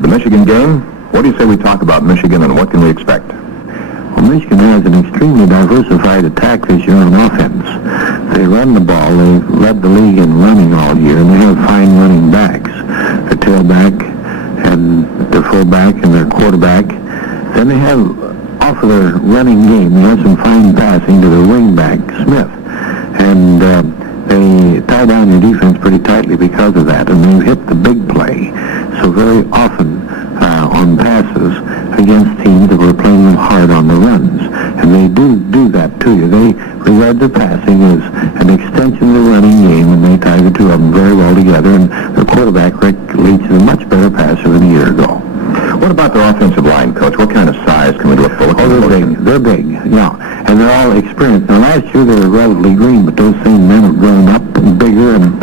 The Michigan game, what do you say we talk about Michigan and what can we expect? Well, Michigan has an extremely diversified attack this year on offense. They run the ball. They've led the league in running all year, and they have fine running backs. The tailback and their fullback and their quarterback. Then they have, off of their running game, they have some fine passing to their wingback, Smith. And they tie down your defense pretty tightly because of that, and they've hit the big play. So very often on passes against teams that were playing them hard on the runs. And they do that to you. They regard the passing as an extension of the running game, and they tie the two of them very well together. And their quarterback, Rick Leach, is a much better passer than a year ago. What about their offensive line, Coach? What kind of size can we look for? They're big. They're big, yeah. And they're all experienced. Now, last year they were relatively green, but those same men have grown up and bigger and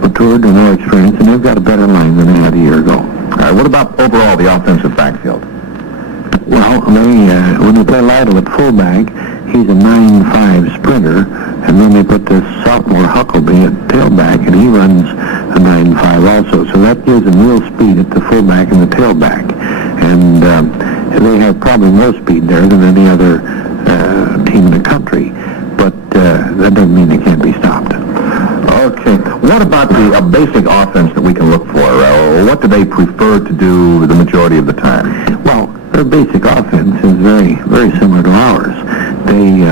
matured and more experienced, and they've got a better line than they had a year ago. What about overall the offensive backfield? Well, when they play Lytle at fullback, he's a 9.5 sprinter, and then they put this sophomore Huckleby at tailback, and he runs a 9.5 also. So that gives them real speed at the fullback and the tailback. And they have probably more speed there than any other team in the country. But that doesn't mean they can't be stopped. Okay. What about the basic offense that we can look for? What do they prefer to do the majority of the time? Well, their basic offense is very, very similar to ours. They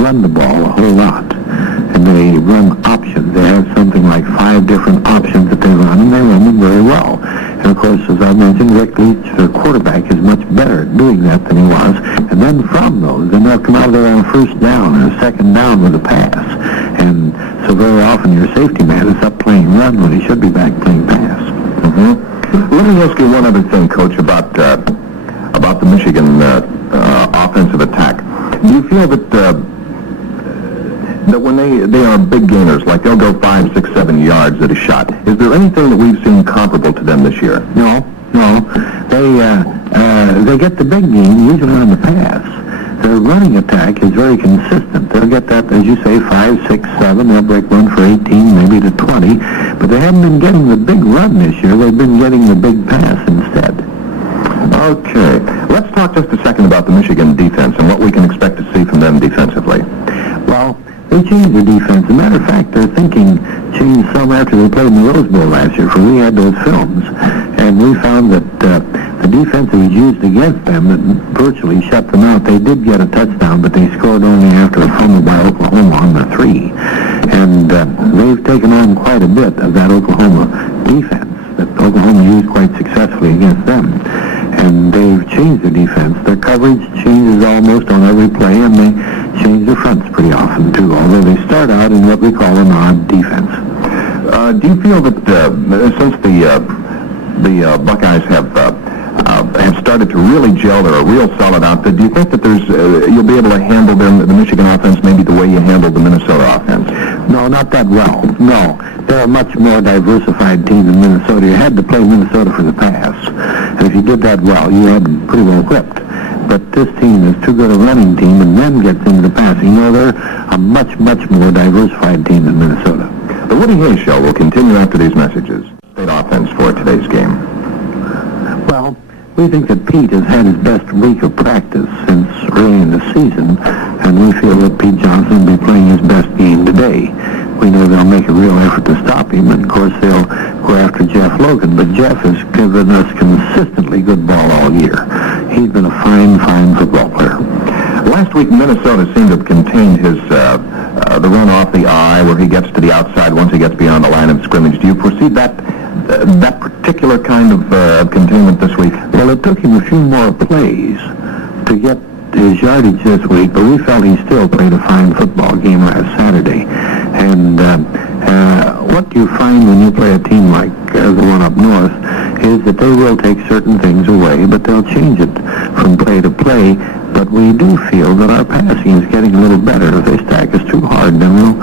run the ball a whole lot, and they run options. They have something like 5 different options that they run, and they run them very well. And, of course, as I mentioned, Rick Leach, their quarterback, is much better at doing that than he was. And then from those, then they'll come out there on a first down or a second down with a pass. And so very often your safety man is up playing run when he should be back playing pass. Mm-hmm. Let me ask you one other thing, Coach, about the Michigan offensive attack. Do you feel that when they are big gainers, like they'll go 5, 6, 7 yards at a shot, is there anything that we've seen comparable to them this year? No. They get the big gain usually on the pass. Their running attack is very consistent. They'll get that, as you say, 5, 6, 7. They'll break one for 18, maybe to 20. But they haven't been getting the big run this year. They've been getting the big pass instead. Okay. Let's talk just a second about the Michigan defense and what we can expect to see from them defensively. Well, they changed their defense. As a matter of fact, their thinking changed some after they played in the Rose Bowl last year, for we had those films. And we found that the defense that was used against them that virtually shut them out. They did get a touchdown, but they scored only after a fumble by Oklahoma on the 3. And they've taken on quite a bit of that Oklahoma defense that Oklahoma used quite successfully against them. And they've changed their defense. Their coverage changes almost on every play, and they change their fronts pretty often, too, although they start out in what we call an odd defense. Do you feel that since the Buckeyes have started to really gel, they're a real solid outfit, do you think that you'll be able to handle the Michigan offense maybe the way you handled the Minnesota offense? No, not that well. No. They're a much more diversified team than Minnesota. You had to play Minnesota for the pass. And if you did that well, you had them pretty well equipped. But this team is too good a running team and then gets into the passing. No, they're a much, much more diversified team than Minnesota. The Woody Hayes Show will continue after these messages. State offense for today's game. Well, we think that Pete has had his best week of practice since early in the season, and we feel that Pete Johnson will be playing his best game today. We know they'll make a real effort to stop him, and of course they'll go after Jeff Logan, but Jeff has given us consistently good ball all year. He's been a fine, fine football player. Last week, Minnesota seemed to have contained his the run off the eye where he gets to the outside once he gets beyond the line of scrimmage. Do you foresee that particular kind of containment this week? Well, it took him a few more plays to get his yardage this week, but we felt he still played a fine football game last Saturday. And what you find when you play a team like the one up north is that they will take certain things away, but they'll change it from play to play. But we do feel that our passing is getting a little better. If they stack us too hard, then we'll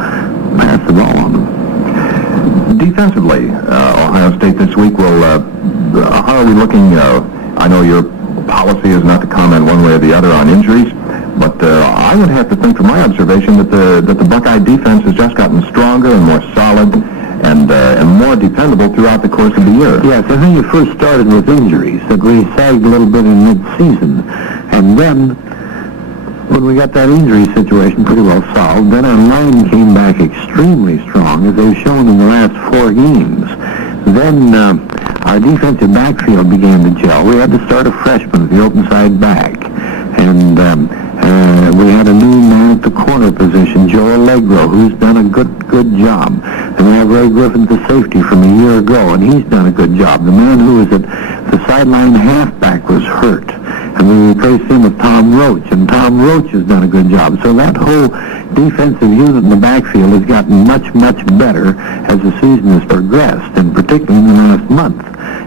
pass the ball on them. Defensively, Ohio State this week will, how are we looking? I know your policy is not to comment one way or the other on injuries, but I would have to think from my observation that the Buckeye defense has just gotten stronger and more solid, and more dependable throughout the course of the year. Yes, I think it first started with injuries, that we sagged a little bit in mid-season. And then, when we got that injury situation pretty well solved, then our line came back extremely strong, as they've shown in the last 4 games. Then our defensive backfield began to gel. We had to start a freshman at the open side back. And we had a new man at the corner position, Joe Allegro, who's done a good job. And we have Ray Griffin, the safety from a year ago, and he's done a good job. The man who was at the sideline halfback was hurt, and we replaced him with Tom Roach, and Tom Roach has done a good job. So that whole defensive unit in the backfield has gotten much, much better as the season has progressed, and particularly in the last month.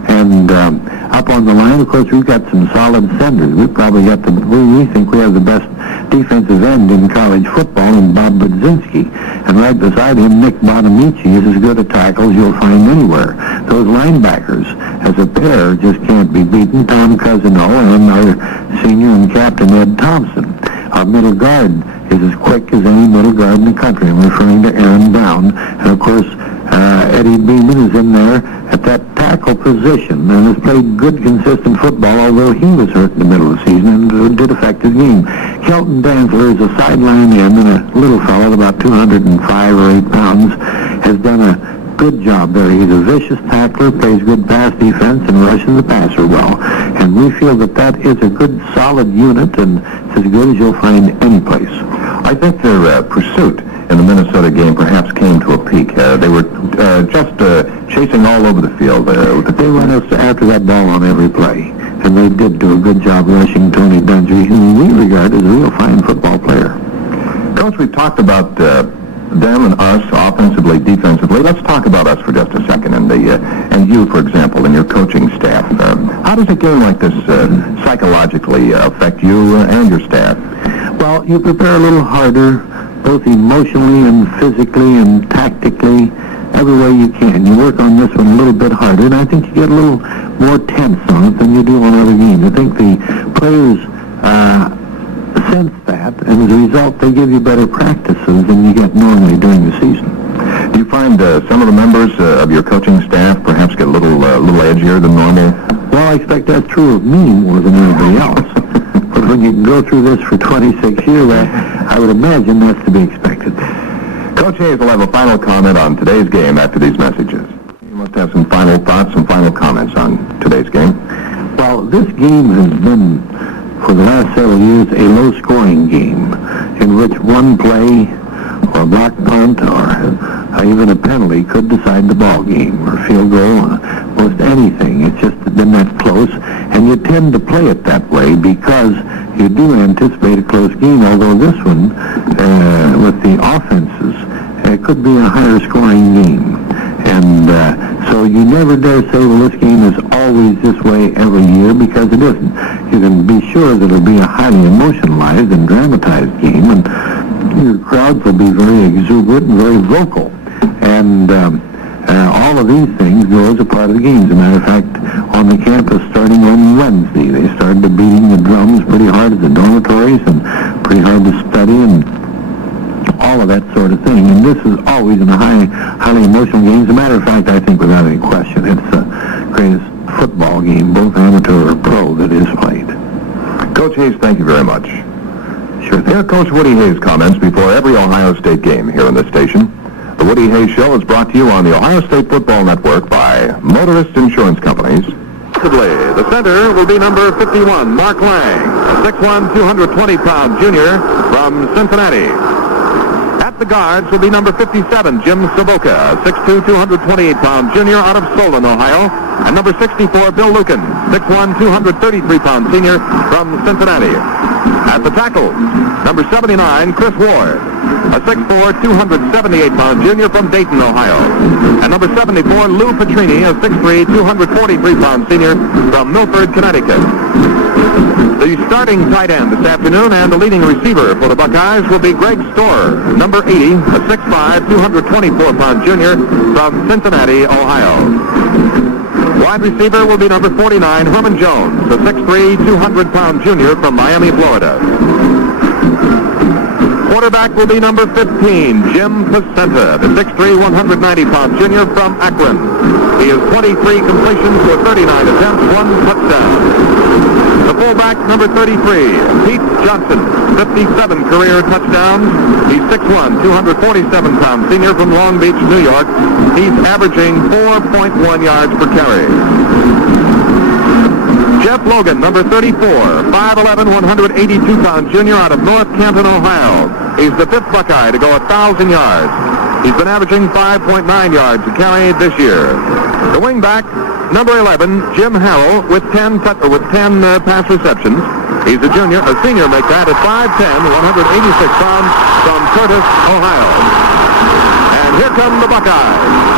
And up on the line, of course, we've got some solid senders. We probably got we think we have the best defensive end in college football in Bob Budzinski. And right beside him, Nick Bonamici is as good a tackle as you'll find anywhere. Those linebackers, as a pair, just can't be beaten. Tom Cousineau and our senior and captain, Ed Thompson. Our middle guard is as quick as any middle guard in the country. I'm referring to Aaron Brown. And, of course, Eddie Beeman is in there at that tackle position and has played good, consistent football, although he was hurt in the middle of the season and did affect his game. Kelton Dantzler is a sideline end, and a little fellow, about 205 or 8 pounds, has done a good job there. He's a vicious tackler, plays good pass defense, and rushes the passer well. And we feel that is a good, solid unit, and it's as good as you'll find any place. I think their pursuit in the Minnesota game perhaps came to a peak. They were just chasing all over the field. They went after that ball on every play, and they did do a good job rushing Tony Dungy, who we regard as a real fine football player. Coach, we've talked about them and us offensively, defensively. Let's talk about us for just a second, and you, for example, and your coaching staff. How does a game like this psychologically affect you and your staff? Well, you prepare a little harder, both emotionally and physically and tactically, every way you can. You work on this one a little bit harder, and I think you get a little more tense on it than you do on other games. I think the players sense that, and as a result, they give you better practices than you get normally during the season. Do you find some of the members of your coaching staff perhaps get a little edgier than normal? Well, I expect that's true of me more than anybody else. But when you can go through this for 26 years, I would imagine that's to be expected. Coach Hayes will have a final comment on today's game after these messages. You must have some final thoughts, some final comments on today's game. Well, this game has been, for the last several years, a low-scoring game in which one play or a block punt or even a penalty could decide the ball game, or field goal, most anything. It's just been that close, and you tend to play it that way because you do anticipate a close game, although this one, with the offenses, it could be a higher scoring game. And so you never dare say, well, this game is always this way every year, because it isn't. You can be sure that it'll be a highly emotionalized and dramatized game, and your crowds will be very exuberant and very vocal. And all of these things go as a part of the game. As a matter of fact, on the campus starting on Wednesday, they started beating the drums pretty hard at the dormitories and pretty hard to study and all of that sort of thing. And this is always in a highly emotional game. As a matter of fact, I think without any question, it's the greatest football game, both amateur or pro, that is played. Coach Hayes, thank you very much. Sure. Here are Coach Woody Hayes' comments before every Ohio State game here on this station. The Woody Hayes Show is brought to you on the Ohio State Football Network by Motorist Insurance Companies. The center will be number 51, Mark Lang, a 6'1", 220-pound junior from Cincinnati. At the guards will be number 57, Jim Savoca, a 6'2", 228-pound junior out of Solon, Ohio. And number 64, Bill Lucan, 6'1", 233-pound senior from Cincinnati. At the tackles, number 79, Chris Ward, a 6'4", 278-pound junior from Dayton, Ohio. And number 74, Lou Petrini, a 6'3", 243-pound senior from Milford, Connecticut. The starting tight end this afternoon and the leading receiver for the Buckeyes will be Greg Storer, number 80, a 6'5", 224-pound junior from Cincinnati, Ohio. Wide receiver will be number 49, Herman Jones, a 6'3", 200-pound junior from Miami, Florida. quarterback will be number 15, Jim Pacenta, the 6'3", 190-pound junior from Akron. He has 23 completions for 39 attempts, 1 touchdown. The fullback, number 33, Pete Johnson, 57 career touchdowns. He's 6'1", 247-pound senior from Long Beach, New York. He's averaging 4.1 yards per carry. Jeff Logan, number 34, 5'11", 182-pound junior out of North Canton, Ohio. He's the 5th Buckeye to go 1,000 yards. He's been averaging 5.9 yards a carry this year. The wingback, number 11, Jim Harrell, with 10 pass receptions. He's a senior, make that at 5'10", 186 pounds from Curtis, Ohio. And here come the Buckeyes.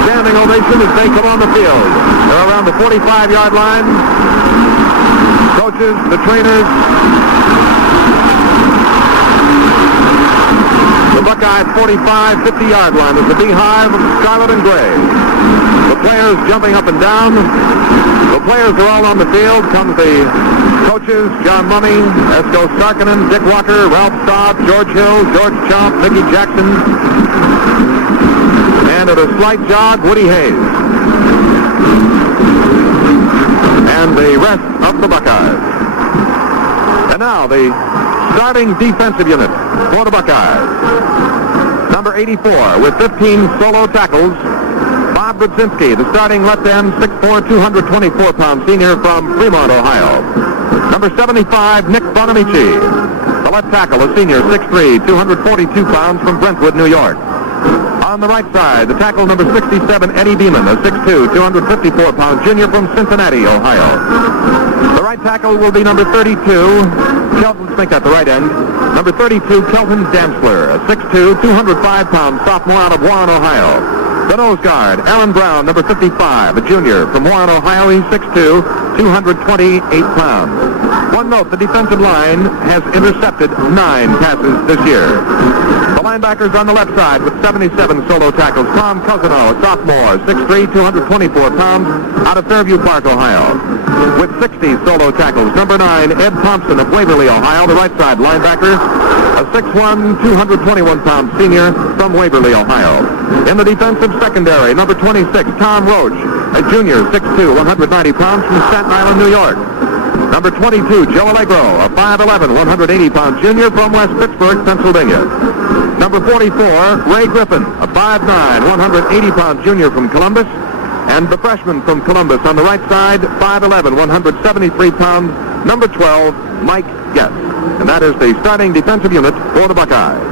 Standing ovation as they come on the field. They're around the 45-yard line. Coaches, the trainers. The Buckeyes 45, 50-yard line is the beehive of scarlet and gray. The players jumping up and down. The players are all on the field. Comes the coaches, John Mumme, Esco Sarkinen, Dick Walker, Ralph Staub, George Hill, George Chomp, Mickey Jackson. And at a slight jog, Woody Hayes. And the rest of the Buckeyes. And now the starting defensive unit for the Buckeyes. Number 84 with 15 solo tackles, Bob Brzezinski, the starting left end, 6'4", 224-pound senior from Fremont, Ohio. Number 75, Nick Bonamici, the left tackle, a senior, 6'3", 242 pounds from Brentwood, New York. On the right side, the tackle number 67, Eddie Beeman, a 6'2", 254-pound junior from Cincinnati, Ohio. The right tackle will be number 32, Kelton Smink at the right end. Number 32, Kelton Damsler, a 6'2", 205-pound sophomore out of Warren, Ohio. The nose guard, Aaron Brown, number 55, a junior from Warren, Ohio. He's 6'2", 228 pounds. One note, the defensive line has intercepted 9 passes this year. The linebackers on the left side with 77 solo tackles. Tom Cousino, a sophomore, 6'3", 224 pounds, out of Fairview Park, Ohio. With 60 solo tackles, number 9, Ed Thompson of Waverly, Ohio, the right side linebacker, a 6'1", 221-pound senior from Waverly, Ohio. In the defensive secondary, number 26, Tom Roach, a junior, 6'2", 190 pounds from Staten Island, New York. Number 22, Joe Allegro, a 5'11", 180-pound junior from West Pittsburgh, Pennsylvania. Number 44, Ray Griffin, a 5'9", 180-pound junior from Columbus. And the freshman from Columbus on the right side, 5'11", 173 pounds, number 12, Mike Guess. And that is the starting defensive unit for the Buckeyes.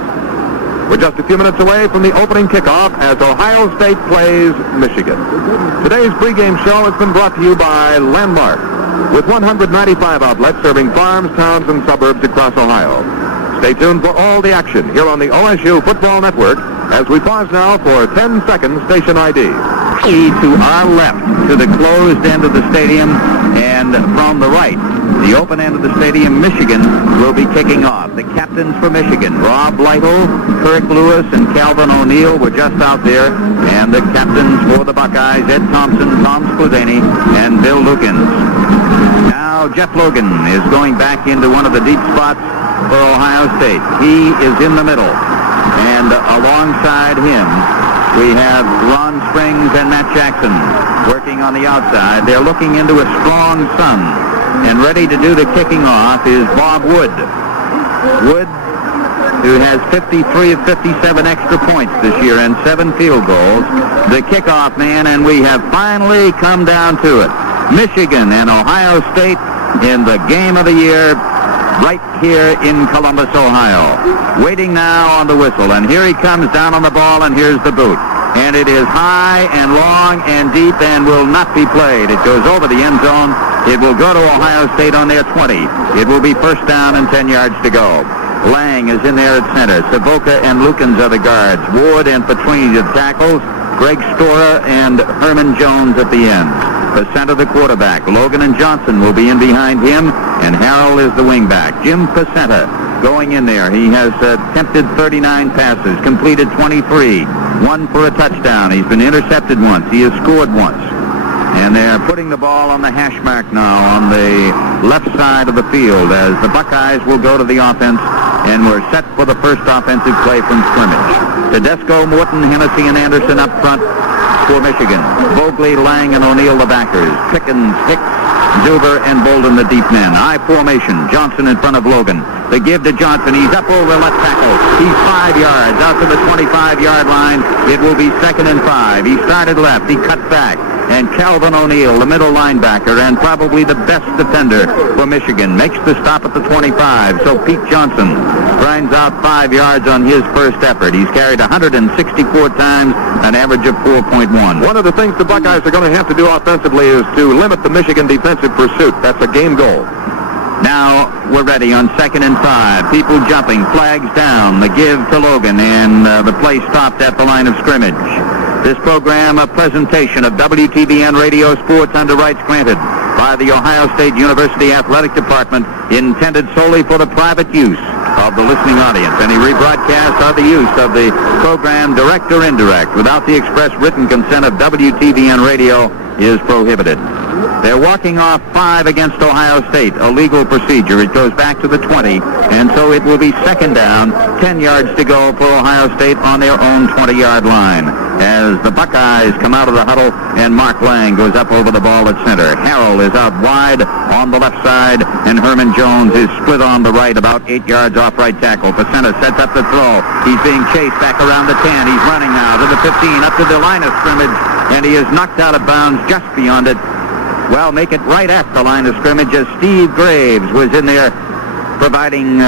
We're just a few minutes away from the opening kickoff as Ohio State plays Michigan. Today's pregame show has been brought to you by Landmark, with 195 outlets serving farms, towns, and suburbs across Ohio. Stay tuned for all the action here on the OSU Football Network as we pause now for 10 seconds station ID. To our left, to the closed end of the stadium, and from the right, the open end of the stadium, Michigan will be kicking off. The captains for Michigan, Rob Lytle, Kirk Lewis, and Calvin O'Neill were just out there, and the captains for the Buckeyes, Ed Thompson, Tom Skluzany, and Bill Lukens. Now Jeff Logan is going back into one of the deep spots for Ohio State. He is in the middle, and alongside him, we have Ron Springs and Matt Jackson working on the outside. They're looking into a strong sun. And ready to do the kicking off is Bob Wood. Wood, who has 53 of 57 extra points this year and 7 field goals. The kickoff man, and we have finally come down to it. Michigan and Ohio State in the game of the year right here in Columbus, Ohio. Waiting now on the whistle, and here he comes down on the ball, and here's the boot. And it is high and long and deep and will not be played. It goes over the end zone. It will go to Ohio State on their 20. It will be first down and 10 yards to go. Lang is in there at center. Savoca and Lukens are the guards. Ward and Petrini the tackles. Greg Storer and Herman Jones at the end. Pacenta the quarterback. Logan and Johnson will be in behind him, and Harrell is the wingback. Jim Pacenta going in there. He has attempted 39 passes, completed 23, one for a touchdown. He's been intercepted once. He has scored once. And they're putting the ball on the hash mark now on the left side of the field as the Buckeyes will go to the offense, and we're set for the first offensive play from scrimmage. Tedesco, Morton, Hennessy, and Anderson up front for Michigan. Vogley, Lang, and O'Neill the backers. Pickens, Hicks, Zuber, and Bolden the deep men. I formation. Johnson in front of Logan. The give to Johnson. He's up over left tackle. He's 5 yards out to the 25-yard line. It will be 2nd and 5. He started left. He cut back. And Calvin O'Neill, the middle linebacker, and probably the best defender for Michigan, makes the stop at the 25. So Pete Johnson grinds out 5 yards on his first effort. He's carried 164 times, an average of 4.1. One of the things the Buckeyes are going to have to do offensively is to limit the Michigan defensive pursuit. That's a game goal. Now we're ready on 2nd and 5. People jumping, flags down, the give to Logan, and the play stopped at the line of scrimmage. This program, a presentation of WTVN Radio Sports under rights granted by the Ohio State University Athletic Department, intended solely for the private use of the listening audience. Any rebroadcast or the use of the program, direct or indirect, without the express written consent of WTVN Radio is prohibited. They're walking off 5 against Ohio State, a legal procedure. It goes back to the 20, and so it will be 2nd down, 10 yards to go for Ohio State on their own 20-yard line. As the Buckeyes come out of the huddle, and Mark Lang goes up over the ball at center. Harrell is out wide on the left side, and Herman Jones is split on the right, about 8 yards off right tackle. Pacenta sets up the throw. He's being chased back around the 10. He's running now to the 15, up to the line of scrimmage, and he is knocked out of bounds just beyond it. Well, make it right at the line of scrimmage as Steve Graves was in there providing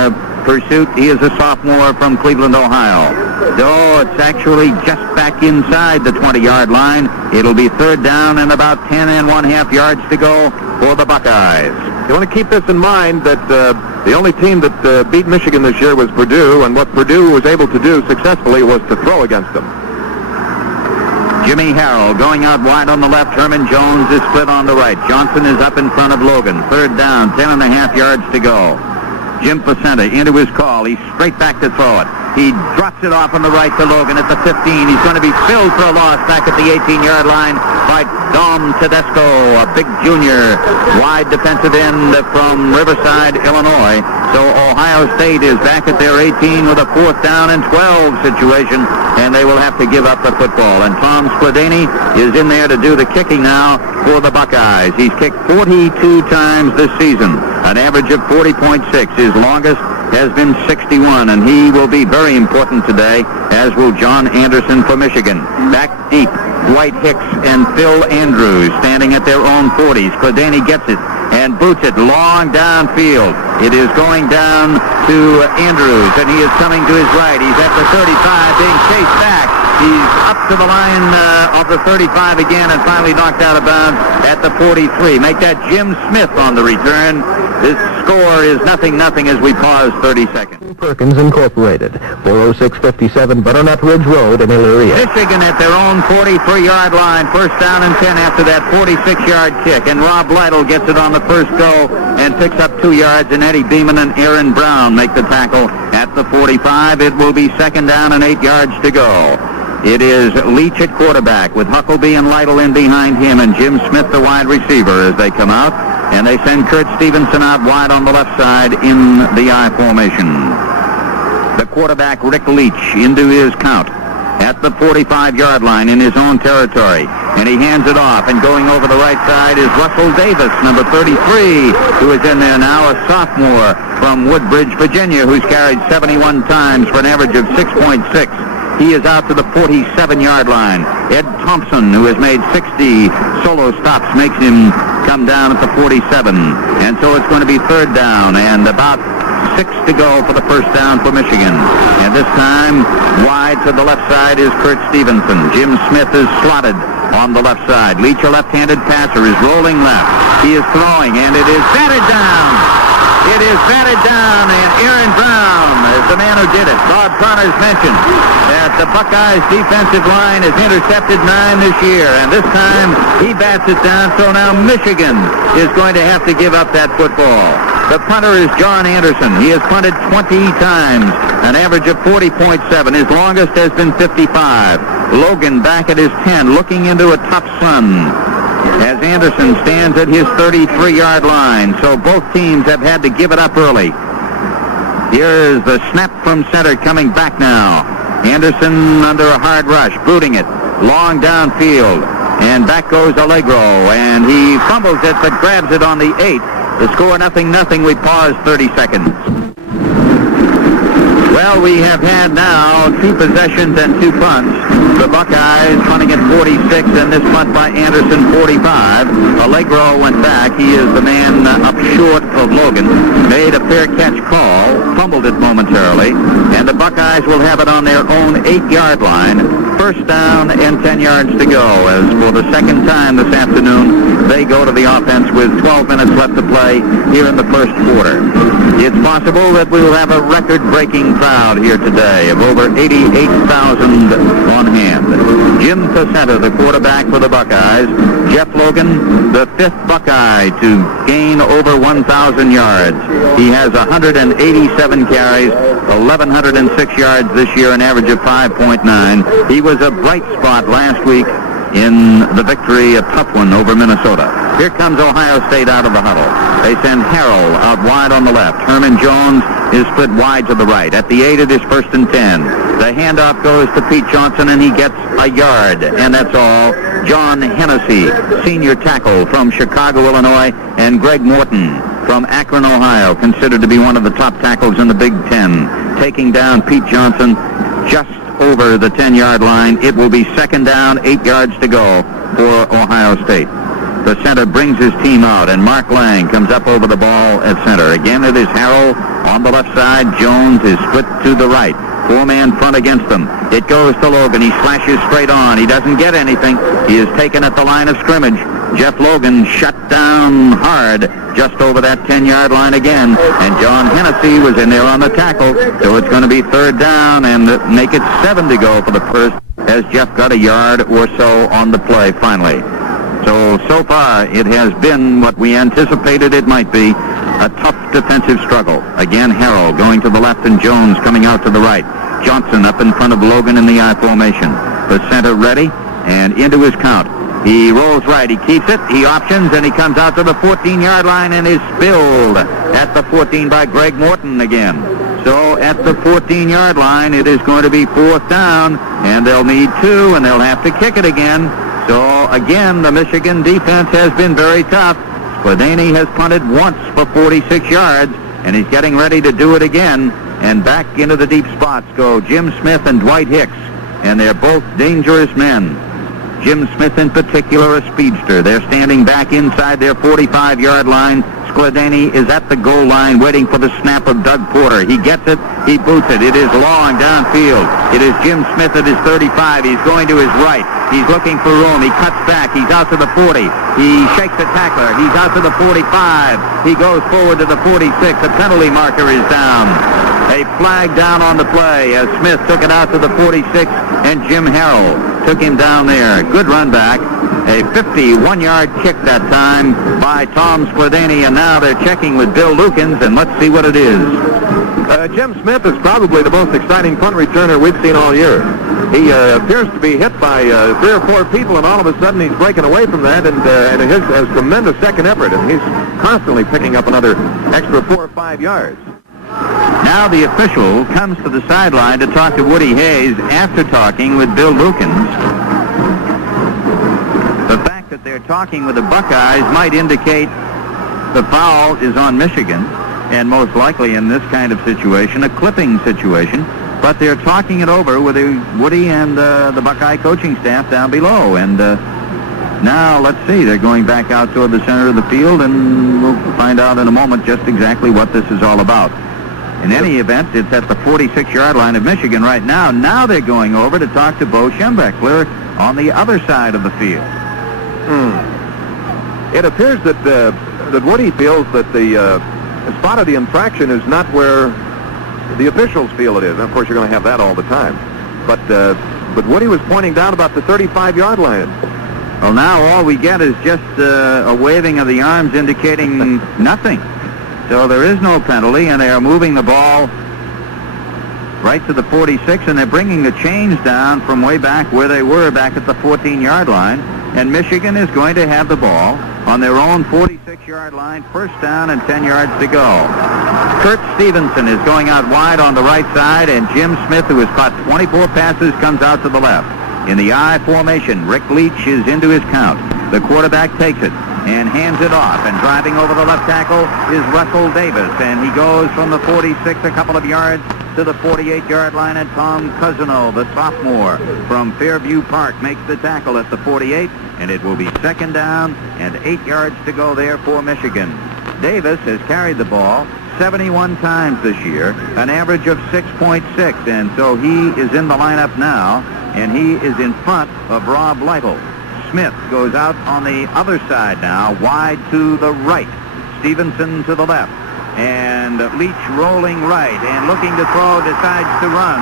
pursuit. He is a sophomore from Cleveland, Ohio. So it's actually just back inside the 20-yard line. It'll be 3rd down and about 10.5 yards to go for the Buckeyes. You want to keep this in mind that the only team that beat Michigan this year was Purdue, and what Purdue was able to do successfully was to throw against them. Jimmy Harrell going out wide on the left. Herman Jones is split on the right. Johnson is up in front of Logan. 3rd down, 10.5 yards to go. Jim Pacenta into his call. He's straight back to throw it. He drops it off on the right to Logan at the 15. He's going to be filled for a loss back at the 18-yard line by Dom Tedesco, a big junior, wide defensive end from Riverside, Illinois. So Ohio State is back at their 18 with a 4th down and 12 situation, and they will have to give up the football. And Tom Spladany is in there to do the kicking now for the Buckeyes. He's kicked 42 times this season, an average of 40.6. His longest has been 61, and he will be very important today, as will John Anderson for Michigan. Back deep, Dwight Hicks and Phil Andrews standing at their own 40s. Spladany gets it and boots it long downfield. It is going down to Andrews, and he is coming to his right. He's at the 35, being chased back. He's up to the line of the 35 again and finally knocked out of bounds at the 43. Make that Jim Smith on the return. This score is 0-0 as we pause 30 seconds. Perkins Incorporated, 40657 Butternut Ridge Road in Elyria. Michigan at their own 43-yard line. 1st down and 10 after that 46-yard kick. And Rob Lytle gets it on the first go and picks up 2 yards. And Eddie Beeman and Aaron Brown make the tackle at the 45. It will be 2nd down and 8 yards to go. It is Leach at quarterback with Huckleby and Lytle in behind him and Jim Smith, the wide receiver, as they come out. And they send Kurt Stevenson out wide on the left side in the I formation. The quarterback, Rick Leach, into his count at the 45-yard line in his own territory. And he hands it off, and going over the right side is Russell Davis, number 33, who is in there now, a sophomore from Woodbridge, Virginia, who's carried 71 times for an average of 6.6. He is out to the 47-yard line. Ed Thompson, who has made 60 solo stops, makes him come down at the 47. And so it's going to be 3rd down and about 6 to go for the 1st down for Michigan. And this time, wide to the left side is Kurt Stevenson. Jim Smith is slotted on the left side. Leach, a left-handed passer, is rolling left. He is throwing, and it is batted down. It is batted down, and Aaron Brown is the man who did it. Bob Connors mentioned that the Buckeyes' defensive line has intercepted 9 this year, and this time he bats it down, so now Michigan is going to have to give up that football. The punter is John Anderson. He has punted 20 times, an average of 40.7. His longest has been 55. Logan back at his 10, looking into a tough sun. as Anderson stands at his 33-yard line. So both teams have had to give it up early. Here's the snap from center coming back now. Anderson under a hard rush, booting it. Long downfield. And back goes Allegro. And he fumbles it but grabs it on the 8. The score 0-0. We pause 30 seconds. Well, we have had now 2 possessions and 2 punts. The Buckeyes punting at 46, and this punt by Anderson 45. Allegro went back. He is the man up short of Logan. Made a fair catch call, fumbled it momentarily, and the Buckeyes will have it on their own 8-yard line. First down and 10 yards to go, as for the second time this afternoon, they go to the offense with 12 minutes left to play here in the first quarter. It's possible that we will have a record-breaking crowd here today of over 88,000 on hand. Jim Cassetta, the quarterback for the Buckeyes. Jeff Logan, the 5th Buckeye to gain over 1,000 yards. He has 187 carries, 1,106 yards this year, an average of 5.9. He was a bright spot last week in the victory, a tough one over Minnesota. Here comes Ohio State out of the huddle. They send Harrell out wide on the left. Herman Jones is split wide to the right. At the 8, it is 1st and 10. The handoff goes to Pete Johnson, and he gets a yard, and that's all. John Hennessy, senior tackle from Chicago, Illinois, and Greg Morton from Akron, Ohio, considered to be one of the top tackles in the Big Ten, taking down Pete Johnson just over the 10-yard line. It will be 2nd down, 8 yards to go for Ohio State. The center brings his team out, and Mark Lang comes up over the ball at center. Again, it is Harrell on the left side. Jones is split to the right. 4-man front against them. It goes to Logan. He slashes straight on. He doesn't get anything. He is taken at the line of scrimmage. Jeff Logan shut down hard just over that 10-yard line again. And John Hennessy was in there on the tackle. So it's going to be 3rd down and make it 7 to go for the first, as Jeff got a yard or so on the play finally. So far, it has been what we anticipated it might be, a tough defensive struggle. Again, Harrell going to the left and Jones coming out to the right. Johnson up in front of Logan in the I formation. The center ready and into his count. He rolls right. He keeps it. He options, and he comes out to the 14-yard line and is spilled at the 14 by Greg Morton again. So at the 14-yard line, it is going to be 4th down, and they'll need 2, and they'll have to kick it again. So again, the Michigan defense has been very tough. Spladany has punted once for 46 yards, and he's getting ready to do it again. And back into the deep spots go Jim Smith and Dwight Hicks, and they're both dangerous men. Jim Smith in particular, a speedster. They're standing back inside their 45-yard line. Spladany is at the goal line waiting for the snap of Doug Porter. He gets it. He boots it. It is long downfield. It is Jim Smith at his 35. He's going to his right. He's looking for room. He cuts back. He's out to the 40. He shakes the tackler. He's out to the 45. He goes forward to the 46. The penalty marker is down. A flag down on the play as Smith took it out to the 46, and Jim Harrell took him down there. Good run back. A 51-yard kick that time by Tom Spladany, and now they're checking with Bill Lukens, and let's see what it is. Jim Smith is probably the most exciting punt returner we've seen all year. He appears to be hit by 3 or 4 people, and all of a sudden he's breaking away from that, and has tremendous second effort, and he's constantly picking up another extra 4 or 5 yards. Now the official comes to the sideline to talk to Woody Hayes after talking with Bill Lukens. The fact that they're talking with the Buckeyes might indicate the foul is on Michigan, and most likely in this kind of situation, a clipping situation. But they're talking it over with Woody and the Buckeye coaching staff down below. And now, let's see, they're going back out toward the center of the field, and we'll find out in a moment just exactly what this is all about. In any event, it's at the 46-yard line of Michigan right now. Now they're going over to talk to Bo Schembechler on the other side of the field. It appears that Woody feels that the spot of the infraction is not where the officials feel it is. And of course, you're going to have that all the time. But Woody was pointing down about the 35-yard line. Well, now all we get is just a waving of the arms indicating nothing. So there is no penalty, and they are moving the ball right to the 46, and they're bringing the chains down from way back where they were back at the 14-yard line. and Michigan is going to have the ball on their own 46-yard line, first down and 10 yards to go. Kurt Stevenson is going out wide on the right side, and Jim Smith, who has caught 24 passes, comes out to the left. In the I formation, Rick Leach is into his count. The quarterback takes it and hands it off, and driving over the left tackle is Russell Davis, and he goes from the 46 a couple of yards to the 48-yard line, and Tom Cousino, the sophomore from Fairview Park, makes the tackle at the 48, and it will be second down and 8 yards to go there for Michigan. Davis has carried the ball 71 times this year, an average of 6.6, and so he is in the lineup now, and he is in front of Rob Lytle. Smith goes out on the other side now, wide to the right. Stevenson to the left. And Leach rolling right and looking to throw, decides to run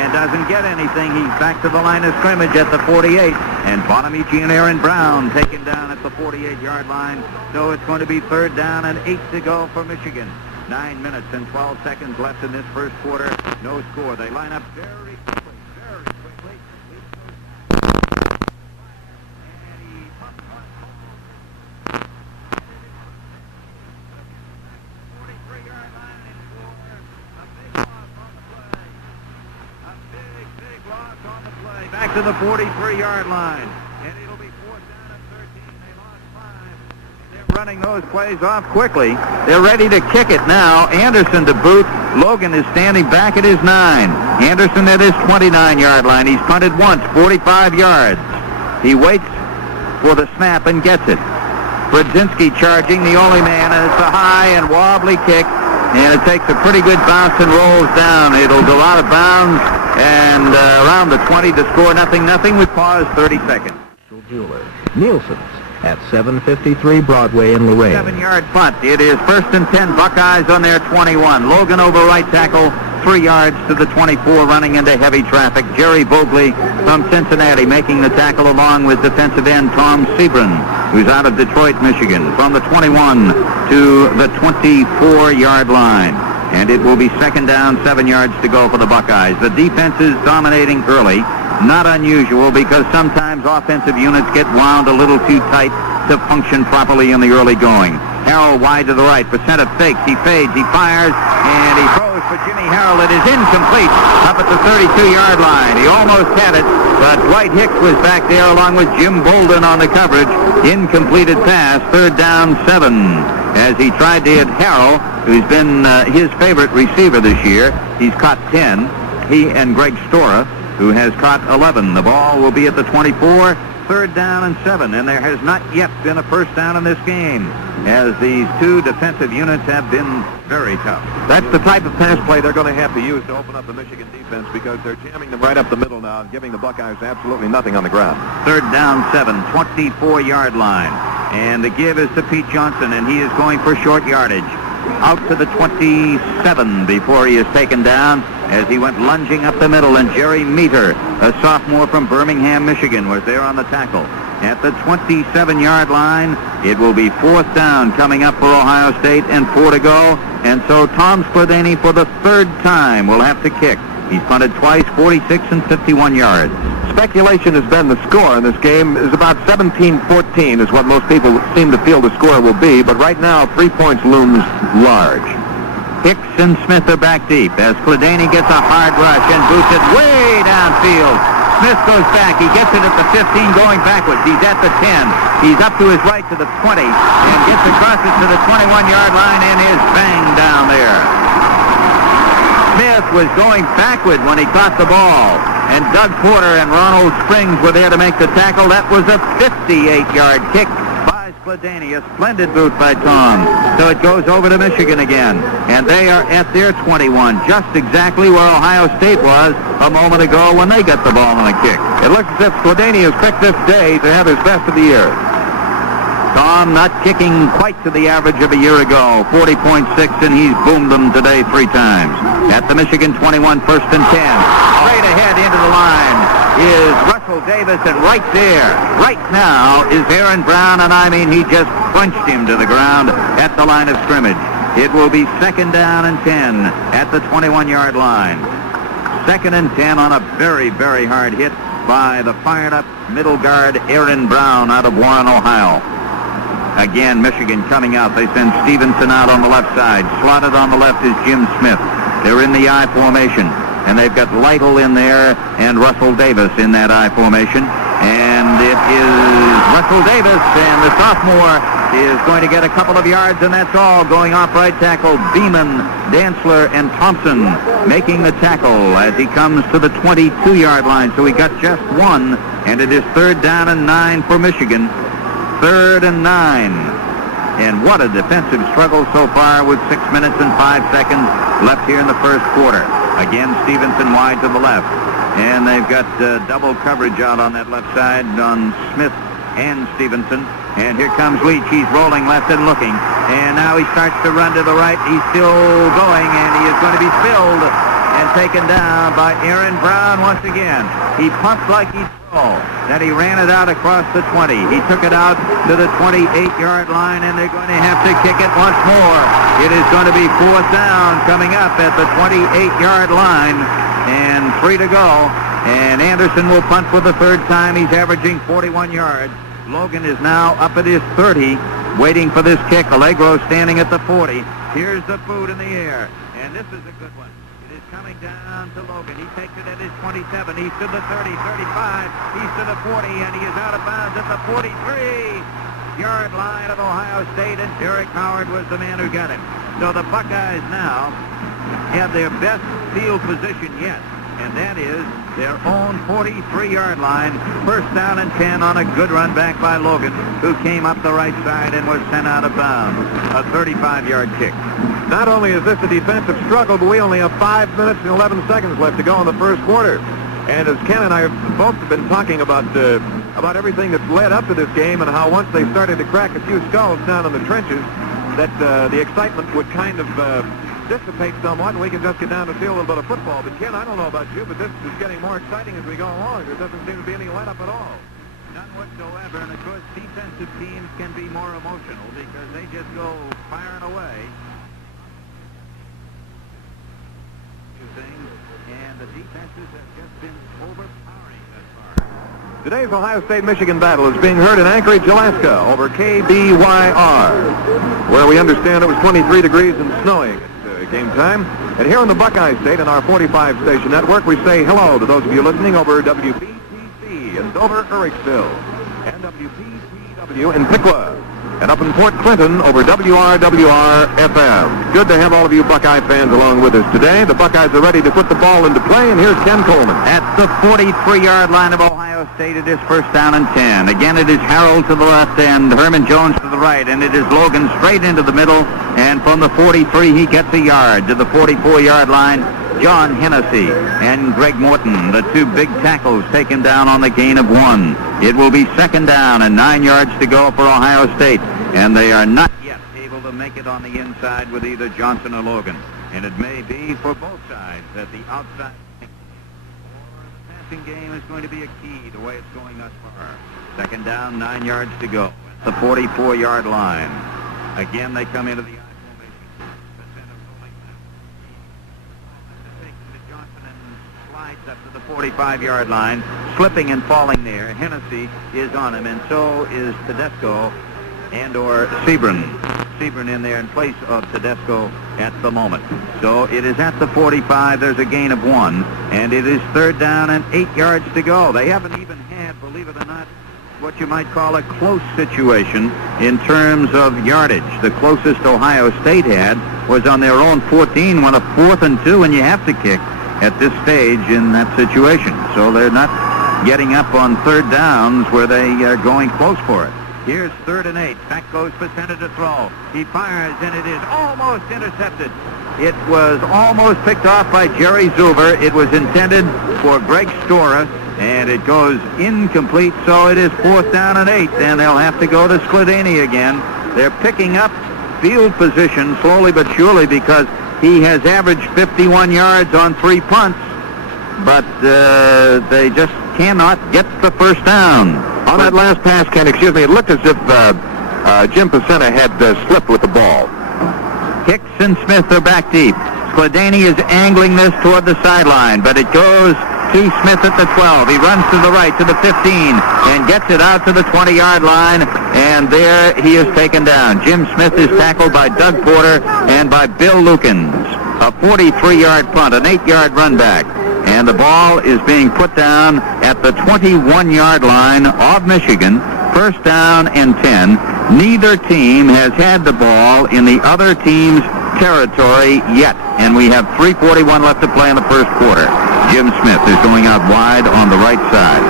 and doesn't get anything. He's back to the line of scrimmage at the 48. And Bonamici and Aaron Brown taken down at the 48-yard line. So it's going to be third down and 8 to go for Michigan. 9 minutes and 12 seconds left in this first quarter. No score. They line up very quickly, very quickly. Back to the 43-yard line. And it'll be fourth down and 13. They lost 5. They're running those plays off quickly. They're ready to kick it now. Anderson to boot. Logan is standing back at his 9. Anderson at his 29-yard line. He's punted once, 45 yards. He waits for the snap and gets it. Brodzinski charging, the only man, and it's a high and wobbly kick. And it takes a pretty good bounce and rolls down. It'll go out of bounds and around the 20 to score 0-0. We pause 30 seconds. Jeweler. Nielsen's at 753 Broadway in Lorraine. 7-yard punt. It is first and 10, Buckeyes on their 21. Logan over right tackle, 3 yards to the 24, running into heavy traffic. Jerry Vogley from Cincinnati making the tackle along with defensive end Tom Sebren, who's out of Detroit, Michigan, from the 21 to the 24-yard line. And it will be second down, 7 yards to go for the Buckeyes. The defense is dominating early. Not unusual because sometimes offensive units get wound a little too tight to function properly in the early going. Harrell wide to the right. Percent of fakes. He fades. He fires. And he throws for Jimmy Harrell. It is incomplete up at the 32-yard line. He almost had it, but Dwight Hicks was back there along with Jim Bolden on the coverage. Incompleted pass. Third down, 7. As he tried to hit Harrell, who's been his favorite receiver this year. He's caught 10. He and Greg Stora, who has caught 11. The ball will be at the 24, third down and 7, and there has not yet been a first down in this game, as these two defensive units have been very tough. That's the type of pass play they're going to have to use to open up the Michigan defense, because they're jamming them right up the middle now and giving the Buckeyes absolutely nothing on the ground. Third down, 7, 24-yard line. And the give is to Pete Johnson, and he is going for short yardage. Out to the 27 before he is taken down as he went lunging up the middle, and Jerry Meter, a sophomore from Birmingham, Michigan, was there on the tackle. At the 27-yard line, it will be fourth down coming up for Ohio State and 4 to go. And so Tom Skladany for the third time will have to kick. He's punted twice, 46 and 51 yards. Speculation has been the score in this game is about 17-14 is what most people seem to feel the score will be, but right now 3 points looms large. Hicks and Smith are back deep as Skladany gets a hard rush and boots it way downfield. Smith goes back. He gets it at the 15 going backwards. He's at the 10. He's up to his right to the 20 and gets across it to the 21-yard line and is banged down there. Smith was going backward when he caught the ball, and Doug Porter and Ronald Springs were there to make the tackle. That was a 58-yard kick by Skladany. A splendid boot by Tom. So it goes over to Michigan again, and they are at their 21, just exactly where Ohio State was a moment ago when they got the ball on a kick. It looks as if Skladany has picked this day to have his best of the year. Tom not kicking quite to the average of a year ago, 40.6, and he's boomed them today 3 times. At the Michigan 21, first and 10. Straight ahead into the line is Russell Davis, and right there, right now, is Aaron Brown, and I mean, he just punched him to the ground at the line of scrimmage. It will be second down and 10 at the 21-yard line. Second and 10 on a very, very hard hit by the fired-up middle guard Aaron Brown out of Warren, Ohio. Again, Michigan coming out. They send Stevenson out on the left side. Slotted on the left is Jim Smith. They're in the I formation, and they've got Lytle in there and Russell Davis in that I formation. And it is Russell Davis, and the sophomore is going to get a couple of yards, and that's all. Going off right tackle, Beeman, Dantzler, and Thompson making the tackle as he comes to the 22-yard line. So he got just one, and it is 3rd down and 9 for Michigan. 3rd and 9. And what a defensive struggle so far with 6 minutes and 5 seconds left here in the first quarter. Again, Stevenson wide to the left. And they've got double coverage out on that left side on Smith and Stevenson. And here comes Leach. He's rolling left and looking. And now he starts to run to the right. He's still going, and he is going to be spilled and taken down by Aaron Brown once again. He pumped like he'd throw. Then he ran it out across the 20. He took it out to the 28-yard line, and they're going to have to kick it once more. It is going to be 4th down coming up at the 28-yard line, and 3 to go. And Anderson will punt for the 3rd time. He's averaging 41 yards. Logan is now up at his 30, waiting for this kick. Allegro standing at the 40. Here's the boot in the air, and this is a good one. It is coming down to Logan. He takes it at his 27. He's to the 30, 35. He's to the 40, and he is out of bounds at the 43-yard line of Ohio State, and Derek Howard was the man who got him. So the Buckeyes now have their best field position yet, and that is their own 43-yard line. 1st down and 10 on a good run back by Logan, who came up the right side and was sent out of bounds. A 35-yard kick. Not only is this a defensive struggle, but we only have 5 minutes and 11 seconds left to go in the first quarter. And as Ken and I have both been talking about everything that's led up to this game, and how once they started to crack a few skulls down in the trenches, that the excitement would kind of dissipate somewhat, and we can just get down to see a little bit of football. But Ken, I don't know about you, but this is getting more exciting as we go along. There doesn't seem to be any let-up at all. None whatsoever, and of course defensive teams can be more emotional because they just go firing away. And the defenses have just been overpowering thus far. Today's Ohio State-Michigan battle is being heard in Anchorage, Alaska, over KBYR, where we understand it was 23 degrees and snowing at game time. And here in the Buckeye State, in our 45-station network, we say hello to those of you listening over WPTC in Dover, Ericksville, and WPTW in Piqua, and up in Fort Clinton over WRWR-FM. Good to have all of you Buckeye fans along with us today. The Buckeyes are ready to put the ball into play, and here's Ken Coleman. At the 43-yard line of Ohio State, it is 1st down and 10. Again, it is Harold to the left and Herman Jones to the right, and it is Logan straight into the middle, and from the 43, he gets a yard. To the 44-yard line, John Hennessy and Greg Morton, the 2 big tackles, taken down on the gain of 1. It will be 2nd down and 9 yards to go for Ohio State, and they are not yet able to make it on the inside with either Johnson or Logan. And it may be for both sides that the outside or the passing game is going to be a key the way it's going thus far. 2nd down, 9 yards to go at the 44-yard line. Again, they come into the I formation. The center rolling left. Takes it to Johnson and slides up to the 45-yard line, slipping and falling there. Hennessy is on him, and so is Tedesco and/or Sebring. Sebring in there in place of Tedesco at the moment. So it is at the 45. There's a gain of 1, and it is 3rd down and 8 yards to go. They haven't even had, believe it or not, what you might call a close situation in terms of yardage. The closest Ohio State had was on their own 14 when a 4th and 2, and you have to kick at this stage in that situation. So they're not getting up on 3rd downs where they are going close for it. Here's 3rd and 8. Back goes Facenda to throw. He fires, and it is almost intercepted. It was almost picked off by Jerry Zuber. It was intended for Greg Stora, and it goes incomplete, so it is 4th down and 8, and they'll have to go to Skladany again. They're picking up field position slowly but surely because he has averaged 51 yards on 3 punts, but they just cannot get the 1st down. On that last pass, Ken, excuse me, it looked as if Jim Facenda had slipped with the ball. Hicks and Smith are back deep. Skladany is angling this toward the sideline, but it goes to Smith at the 12. He runs to the right to the 15 and gets it out to the 20-yard line, and there he is taken down. Jim Smith is tackled by Doug Porter and by Bill Lukens. A 43-yard punt, an 8-yard run back. And the ball is being put down at the 21-yard line of Michigan. First down and 10. Neither team has had the ball in the other team's territory yet. And we have 3:41 left to play in the first quarter. Jim Smith is going out wide on the right side.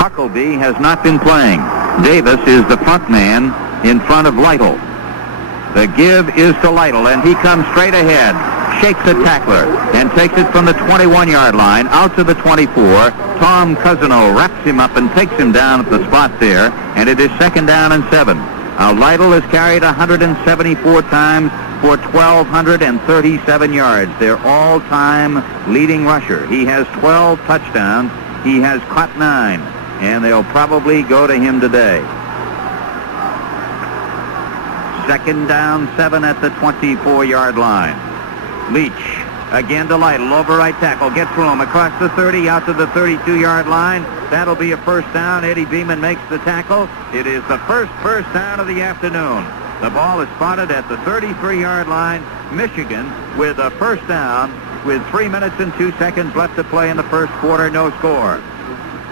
Huckleby has not been playing. Davis is the front man in front of Lytle. The give is to Lytle, and he comes straight ahead, shakes the tackler, and takes it from the 21-yard line out to the 24. Tom Cousino wraps him up and takes him down at the spot there, and it is second down and 7. Lytle has carried 174 times for 1,237 yards. Their all-time leading rusher. He has 12 touchdowns. He has caught 9, and they'll probably go to him today. Second down, 7 at the 24-yard line. Leach again to Lytle, over right tackle, gets room across the 30, out to the 32-yard line. That'll be a first down. Eddie Beeman makes the tackle. It is the first down of the afternoon. The ball is spotted at the 33-yard line. Michigan with a first down with 3 minutes and 2 seconds left to play in the first quarter. No score.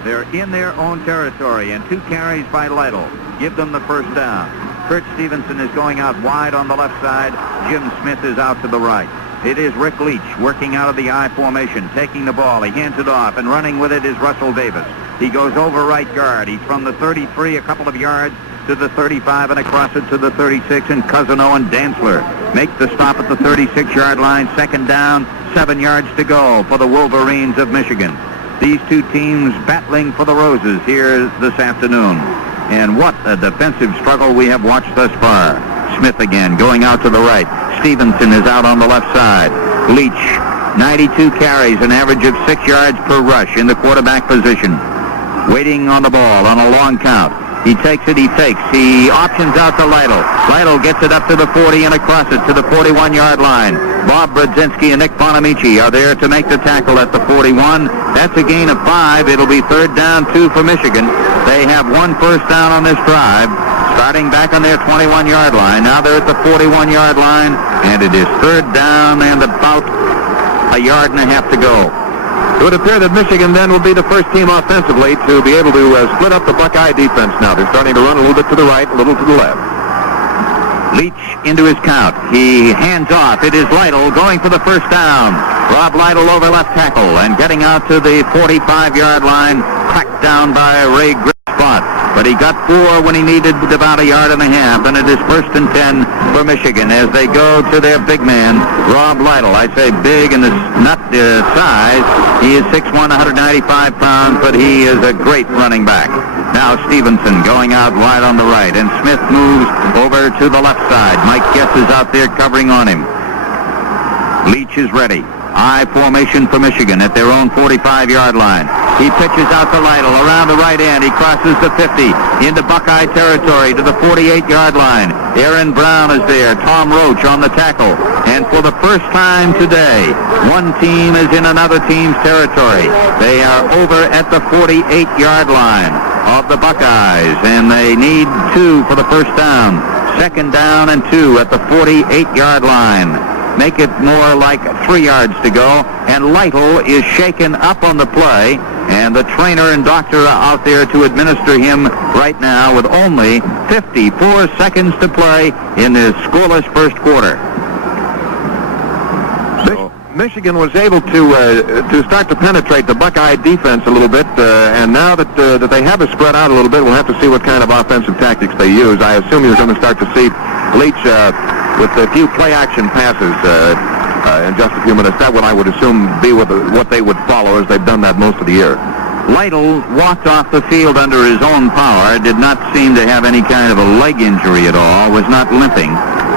They're in their own territory, and 2 carries by Lytle give them the first down. Kurt Stevenson is going out wide on the left side. Jim Smith is out to the right. It is Rick Leach working out of the I formation, taking the ball. He hands it off, and running with it is Russell Davis. He goes over right guard. He's from the 33 a couple of yards to the 35 and across it to the 36, and Cousino and Dantzler make the stop at the 36-yard line. Second down, 7 yards to go for the Wolverines of Michigan. These two teams battling for the roses here this afternoon. And what a defensive struggle we have watched thus far. Smith again going out to the right. Stevenson is out on the left side. Leach, 92 carries, an average of 6 yards per rush in the quarterback position. Waiting on the ball on a long count. He takes it, he fakes. He options out to Lytle. Lytle gets it up to the 40 and across it to the 41-yard line. Bob Brodzinski and Nick Bonamici are there to make the tackle at the 41. That's a gain of 5. It'll be third down, 2 for Michigan. They have 1 first down on this drive, starting back on their 21-yard line. Now they're at the 41-yard line, and it is third down and about a yard and a half to go. It would appear that Michigan then will be the first team offensively to be able to split up the Buckeye defense now. They're starting to run a little bit to the right, a little to the left. Leach into his count. He hands off. It is Lytle going for the first down. Rob Lytle over left tackle and getting out to the 45-yard line, cracked down by Ray Grisspot. But he got 4 when he needed about a yard and a half, and it is first and 10 for Michigan as they go to their big man, Rob Lytle. I say big in this not size. He is 6'1", 195 pounds, but he is a great running back. Now Stevenson going out wide on the right, and Smith moves over to the left side. Mike Guess is out there covering on him. Leach is ready. I formation for Michigan at their own 45-yard line. He pitches out to Lytle around the right end. He crosses the 50 into Buckeye territory to the 48-yard line. Aaron Brown is there. Tom Roach on the tackle. And for the first time today, one team is in another team's territory. They are over at the 48-yard line of the Buckeyes, and they need 2 for the first down. Second down and 2 at the 48-yard line. Make it more like 3 yards to go, and Lytle is shaken up on the play, and the trainer and doctor are out there to administer him right now with only 54 seconds to play in this scoreless first quarter. Michigan was able to start to penetrate the Buckeye defense a little bit, and now that they have it spread out a little bit, we'll have to see what kind of offensive tactics they use. I assume you're going to start to see Leach with a few play-action passes in just a few minutes. That would, I would assume, be what they would follow, as they've done that most of the year. Lytle walked off the field under his own power, did not seem to have any kind of a leg injury at all, was not limping.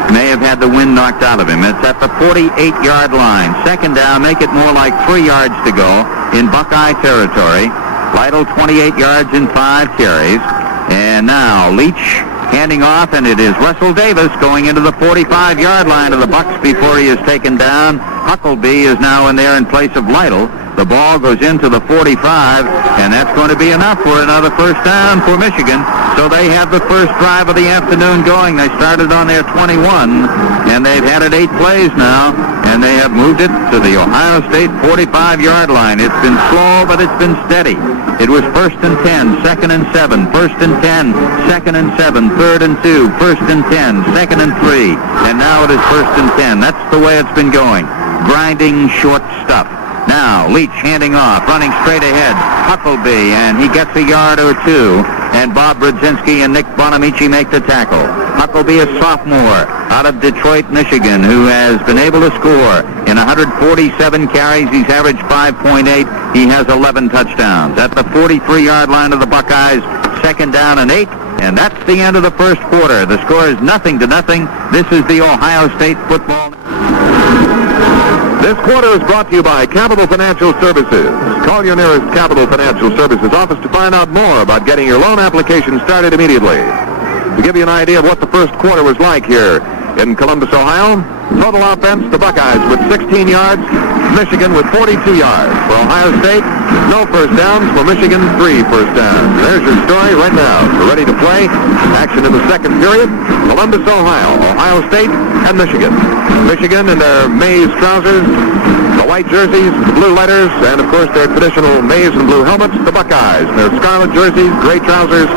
May have had the wind knocked out of him. It's at the 48-yard line. Second down, make it more like 3 yards to go in Buckeye territory. Lytle 28 yards in 5 carries. And now Leach handing off, and it is Russell Davis going into the 45-yard line of the Bucks before he is taken down. Huckleby is now in there in place of Lytle. The ball goes into the 45, and that's going to be enough for another first down for Michigan. So they have the first drive of the afternoon going. They started on their 21, and they've had it 8 plays now, and they have moved it to the Ohio State 45-yard line. It's been slow, but it's been steady. It was 1st and 10, 2nd and 7, 1st and 10, 2nd and 7, 3rd and 2, 1st and 10, 2nd and 3, and now it is 1st and 10. That's the way it's been going. Grinding short stuff. Now, Leach handing off, running straight ahead. Huckleby, and he gets a yard or two. And Bob Brzezinski and Nick Bonamici make the tackle. Huckleby, a sophomore out of Detroit, Michigan, who has been able to score. In 147 carries, he's averaged 5.8. He has 11 touchdowns. At the 43-yard line of the Buckeyes, 2nd down and 8. And that's the end of the first quarter. The score is 0-0. This is the Ohio State football. This quarter is brought to you by Capital Financial Services. Call your nearest Capital Financial Services office to find out more about getting your loan application started immediately. To give you an idea of what the first quarter was like here in Columbus, Ohio, total offense, the Buckeyes with 16 yards, Michigan with 42 yards. For Ohio State, no first downs. For Michigan, 3 first downs. There's your story right now. We're ready to play. Action in the second period. Columbus, Ohio State, and Michigan. Michigan in their maize trousers, the white jerseys, the blue letters, and of course their traditional maize and blue helmets. The Buckeyes in their scarlet jerseys, gray trousers,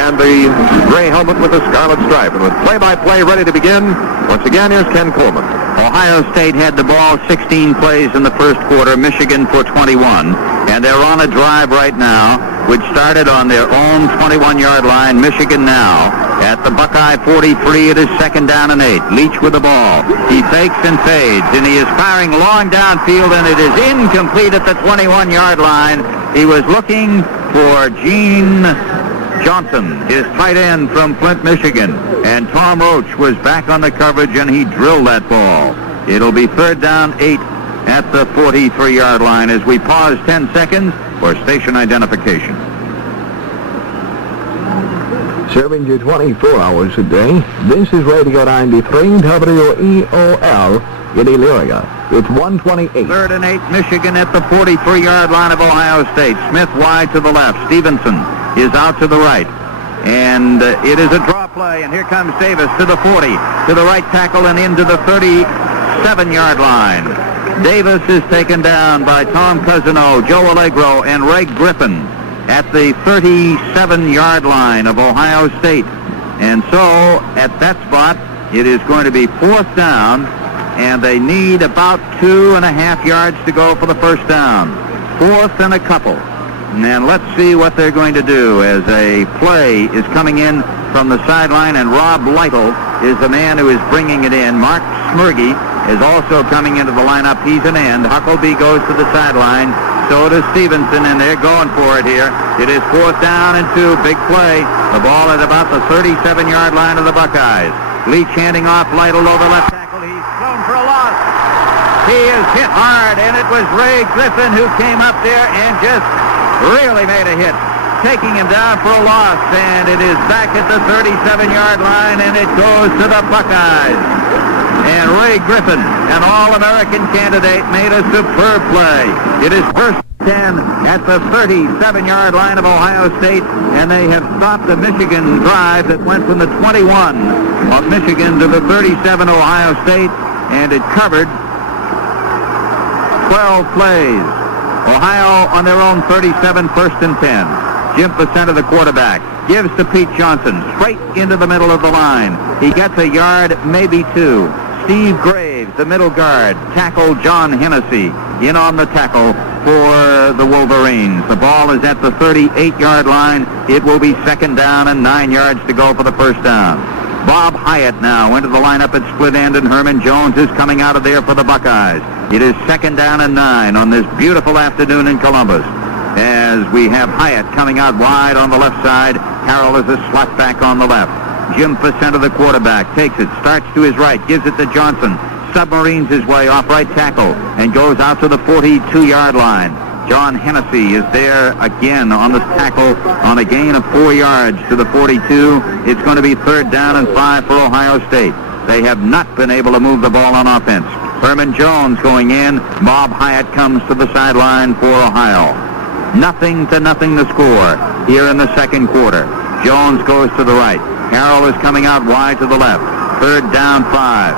and the gray helmet with a scarlet stripe. And with play-by-play ready to begin, once again, here's Ken Coleman. Ohio State had the ball 16 plays in the first quarter, Michigan for 21, and they're on a drive right now, which started on their own 21-yard line. Michigan now at the Buckeye 43. It is 2nd down and 8. Leach with the ball. He fakes and fades, and he is firing long downfield, and it is incomplete at the 21-yard line. He was looking for Gene Johnson, his tight end from Flint, Michigan, and Tom Roach was back on the coverage, and he drilled that ball. It'll be 3rd down 8 at the 43-yard line as we pause 10 seconds for station identification. Serving you 24 hours a day, this is Radio 93 WEOL in Elyria. It's 1:28. 3rd and 8, Michigan at the 43-yard line of Ohio State. Smith wide to the left. Stevenson is out to the right. And it is a draw play, and here comes Davis to the 40, to the right tackle and into the 37-yard line. Davis is taken down by Tom Cousineau, Joe Allegro, and Ray Griffin at the 37-yard line of Ohio State. And so, at that spot, it is going to be 4th down, and they need about 2.5 yards to go for the first down. 4th and a couple. And let's see what they're going to do as a play is coming in from the sideline, and Rob Lytle is the man who is bringing it in. Mark Smirgy is also coming into the lineup. He's an end. Huckleby goes to the sideline. So does Stevenson, and they're going for it here. It is 4th down and 2. Big play. The ball at about the 37-yard line of the Buckeyes. Leach handing off Lytle over left tackle. He's thrown for a loss. He is hit hard, and it was Ray Griffin who came up there and just really made a hit, taking him down for a loss, and it is back at the 37-yard line, and it goes to the Buckeyes. And Ray Griffin, an All-American candidate, made a superb play. It is 1st 10 at the 37-yard line of Ohio State, and they have stopped the Michigan drive that went from the 21 of Michigan to the 37 Ohio State, and it covered 12 plays. Ohio on their own 37, 1st and 10. Jim Facetta, the quarterback, gives to Pete Johnson, straight into the middle of the line. He gets a yard, maybe 2. Steve Graves, the middle guard, tackle John Hennessy in on the tackle for the Wolverines. The ball is at the 38-yard line. It will be 2nd down and 9 yards to go for the first down. Bob Hyatt now into the lineup at split end, and Herman Jones is coming out of there for the Buckeyes. It is 2nd down and 9 on this beautiful afternoon in Columbus, as we have Hyatt coming out wide on the left side. Carroll is a slot back on the left. Jim Facetta, the quarterback, takes it, starts to his right, gives it to Johnson, submarines his way off right tackle, and goes out to the 42-yard line. John Hennessy is there again on the tackle on a gain of 4 yards to the 42. It's going to be 3rd down and 5 for Ohio State. They have not been able to move the ball on offense. Herman Jones going in. Bob Hyatt comes to the sideline for Ohio. 0-0 the score here in the second quarter. Jones goes to the right. Harrell is coming out wide to the left. Third down, 5.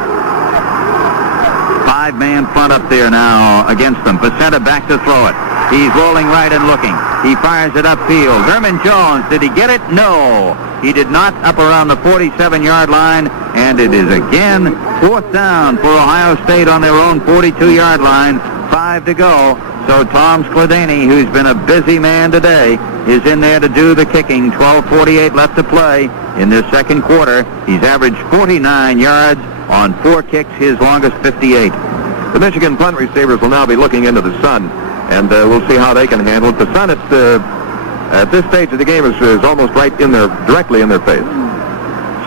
5-man front up there now against them. Pacenta back to throw it. He's rolling right and looking. He fires it upfield. Herman Jones, did he get it? No. He did not, up around the 47-yard line, and it is again 4th down for Ohio State on their own 42-yard line. 5 to go. So Tom Skladany, who's been a busy man today, is in there to do the kicking. 12:48 left to play in this second quarter. He's averaged 49 yards on 4 kicks, his longest 58. The Michigan punt receivers will now be looking into the sun, and we'll see how they can handle it. The sun at this stage of the game is almost directly in their face.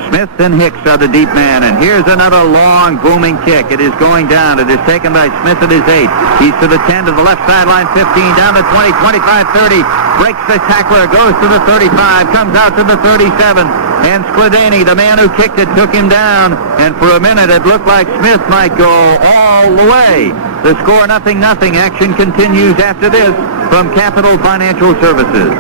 Smith and Hicks are the deep man, and here's another long booming kick. It is going down. It is taken by Smith at his 8. He's to the 10, to the left sideline, 15, down to 20, 25, 30. Breaks the tackler, goes to the 35, comes out to the 37. And Skladany, the man who kicked it, took him down. And for a minute, it looked like Smith might go all the way. The score 0-0. Action continues after this from Capital Financial Services.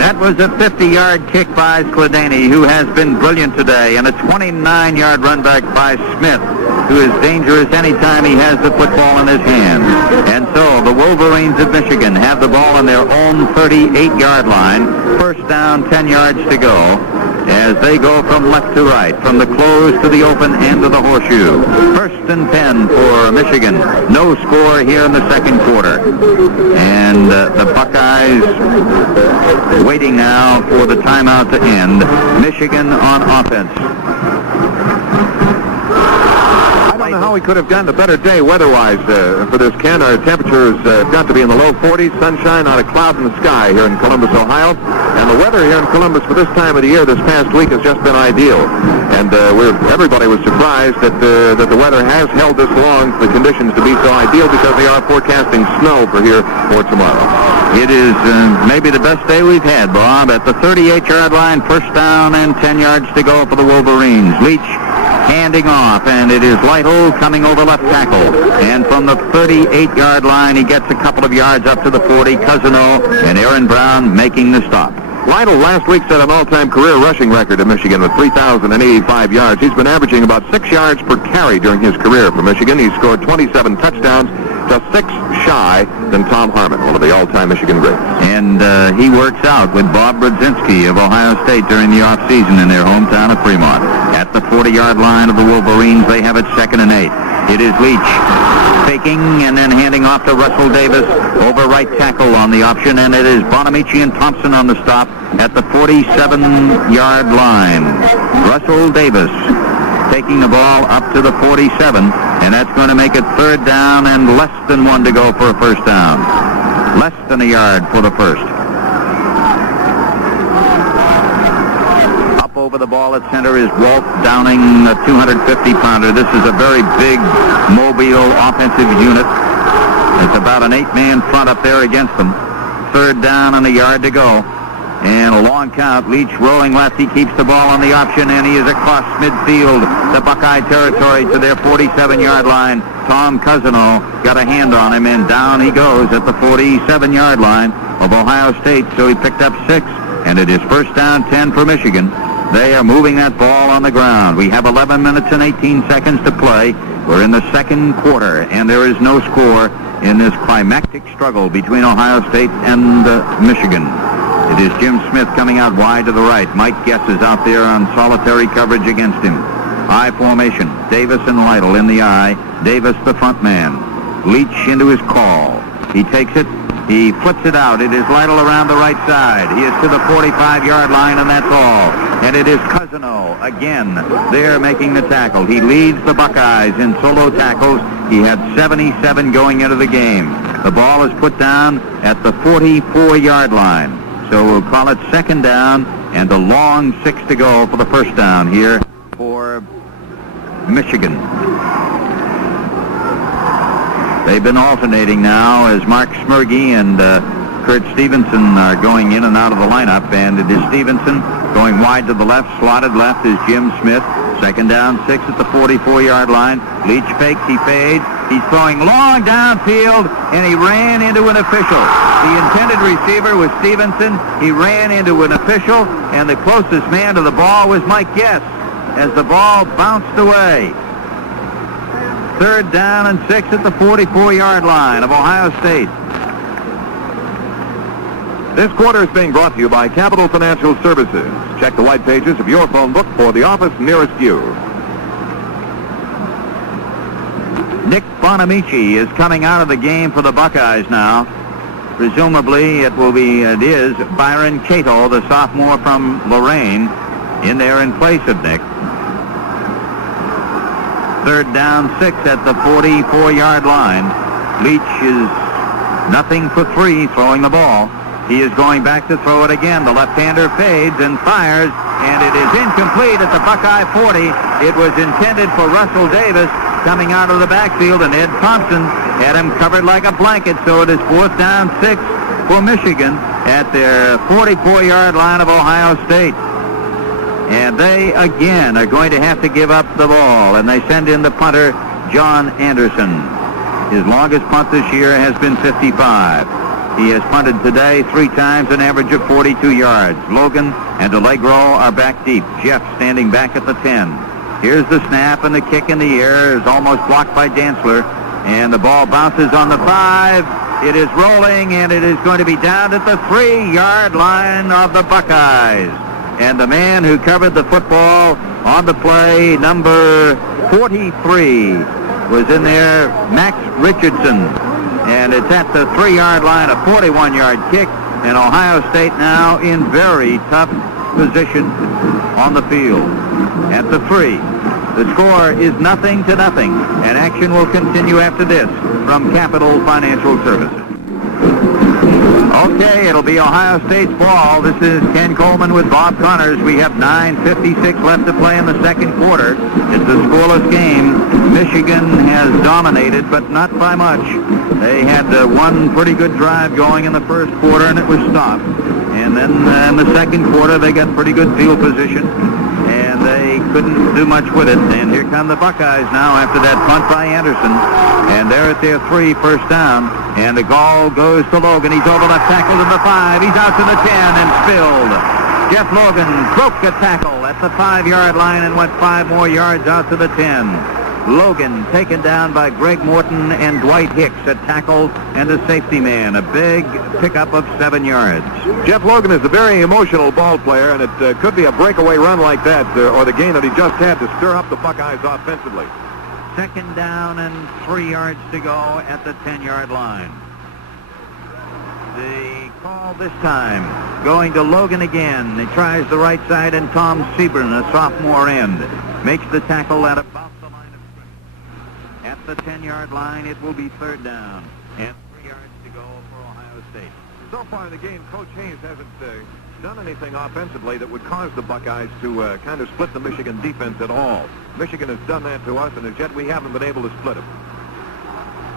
That was a 50-yard kick by Skladany, who has been brilliant today, and a 29-yard run back by Smith, who is dangerous anytime he has the football in his hands. And so the Wolverines of Michigan have the ball on their own 38-yard line. First down, 10 yards to go, as they go from left to right, from the close to the open end of the horseshoe. 1st and 10 for Michigan. No score here in the second quarter. And the Buckeyes waiting now for the timeout to end. Michigan on offense. I don't know how we could have gotten a better day weather-wise for this, Ken. Our temperatures got to be in the low 40s, sunshine, not a cloud in the sky here in Columbus, Ohio. And the weather here in Columbus for this time of the year, this past week, has just been ideal. And everybody was surprised that the weather has held this long, the conditions to be so ideal, because they are forecasting snow for here for tomorrow. It is maybe the best day we've had, Bob. At the 38-yard line, first down and 10 yards to go for the Wolverines. Leach handing off, and it is Lytle coming over left tackle. And from the 38-yard line, he gets a couple of yards up to the 40. Cousino and Aaron Brown making the stop. Lytle last week set an all-time career rushing record at Michigan with 3,085 yards. He's been averaging about 6 yards per carry during his career for Michigan. He's scored 27 touchdowns, just 6 shy than Tom Harmon, one of the all-time Michigan greats. And he works out with Bob Brzezinski of Ohio State during the offseason in their hometown of Fremont. At the 40-yard line of the Wolverines, they have it 2nd and 8. It is Leach faking and then handing off to Russell Davis over right tackle on the option, and it is Bonamici and Thompson on the stop at the 47-yard line. Russell Davis taking the ball up to the 47, and that's going to make it 3rd down and less than 1 to go for a first down. Less than a yard for the first. Up over the ball at center is Walt Downing, a 250-pounder. This is a very big, mobile offensive unit. It's about an 8-man front up there against them. 3rd down and a yard to go. And a long count. Leach rolling left. He keeps the ball on the option, and he is across midfield, the Buckeye territory, to their 47-yard line. Tom Cousino got a hand on him, and down he goes at the 47-yard line of Ohio State. So he picked up 6, and it is first down, 10 for Michigan. They are moving that ball on the ground. We have 11 minutes and 18 seconds to play. We're in the second quarter, and there is no score in this climactic struggle between Ohio State and Michigan. It is Jim Smith coming out wide to the right. Mike Getz is out there on solitary coverage against him. I formation. Davis and Lytle in the I. Davis the front man. Leach into his call. He takes it. He flips it out. It is Lytle around the right side. He is to the 45-yard line, and that's all. And it is Cousino again there making the tackle. He leads the Buckeyes in solo tackles. He had 77 going into the game. The ball is put down at the 44-yard line. So we'll call it 2nd down and a long 6 to go for the first down here for Michigan. They've been alternating now as Mark Smirgy and Kurt Stevenson going in and out of the lineup, and it is Stevenson going wide to the left. Slotted left is Jim Smith. Second down, 6 at the 44-yard line. Leach fakes, he fades. He's throwing long downfield, and he ran into an official. The intended receiver was Stevenson. He ran into an official, and the closest man to the ball was Mike Guess as the ball bounced away. Third down and 6 at the 44-yard line of Ohio State. This quarter is being brought to you by Capital Financial Services. Check the white pages of your phone book for the office nearest you. Nick Bonamici is coming out of the game for the Buckeyes now. Presumably it is Byron Cato, the sophomore from Lorain, in there in place of Nick. Third down, 6 at the 44-yard line. Leach is nothing for 3 throwing the ball. He is going back to throw it again. The left-hander fades and fires, and it is incomplete at the Buckeye 40. It was intended for Russell Davis coming out of the backfield, and Ed Thompson had him covered like a blanket, so it is 4th down 6 for Michigan at their 44-yard line of Ohio State. And they, again, are going to have to give up the ball, and they send in the punter, John Anderson. His longest punt this year has been 55. He has punted today 3 times, an average of 42 yards. Logan and Allegro are back deep. Jeff standing back at the 10. Here's the snap, and the kick in the air is almost blocked by Dantzler. And the ball bounces on the 5. It is rolling, and it is going to be down at the 3-yard line of the Buckeyes. And the man who covered the football on the play, number 43, was in there, Max Richardson. And it's at the 3-yard line, a 41-yard kick, and Ohio State now in very tough position on the field. At the 3, the score is 0-0, and action will continue after this from Capital Financial Services. Okay, it'll be Ohio State's ball. This is Ken Coleman with Bob Connors. We have 9:56 left to play in the second quarter. It's a scoreless game. Michigan has dominated, but not by much. They had one pretty good drive going in the first quarter, and it was stopped. And then in the second quarter, they got pretty good field position, and they couldn't do much with it. And here come the Buckeyes now after that punt by Anderson. And they're at their 3, first down. And the ball goes to Logan. He's over left tackle to the 5. He's out to the 10 and spilled. Jeff Logan broke a tackle at the 5-yard line and went 5 more yards out to the 10. Logan taken down by Greg Morton and Dwight Hicks, a tackle and a safety man. A big pickup of 7 yards. Jeff Logan is a very emotional ball player, and it could be a breakaway run like that, or the gain that he just had to stir up the Buckeyes offensively. Second down and 3 yards to go at the 10-yard line. The call this time going to Logan again. He tries the right side, and Tom Sebring, a sophomore end, makes the tackle at about the line of scrimmage. At the 10-yard line, it will be 3rd down and 3 yards to go for Ohio State. So far in the game, Coach Hayes hasn't done anything offensively that would cause the Buckeyes to kind of split the Michigan defense at all. Michigan has done that to us, and as yet we haven't been able to split them.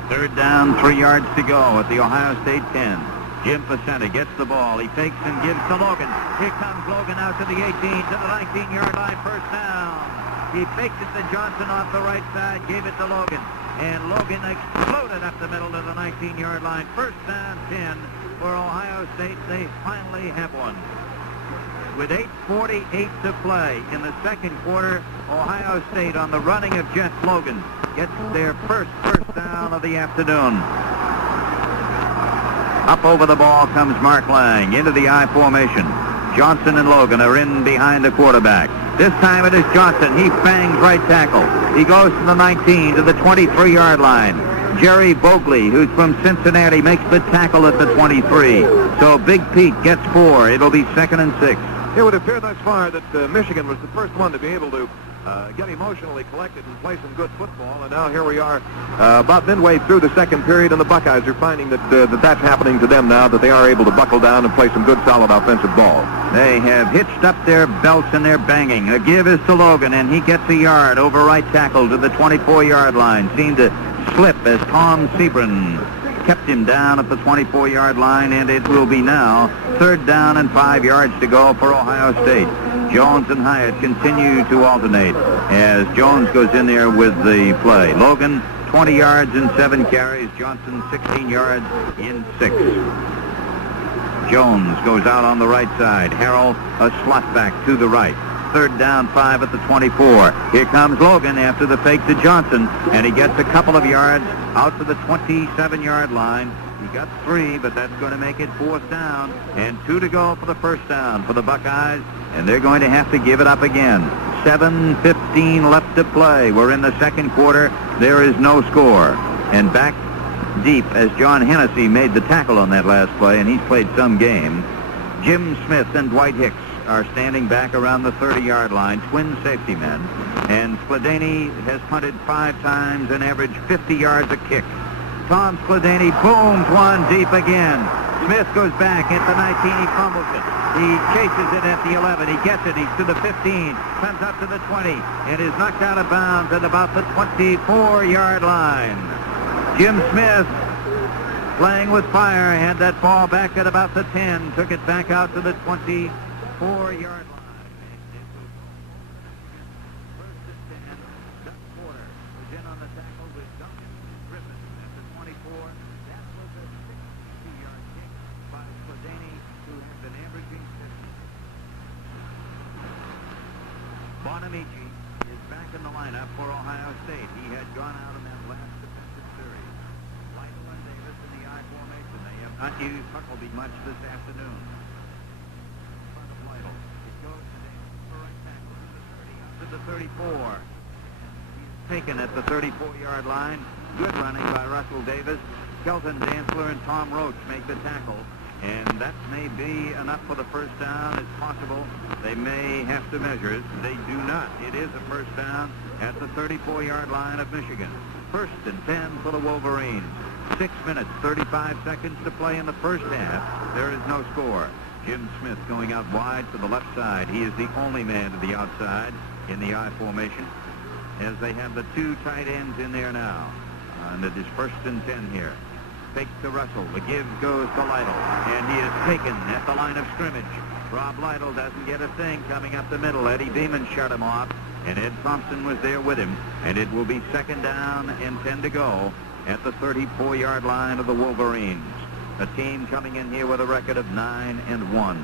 3rd down, 3 yards to go at the Ohio State 10. Jim Facenta gets the ball. He takes and gives to Logan. Here comes Logan out to the 18, to the 19-yard line, 1st down. He faked it to Johnson off the right side, gave it to Logan. And Logan exploded up the middle to the 19-yard line. 1st down, 10 for Ohio State. They finally have one. With 8:48 to play in the second quarter, Ohio State on the running of Jeff Logan gets their first down of the afternoon. Up over the ball comes Mark Lang into the I formation. Johnson and Logan are in behind the quarterback. This time it is Johnson. He bangs right tackle. He goes to the 19, to the 23-yard line. Jerry Bogley, who's from Cincinnati, makes the tackle at the 23. So Big Pete gets 4. It'll be 2nd and 6. It would appear thus far that Michigan was the first one to be able to get emotionally collected and play some good football. And now here we are about midway through the second period, and the Buckeyes are finding that that's happening to them now, that they are able to buckle down and play some good, solid offensive ball. They have hitched up their belts and they're banging. A give is to Logan, and he gets a yard over right tackle to the 24-yard line. Seemed to slip as Tom Sebring kept him down at the 24-yard line, and it will be now 3rd down and 5 yards to go for Ohio State. Jones and Hyatt continue to alternate as Jones goes in there with the play. Logan, 20 yards in 7 carries. Johnson, 16 yards in 6. Jones goes out on the right side. Harrell, a slot back to the right. 3rd down, 5 at the 24. Here comes Logan after the fake to Johnson, and he gets a couple of yards out to the 27-yard line. He got 3, but that's going to make it 4th down, and 2 to go for the first down for the Buckeyes, and they're going to have to give it up again. 7:15 left to play. We're in the 2nd quarter. There is no score. And back deep as John Hennessy made the tackle on that last play, and he's played some game. Jim Smith and Dwight Hicks are standing back around the 30-yard line, twin safety men. And Skladany has punted 5 times and averaged 50 yards a kick. Tom Skladany booms one deep again. Smith goes back at the 19. He fumbles it. He chases it at the 11. He gets it. He's to the 15. Comes up to the 20. And is knocked out of bounds at about the 24-yard line. Jim Smith, playing with fire, had that ball back at about the 10. Took it back out to the 24-yard line. First and 10. Duck Porter was in on the tackle with Duncan Griffin at the 24. That was a 60-yard kick by Skladany, who has been averaging 50. Bonamici is back in the lineup for Ohio State. He had gone out in that last defensive series. Lytle and Davis in the I formation. They have not used Huckleby much this afternoon. In front of Lytle. It goes to Davis for right tackle to the 30, up to the 34. He's taken at the 34-yard line. Good running by Russell Davis. Kelton Dantzler and Tom Roach make the tackle. And that may be enough for the first down. It's possible they may have to measure it. They do not. It is a first down at the 34-yard line of Michigan. 1st and 10 for the Wolverines. 6 minutes, 35 seconds to play in the first half. There is no score. Jim Smith going out wide to the left side. He is the only man to the outside in the I formation, as they have the 2 tight ends in there now. And it is 1st and 10 here. Fake to Russell. The give goes to Lytle, and he is taken at the line of scrimmage. Rob Lytle doesn't get a thing coming up the middle. Eddie Beeman shut him off, and Ed Thompson was there with him. And it will be 2nd down and 10 to go at the 34-yard line of the Wolverines. A team coming in here with a record of 9-1.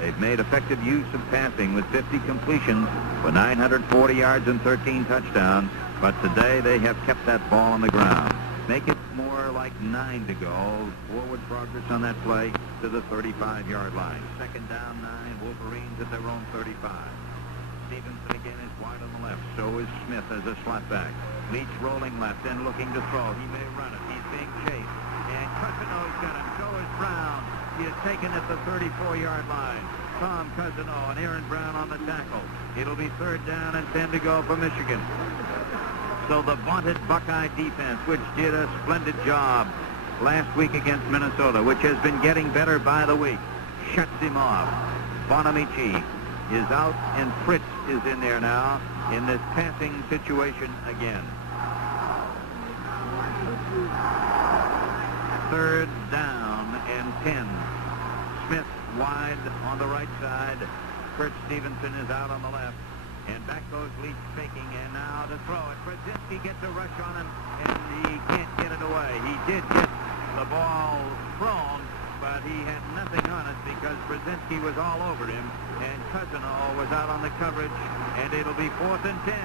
They've made effective use of passing with 50 completions for 940 yards and 13 touchdowns. But today they have kept that ball on the ground. Make it more like 9 to go. Forward progress on that play to the 35-yard line. 2nd down, 9. Wolverines at their own 35. Stevenson again is wide on the left. So is Smith as a slot back. Leach rolling left and looking to throw. He may run it. He's being chased. And Cousino's got him. So is Brown. He is taken at the 34-yard line. Tom Cousino and Aaron Brown on the tackle. It'll be 3rd down and 10 to go for Michigan. So the vaunted Buckeye defense, which did a splendid job last week against Minnesota, which has been getting better by the week, shuts him off. Bonamici is out, and Fritz is in there now in this passing situation again. 3rd down and 10. Smith wide on the right side. Kurt Stevenson is out on the left. And back goes Leach faking, and now to throw it. Brzezinski gets a rush on him, and he can't get it away. He did get the ball thrown, but he had nothing on it because Brzezinski was all over him, and Cousino was out on the coverage, and it'll be 4th and 10.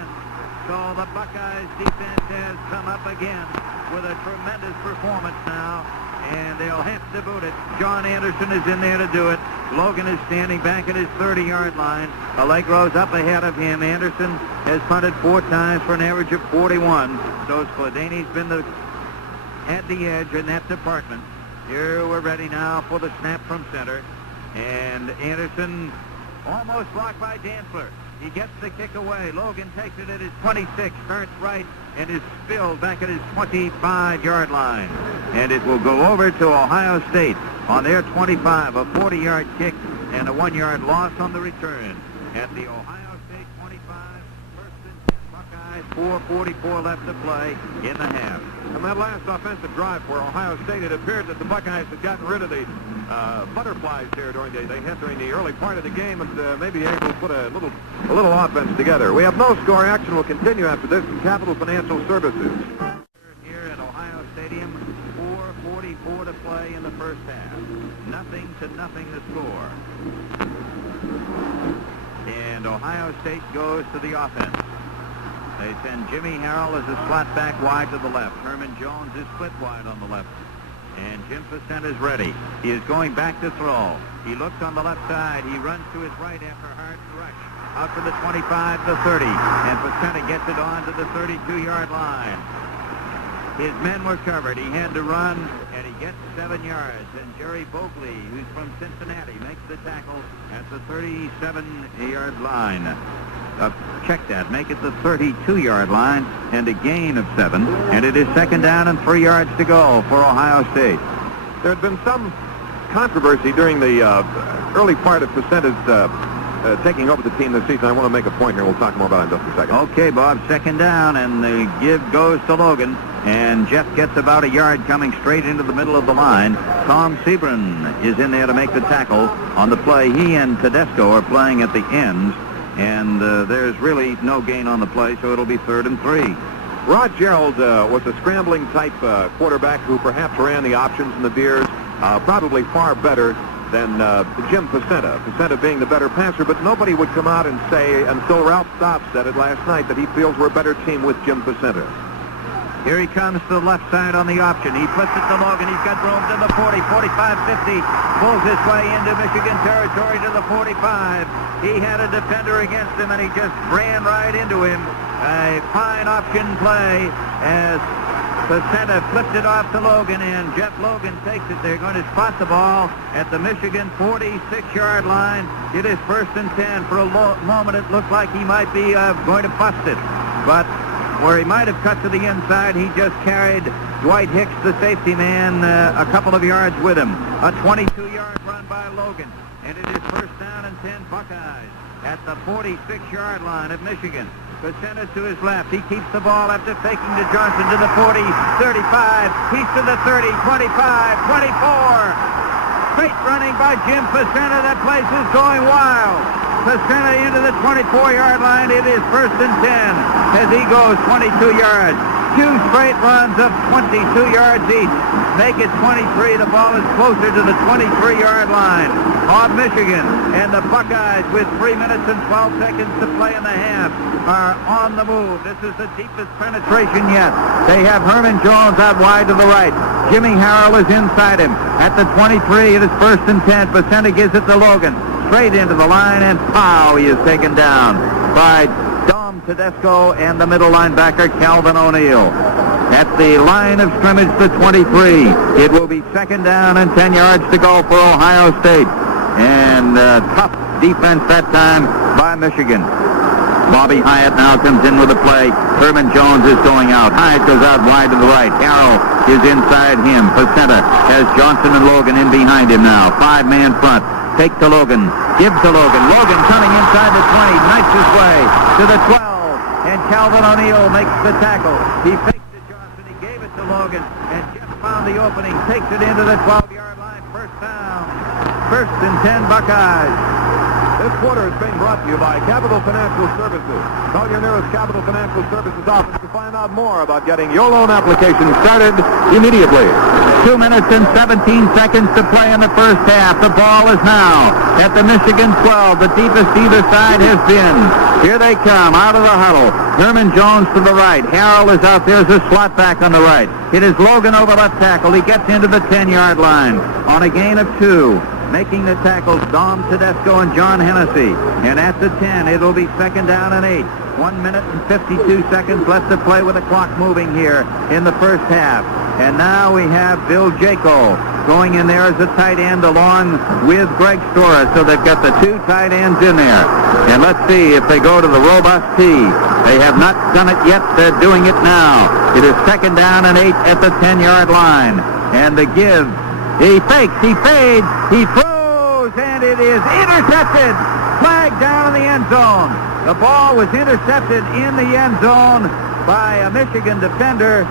So the Buckeyes defense has come up again with a tremendous performance now, and they'll have to boot it. John Anderson is in there to do it. Logan is standing back at his 30-yard line. Allegro's up ahead of him. Anderson has punted 4 times for an average of 41. So Skladany's been at the edge in that department. Here we're ready now for the snap from center. And Anderson almost blocked by Dantzler. He gets the kick away. Logan takes it at his 26, starts right, and is spilled back at his 25-yard line. And it will go over to Ohio State on their 25, a 40-yard kick and a 1-yard loss on the return. At the Ohio State 25, 1st and 10 Buckeyes 4:44 left to play in the half. On that last offensive drive for Ohio State, it appeared that the Buckeyes had gotten rid of the butterflies here during the early part of the game, and maybe able to put a little offense together. We have no score. Action will continue after this from Capital Financial Services. Here at Ohio Stadium, 4:44 to play in the first half. 0-0 the score. And Ohio State goes to the offense. They send Jimmy Harrell as a slot back wide to the left. Herman Jones is split wide on the left. And Jim Facent is ready. He is going back to throw. He looks on the left side. He runs to his right after a hard rush. Out to the 25, the 30. And Facent gets it on to the 32-yard line. His men were covered. He had to run, and he gets 7 yards. And Jerry Bogley, who's from Cincinnati, makes the tackle at the 37-yard line. Check that. Make it the 32-yard line and a gain of 7. And it is second down and 3 yards to go for Ohio State. There had been some controversy during the early part of Facent's taking over the team this season. I want to make a point here. We'll talk more about it in just a second. Okay, Bob. Second down, and the give goes to Logan. And Jeff gets about a yard coming straight into the middle of the line. Tom Sebring is in there to make the tackle on the play. He and Tedesco are playing at the ends. And there's really no gain on the play, so it'll be 3rd and 3. Rod Gerald was a scrambling type quarterback who perhaps ran the options and the veers probably far better than Jim Facenta. Facenta being the better passer, but nobody would come out and say, until Ralph Stopp said it last night, that he feels we're a better team with Jim Facenta. Here he comes to the left side on the option. He flips it to Logan. He's got room to the 40, 45, 50. Pulls his way into Michigan territory to the 45. He had a defender against him, and he just ran right into him. A fine option play as Facenta flipped it off to Logan, and Jeff Logan takes it. They're going to spot the ball at the Michigan 46-yard line. It is 1st and 10. For a moment, it looked like he might be going to bust it. But where he might have cut to the inside, he just carried Dwight Hicks, the safety man, a couple of yards with him. A 22-yard run by Logan. And it is 1st down and 10 Buckeyes at the 46-yard line of Michigan. Facenta to his left. He keeps the ball after faking to Johnson to the 40, 35. He's to the 30, 25, 24. Great running by Jim Facenta. That place is going wild. Facenta into the 24-yard line. It is 1st and 10 as he goes 22 yards. 2 straight runs of 22 yards each. Make it 23. The ball is closer to the 23-yard line of Michigan. And the Buckeyes, with 3 minutes and 12 seconds to play in the half, are on the move. This is the deepest penetration yet. They have Herman Jones out wide to the right. Jimmy Harrell is inside him. At the 23, it is 1st and 10. Facenta gives it to Logan. Straight into the line, and pow, he is taken down by Dom Tedesco and the middle linebacker, Calvin O'Neill. At the line of scrimmage, the 23. It will be 2nd down and 10 yards to go for Ohio State. And tough defense that time by Michigan. Bobby Hyatt now comes in with a play. Herman Jones is going out. Hyatt goes out wide to the right. Harrell is inside him. Facenta has Johnson and Logan in behind him now. 5-man front. Take to Logan. Give to Logan. Logan coming inside the 20. Knifes his way to the 12. And Calvin O'Neill makes the tackle. He faked to Johnson. He gave it to Logan. And Jeff found the opening. Takes it into the 12-yard line. 1st down. 1st and 10 Buckeyes. This quarter is being brought to you by Capital Financial Services. Call your nearest Capital Financial Services office to find out more about getting your loan application started immediately. 2 minutes and 17 seconds to play in the first half. The ball is now at the Michigan 12. The deepest either side has been. Here they come out of the huddle. Herman Jones to the right. Harrell is out there as a slot back on the right. It is Logan over left tackle. He gets into the 10-yard line on a gain of 2. Making the tackles, Dom Tedesco and John Hennessy. And at the 10, it'll be 2nd down and 8. 1 minute and 52 seconds left to play with the clock moving here in the first half. And now we have Bill Jaco going in there as a tight end along with Greg Stora. So they've got the 2 tight ends in there. And let's see if they go to the robust T. They have not done it yet. They're doing it now. It is 2nd down and 8 at the 10-yard line. And the give. He fakes, he fades, he throws, and it is intercepted. Flag down in the end zone. The ball was intercepted in the end zone by a Michigan defender,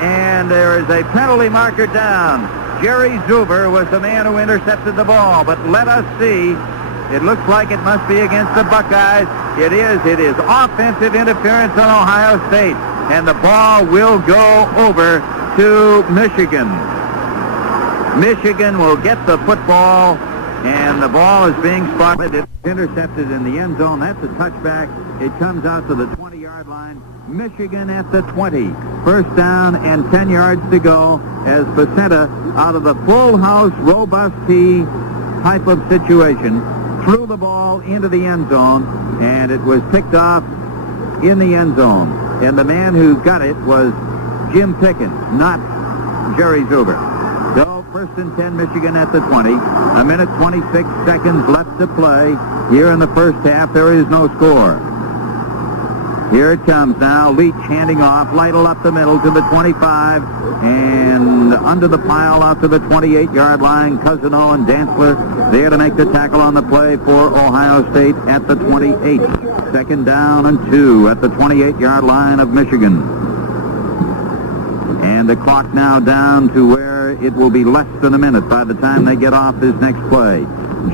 and there is a penalty marker down. Jerry Zuber was the man who intercepted the ball, but let us see. It looks like it must be against the Buckeyes. It is. It is offensive interference on Ohio State, and the ball will go over to Michigan. Michigan will get the football, and the ball is being spotted. It's intercepted in the end zone. That's a touchback. It comes out to the 20-yard line. Michigan at the 20. First down and 10 yards to go as Facetta, out of the full house, robust T type of situation, threw the ball into the end zone, and it was picked off in the end zone. And the man who got it was Jim Pickens, not Jerry Zuber. So first and 10, Michigan at the 20. A minute 26 seconds left to play. Here in the first half, there is no score. Here it comes now. Leach handing off. Lytle up the middle to the 25. And under the pile out to the 28-yard line. Cousino and Dantzler there to make the tackle on the play for Ohio State at the 28. Second down and 2 at the 28-yard line of Michigan. And the clock now down to where it will be less than a minute by the time they get off this next play.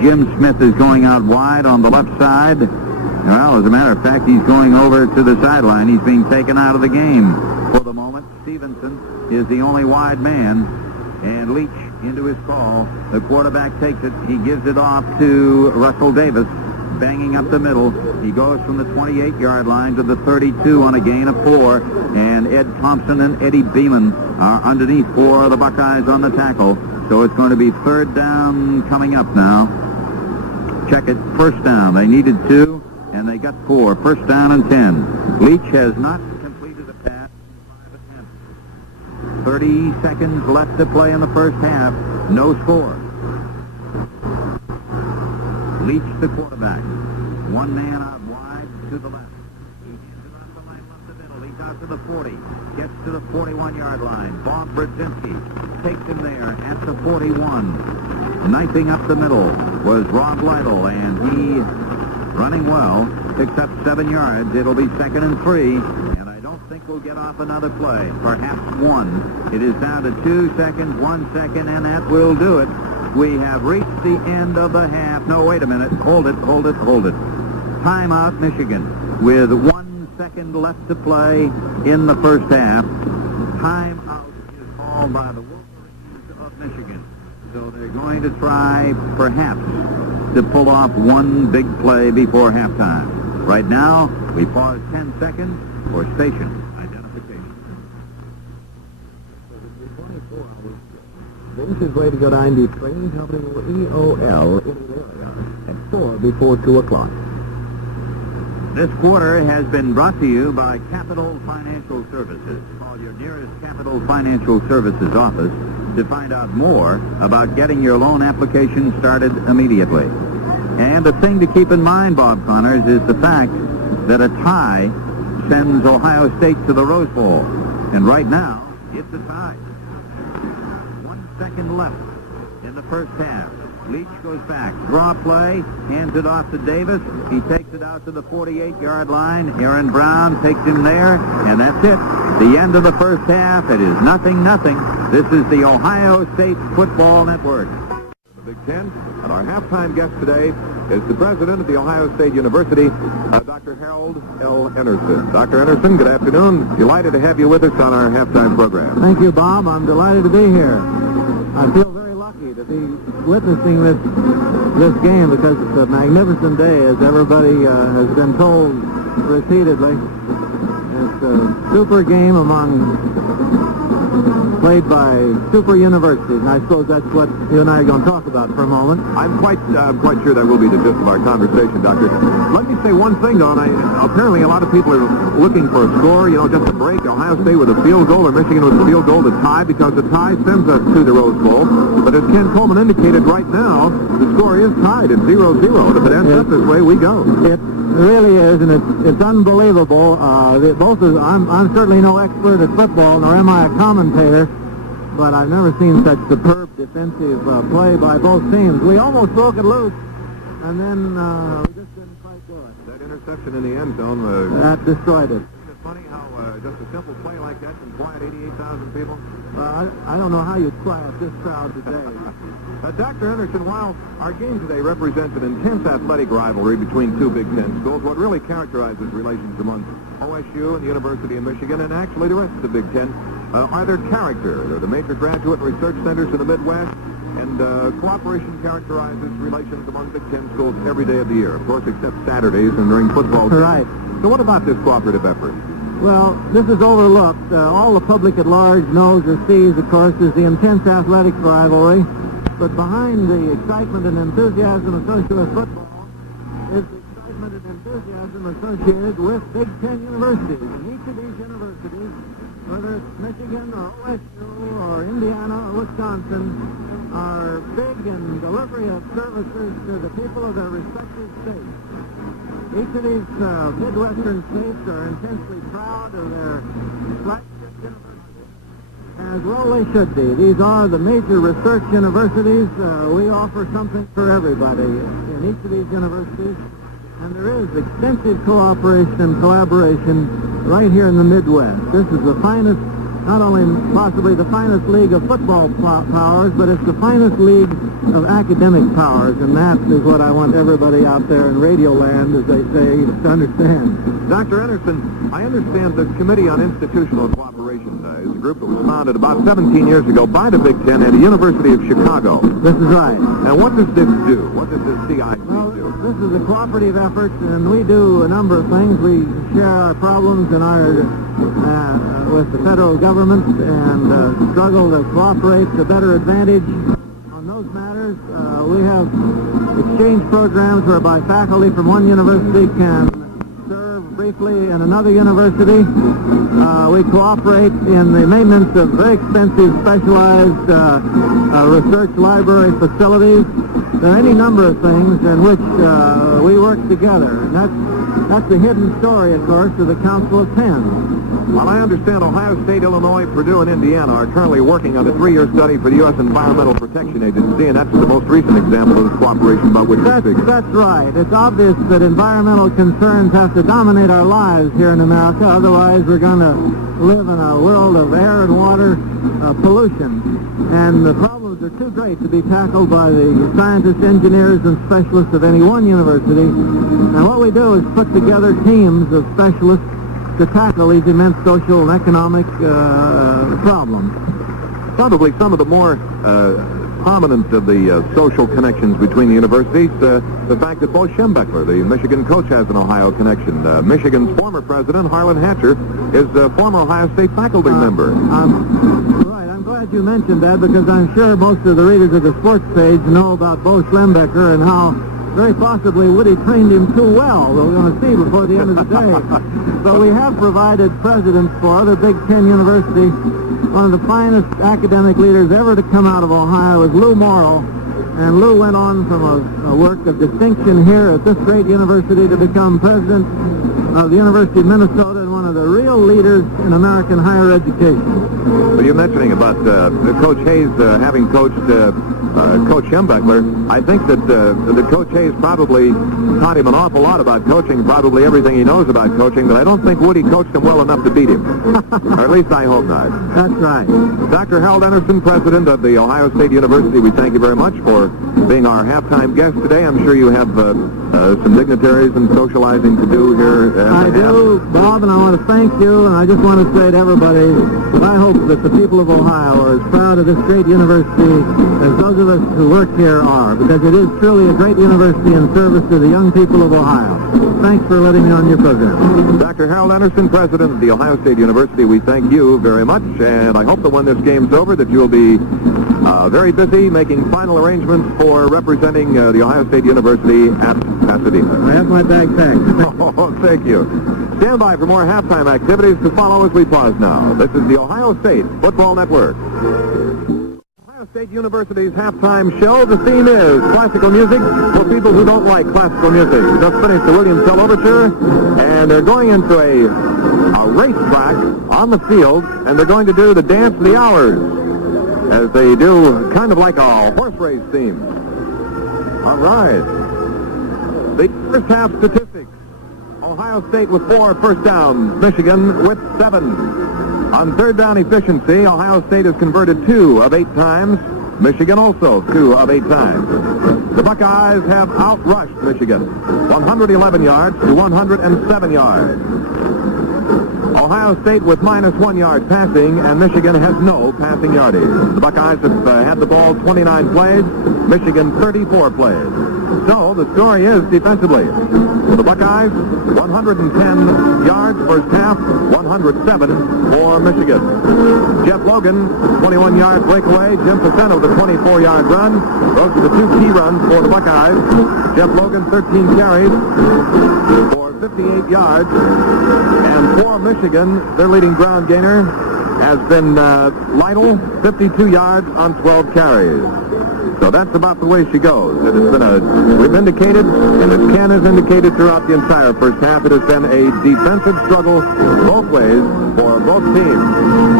Jim Smith is going out wide on the left side. Well, as a matter of fact, he's going over to the sideline. He's being taken out of the game for the moment. Stevenson is the only wide man, and Leach into his call. The quarterback takes it. He gives it off to Russell Davis, banging up the middle. He goes from the 28-yard line to the 32 on a gain of 4, and Ed Thompson and Eddie Beeman are underneath for the Buckeyes on the tackle. So it's going to be third down coming up now. Check it. First down. They needed 2. And they got 4. First down and 10. Leach has not completed a pass in 5 attempts. 30 seconds left to play in the first half. No score. Leach, the quarterback. One man out wide to the left. He hands it off the line left the middle. He's out to the 40. Gets to the 41-yard line. Bob Brzezinski takes him there at the 41. Knifing up the middle was Rob Lytle, and he, running well, picks up 7 yards. It'll be 2nd and 3, and I don't think we'll get off another play. Perhaps 1. It is down to 2 seconds, 1 second, and that will do it. We have reached the end of the half. No, wait a minute. Hold it. Timeout, Michigan, with 1 second left to play in the first half. Timeout is called by the Wolverines of Michigan. So they're going to try, perhaps, to pull off one big play before halftime. Right now, we pause 10 seconds for station identification. This is Radio 93, WEOL in the area at 4 before 2 o'clock. This quarter has been brought to you by Capital Financial Services. Call your nearest Capital Financial Services office to find out more about getting your loan application started immediately. And the thing to keep in mind, Bob Connors, is the fact that a tie sends Ohio State to the Rose Bowl. And right now, it's a tie. 1 second left in the first half. Leach goes back. Draw play. Hands it off to Davis. He takes it out to the 48-yard line. Aaron Brown takes him there. And that's it. The end of the first half. It is 0-0. This is the Ohio State Football Network. The Big Ten. And our halftime guest today is the president of the Ohio State University, Dr. Harold L. Enerson. Dr. Enerson, good afternoon. Delighted to have you with us on our halftime program. Thank you, Bob. I'm delighted to be here. I feel very lucky to be witnessing this game because it's a magnificent day, as everybody has been told repeatedly. It's a super game played by super universities, and I suppose that's what you and I are going to talk about for a moment. I'm quite sure that will be the gist of our conversation, Doctor. Let me say one thing, though, apparently a lot of people are looking for a score, just a break. Ohio State with a field goal or Michigan with a field goal to tie, because the tie sends us to the Rose Bowl. But as Ken Coleman indicated, right now, the score is tied at 0-0. If it ends up this way, we go. It really is, and it's unbelievable. I'm certainly no expert at football, nor am I a commentator, but I've never seen such superb defensive play by both teams. We almost broke it loose, and then we just didn't quite do it. That interception in the end zone that destroyed it. funny how just a simple play like that can quiet 88,000 people? I don't know how you quiet this crowd today. Dr. Anderson, while our game today represents an intense athletic rivalry between two Big Ten schools, what really characterizes relations among OSU and the University of Michigan, and actually the rest of the Big Ten, are their character. They're the major graduate and research centers in the Midwest, and cooperation characterizes relations among Big Ten schools every day of the year, of course, except Saturdays and during football season. Right. So what about this cooperative effort? Well, this is overlooked. All the public at large knows or sees, of course, is the intense athletic rivalry. But behind the excitement and enthusiasm associated with football is the excitement and enthusiasm associated with Big Ten universities. And each of these universities, whether it's Michigan or OSU or Indiana or Wisconsin, are big in delivery of services to the people of their respective states. Each of these Midwestern states are intensely proud of their flagship universities, as well they should be. These are the major research universities. We offer something for everybody in each of these universities, and there is extensive cooperation and collaboration right here in the Midwest. This is the finest, not only possibly the finest league of football powers, but it's the finest league of academic powers, and that is what I want everybody out there in Radio Land, as they say, to understand. Dr. Anderson, I understand the Committee on Institutional Cooperation is a group that was founded about 17 years ago by the Big Ten and the University of Chicago. This is right. And what does this do? What does this CIC do? This is a cooperative effort, and we do a number of things. We share our problems and our with the federal government and struggle to cooperate to better advantage on those matters. We have exchange programs whereby faculty from one university can serve briefly in another university. We cooperate in the maintenance of very expensive specialized research library facilities. There are any number of things in which we work together, and that's the hidden story, of course, of the Council of 10. Well, I understand Ohio State, Illinois, Purdue, and Indiana are currently working on a 3-year study for the U.S. Environmental Protection Agency, and that's the most recent example of this cooperation about which we're speaking. That's right. It's obvious that environmental concerns have to dominate our lives here in America. Otherwise, we're going to live in a world of air and water pollution. And the problems are too great to be tackled by the scientists, engineers, and specialists of any one university. And what we do is put together teams of specialists to tackle these immense social and economic problems. Probably some of the more prominent of the social connections between the universities, the fact that Bo Schembechler, the Michigan coach, has an Ohio connection. Michigan's former president, Harlan Hatcher, is a former Ohio State faculty member. Right, I'm glad you mentioned that, because I'm sure most of the readers of the sports page know about Bo Schembechler and how very possibly Woody trained him too well. We're going to see before the end of the day. But we have provided presidents for other Big Ten universities. One of the finest academic leaders ever to come out of Ohio is Lou Morrill. And Lou went on from a work of distinction here at this great university to become president of the University of Minnesota and one of the real leaders in American higher education. Well, you're mentioning about Coach Hayes having coached Coach Schembechler. I think that the Coach Hayes probably taught him an awful lot about coaching, probably everything he knows about coaching, but I don't think Woody coached him well enough to beat him. Or at least I hope not. That's right. Dr. Harold Anderson, president of the Ohio State University, we thank you very much for being our halftime guest today. I'm sure you have some dignitaries and socializing to do here. I do, Bob, and I want to thank you, and I just want to say to everybody that I hope that the people of Ohio are as proud of this great university as those of us who work here are, because it is truly a great university in service to the young people of Ohio. Thanks for letting me on your program. Dr. Harold Anderson, president of the Ohio State University, we thank you very much, and I hope that when this game's over that you'll be very busy making final arrangements for representing the Ohio State University at Pasadena. I have my bag packed. Oh, thank you. Stand by for more halftime activities to follow as we pause now. This is the Ohio State Football Network. Ohio State University's halftime show. The theme is classical music for people who don't like classical music. We just finished the William Tell Overture, and they're going into a racetrack on the field, and they're going to do the Dance of the Hours, as they do kind of like a horse race theme. All right. The first half statistics. Ohio State with 4 first downs, Michigan with 7. On third down efficiency, Ohio State has converted 2 of 8 times. Michigan also 2 of 8 times. The Buckeyes have outrushed Michigan 111 yards to 107 yards. Ohio State with -1 yard passing, and Michigan has no passing yardage. The Buckeyes have had the ball 29 plays, Michigan 34 plays. So the story is defensively. For the Buckeyes, 110 yards first half, 107 for Michigan. Jeff Logan, 21-yard breakaway. Jim Pacento, the 24-yard run. Those are the 2 key runs for the Buckeyes. Jeff Logan, 13 carries for 58 yards. And for Michigan, their leading ground gainer has been Lytle, 52 yards on 12 carries. So that's about the way she goes. It has been we've indicated, and as Ken has indicated throughout the entire first half, it has been a defensive struggle both ways for both teams.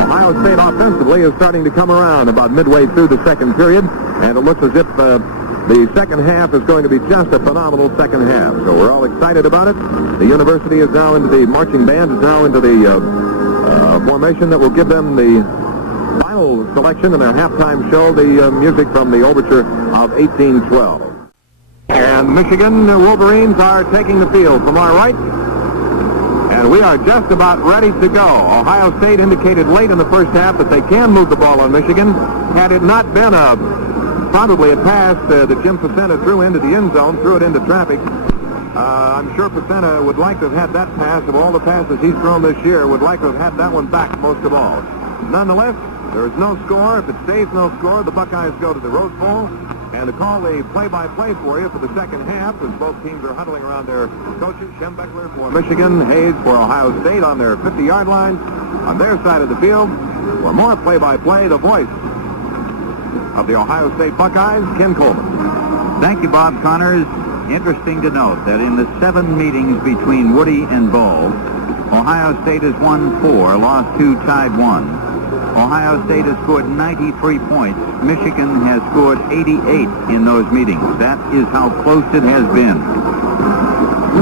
Ohio State offensively is starting to come around about midway through the second period, and it looks as if the second half is going to be just a phenomenal second half. So we're all excited about it. The university is now into the marching band, is now into the formation that will give them the final selection in their halftime show, the music from the overture of 1812. And Michigan Wolverines are taking the field from our right. And we are just about ready to go. Ohio State indicated late in the first half that they can move the ball on Michigan. Had it not been probably a pass that Jim Pacento threw into the end zone, threw it into traffic, I'm sure Pacento would like to have had that pass, of all the passes he's thrown this year, would like to have had that one back most of all. Nonetheless, there is no score. If it stays no score, the Buckeyes go to the Rose Bowl. And to call the play-by-play for you for the second half, as both teams are huddling around their coaches, Schembechler for Michigan, Hayes for Ohio State on their 50-yard line. On their side of the field, for more play-by-play, the voice of the Ohio State Buckeyes, Ken Coleman. Thank you, Bob Connors. Interesting to note that in the 7 meetings between Woody and Bull, Ohio State has won 4, lost 2, tied 1. Ohio State has scored 93 points. Michigan has scored 88 in those meetings. That is how close it has been.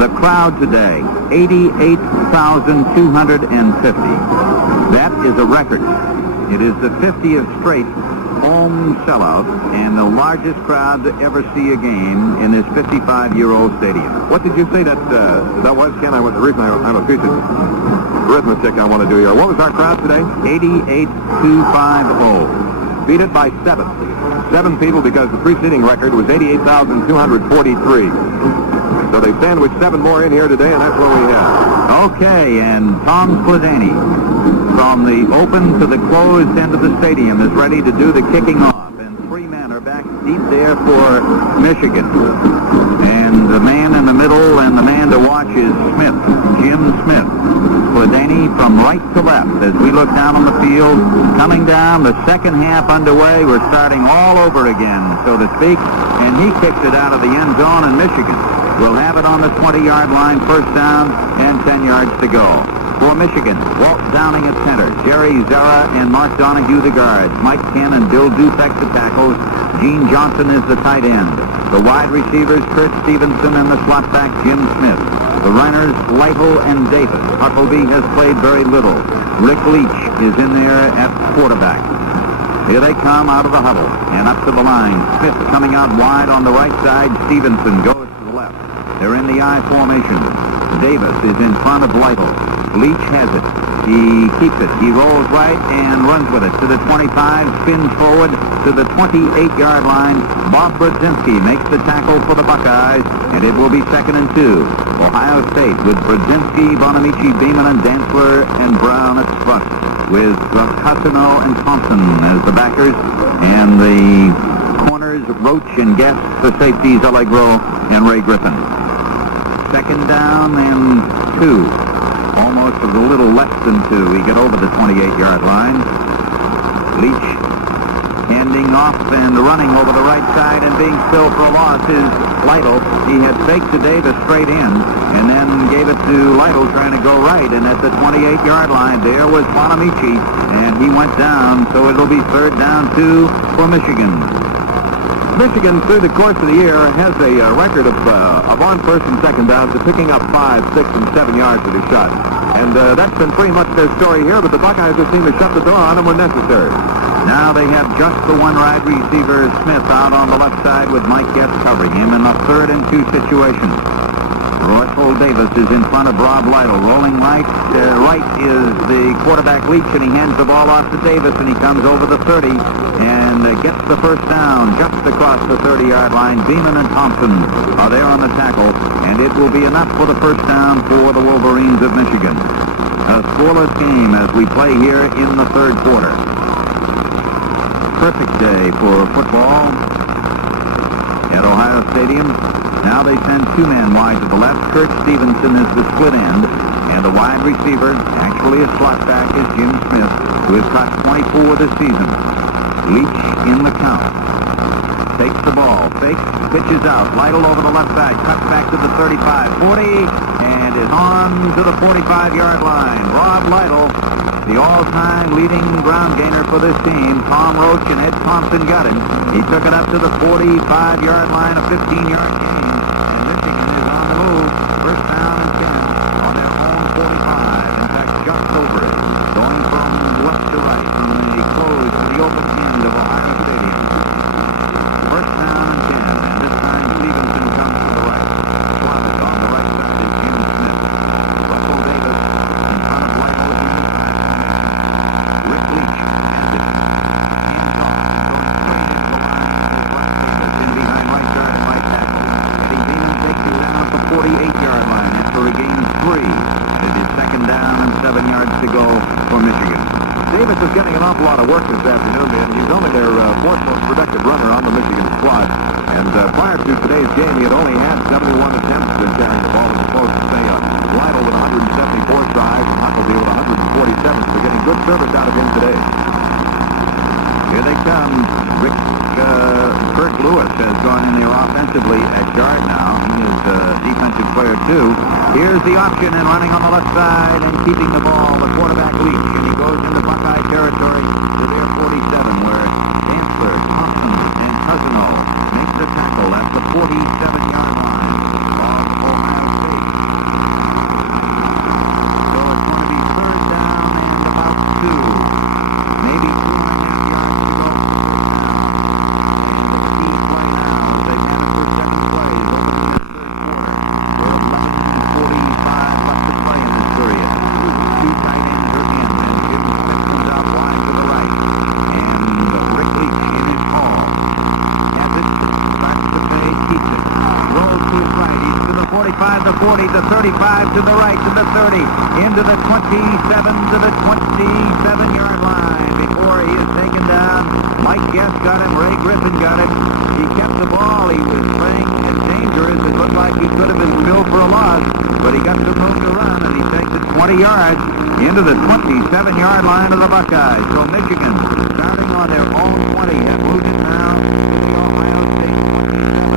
The crowd today, 88,250. That is a record. It is the 50th straight home sellout and the largest crowd to ever see a game in this 55-year-old stadium. What did you say that was, Ken? The reason I'm a piece of arithmetic I want to do here. What was our crowd today? 88,250. Beat it by 7. 7 people, because the preceding record was 88,243. So they sandwiched 7 more in here today, and that's what we have. Okay, and Tom Spladani, from the open to the closed end of the stadium, is ready to do the kicking off. And 3 men are back deep there for Michigan. And the man in the middle and the man to watch is Smith, Jim Smith. Spladani from right to left as we look down on the field. Coming down, the second half underway. We're starting all over again, so to speak. And he kicks it out of the end zone, and Michigan will have it on the 20-yard line, first down, and 10 yards to go. For Michigan, Walt Downing at center, Jerry Zera and Mark Donahue the guards, Mike Ken and Bill Dufek the tackles, Gene Johnson is the tight end. The wide receivers, Kurt Stevenson, and the slot back, Jim Smith. The runners, Lytle and Davis. Huckleby has played very little. Rick Leach is in there at quarterback. Here they come out of the huddle and up to the line. Smith coming out wide on the right side. Stevenson goes to the left. They're in the I formation. Davis is in front of Lytle. Leach has it. He keeps it. He rolls right and runs with it to the 25, spins forward to the 28-yard line. Bob Brzezinski makes the tackle for the Buckeyes, and it will be 2nd and 2. Ohio State with Brzezinski, Bonamici, Beeman, and Dantzler, and Brown at front, with Cossino and Thompson as the backers, and the corners, Roach and Guest, the safeties, Allegro and Ray Griffin. 2nd down and 2. Almost a little less than 2. We get over the 28-yard line. Leach handing off and running over the right side, and being still for a loss is Lytle. He had faked to Davis straight in and then gave it to Lytle trying to go right, and at the 28-yard line there was Bonamici, and he went down, so it'll be 3rd down 2 for Michigan. Michigan, through the course of the year, has a record of on first and second downs of picking up 5, 6, and 7 yards with a shot. And that's been pretty much their story here, but the Buckeyes just seem to shut the door on them when necessary. Now they have just the one wide receiver, Smith, out on the left side with Mike Guest covering him in a 3rd and 2 situation. Russell Davis is in front of Rob Lytle. Rolling right. Right is the quarterback Leach, and he hands the ball off to Davis, and he comes over the 30 and gets the first down just across the 30-yard line. Beeman and Thompson are there on the tackle, and it will be enough for the first down for the Wolverines of Michigan. A scoreless game as we play here in the 3rd quarter. Perfect day for football at Ohio Stadium. Now they send 2 men wide to the left. Kurt Stevenson is the split end, and the wide receiver, actually a slot back, is Jim Smith, who has caught 24 this season. Leach in the count. Takes the ball, fakes, pitches out. Lytle over the left side, cuts back to the 35, 40, and is on to the 45-yard line. Rob Lytle, the all-time leading ground gainer for this team. Tom Roach and Ed Thompson got him. He took it up to the 45-yard line, a 15-yard gain. And Michigan is on the move. First down and 10 on their own 45. In fact, just over it. Going from left to right from the close to the open end of Ohio Stadium. First down and 10. And this time Stevenson comes to the right. Slotted on the right side is Jim Smith. Russell Davis in front of Lytle in the side. Rick Leach has it. Hands off. Goes straight into the line. Davis in behind right guard and right tackle. Eddie Beeman takes it down at the 48-yard line after a gain of 3. It is second down and 7 yards to go for Michigan. Davis is getting an awful lot of work this afternoon, and he's only their 4th most productive runner on the Michigan squad. And prior to today's game, he had only had 71 attempts in carrying the ball as opposed to, say, Lytle with 174 tries and Huckleby with 147. So they're getting good service out of him today. Here they come. Kurt Lewis has gone in there offensively at guard now. He is a defensive player, too. Here's the option, and running on the left side and keeping the ball, the quarterback Leach, and he goes into Buckeye territory to their 47, where Dantzler, Thompson, and Cousino make the tackle at the 47-yard line of Ohio State. So it's going to be 3rd down and about 2. Maybe 2.5 yards to go for the first down. And the key play now, as they have it for 7 plays, opening that 3rd quarter. With 11:45 left to play in this period. 2 tight ends are in, and Jim Smith comes out wide to the right. And Rick Leach in his call. Has it, starts to fade, keeps it. Rolls to his right. He's to the 45, the 40, the 35, to the right, to the 30, into the 27, to the 27-yard line. Before he is taken down, Mike Guest got him, Ray Griffin got him. He kept the ball. He was playing as dangerous. It looked like he could have been billed for a loss, but he got some room to run, and he takes it 20 yards into the 27-yard line of the Buckeyes. So Michigan, starting on their own 20, have moved it now to the Ohio State 27.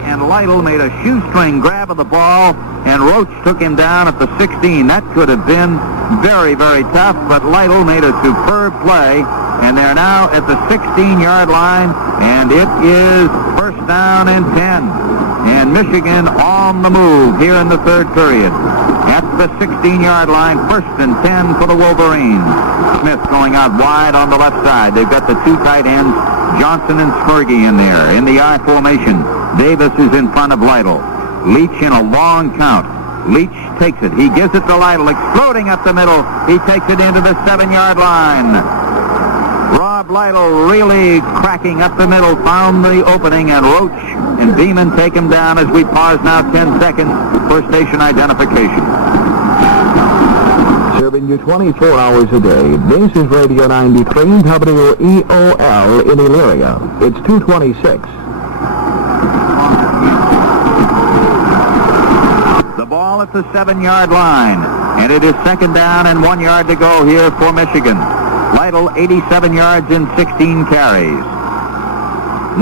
And Lytle made a shoestring grab of the ball, and Roach took him down at the 16. That could have been very, very tough, but Lytle made a superb play, and they're now at the 16-yard line, and it is first down and 10. And Michigan on the move here in the 3rd period. At the 16-yard line, first and 10 for the Wolverines. Smith going out wide on the left side. They've got the 2 tight ends, Johnson and Smurgy, in there in the I formation. Davis is in front of Lytle. Leach in a long count. Leach takes it. He gives it to Lytle, exploding up the middle. He takes it into the 7-yard line. Rob Lytle really cracking up the middle, found the opening, and Roach and Beeman take him down as we pause now 10 seconds for station identification. Serving you 24 hours a day. This is Radio 93 WEOL in Elyria. It's 2:26. The ball at the 7-yard line, And it is second down and 1 yard to go here for Michigan. Lytle, 87 yards in 16 carries.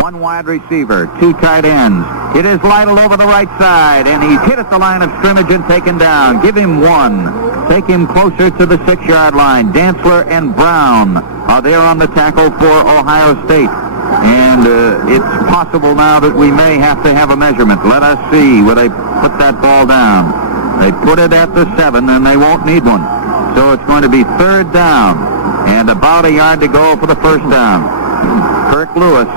One wide receiver, two tight ends. It is Lytle over the right side, and he's hit at the line of scrimmage and taken down. Give him one. Take him closer to the 6-yard line. Dantzler and Brown are there on the tackle for Ohio State. And it's possible now that we may have to have a measurement. Let us see where they put that ball down. They put it at the 7, and they won't need one. So it's going to be third down, and about a yard to go for the first down. Kirk Lewis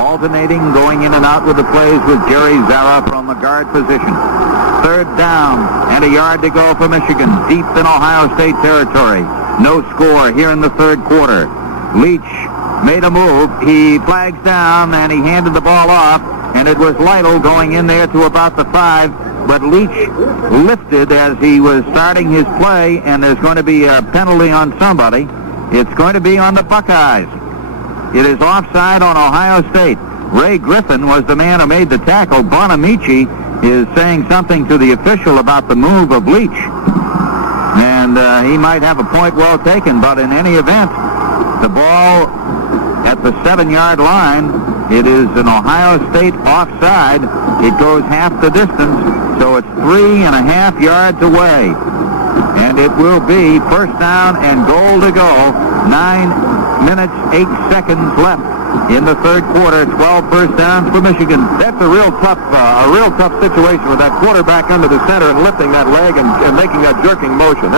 alternating, going in and out with the plays with Jerry Zara from the guard position. Third down and a yard to go for Michigan, deep in Ohio State territory. No score here in the third quarter. Leach made a move. He flags down, and he handed the ball off, and it was Lytle going in there to about the 5, but Leach lifted as he was starting his play, and there's going to be a penalty on somebody. It's going to be on the Buckeyes. It is offside on Ohio State. Ray Griffin was the man who made the tackle. Bonamici is saying something to the official about the move of Leach. And he might have a point well taken, but in any event, the ball at the 7-yard line, it is an Ohio State offside. It goes half the distance, so it's 3.5 yards away. And it will be first down and goal to go. 9 minutes, 8 seconds left in the third quarter. 12 first downs for Michigan. That's a real tough situation with that quarterback under the center and lifting that leg and making that jerking motion.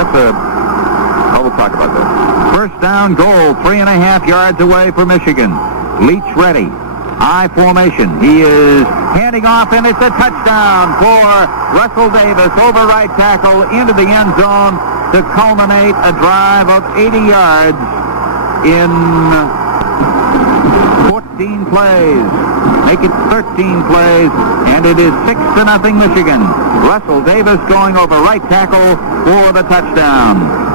We'll talk about that. First down goal, 3.5 yards away for Michigan. Leach ready. I formation. He is handing off, and it's a touchdown for Russell Davis over right tackle into the end zone to culminate a drive of 80 yards in 14 plays. Make it 13 plays, and it is 6-0 Michigan. Russell Davis going over right tackle for the touchdown.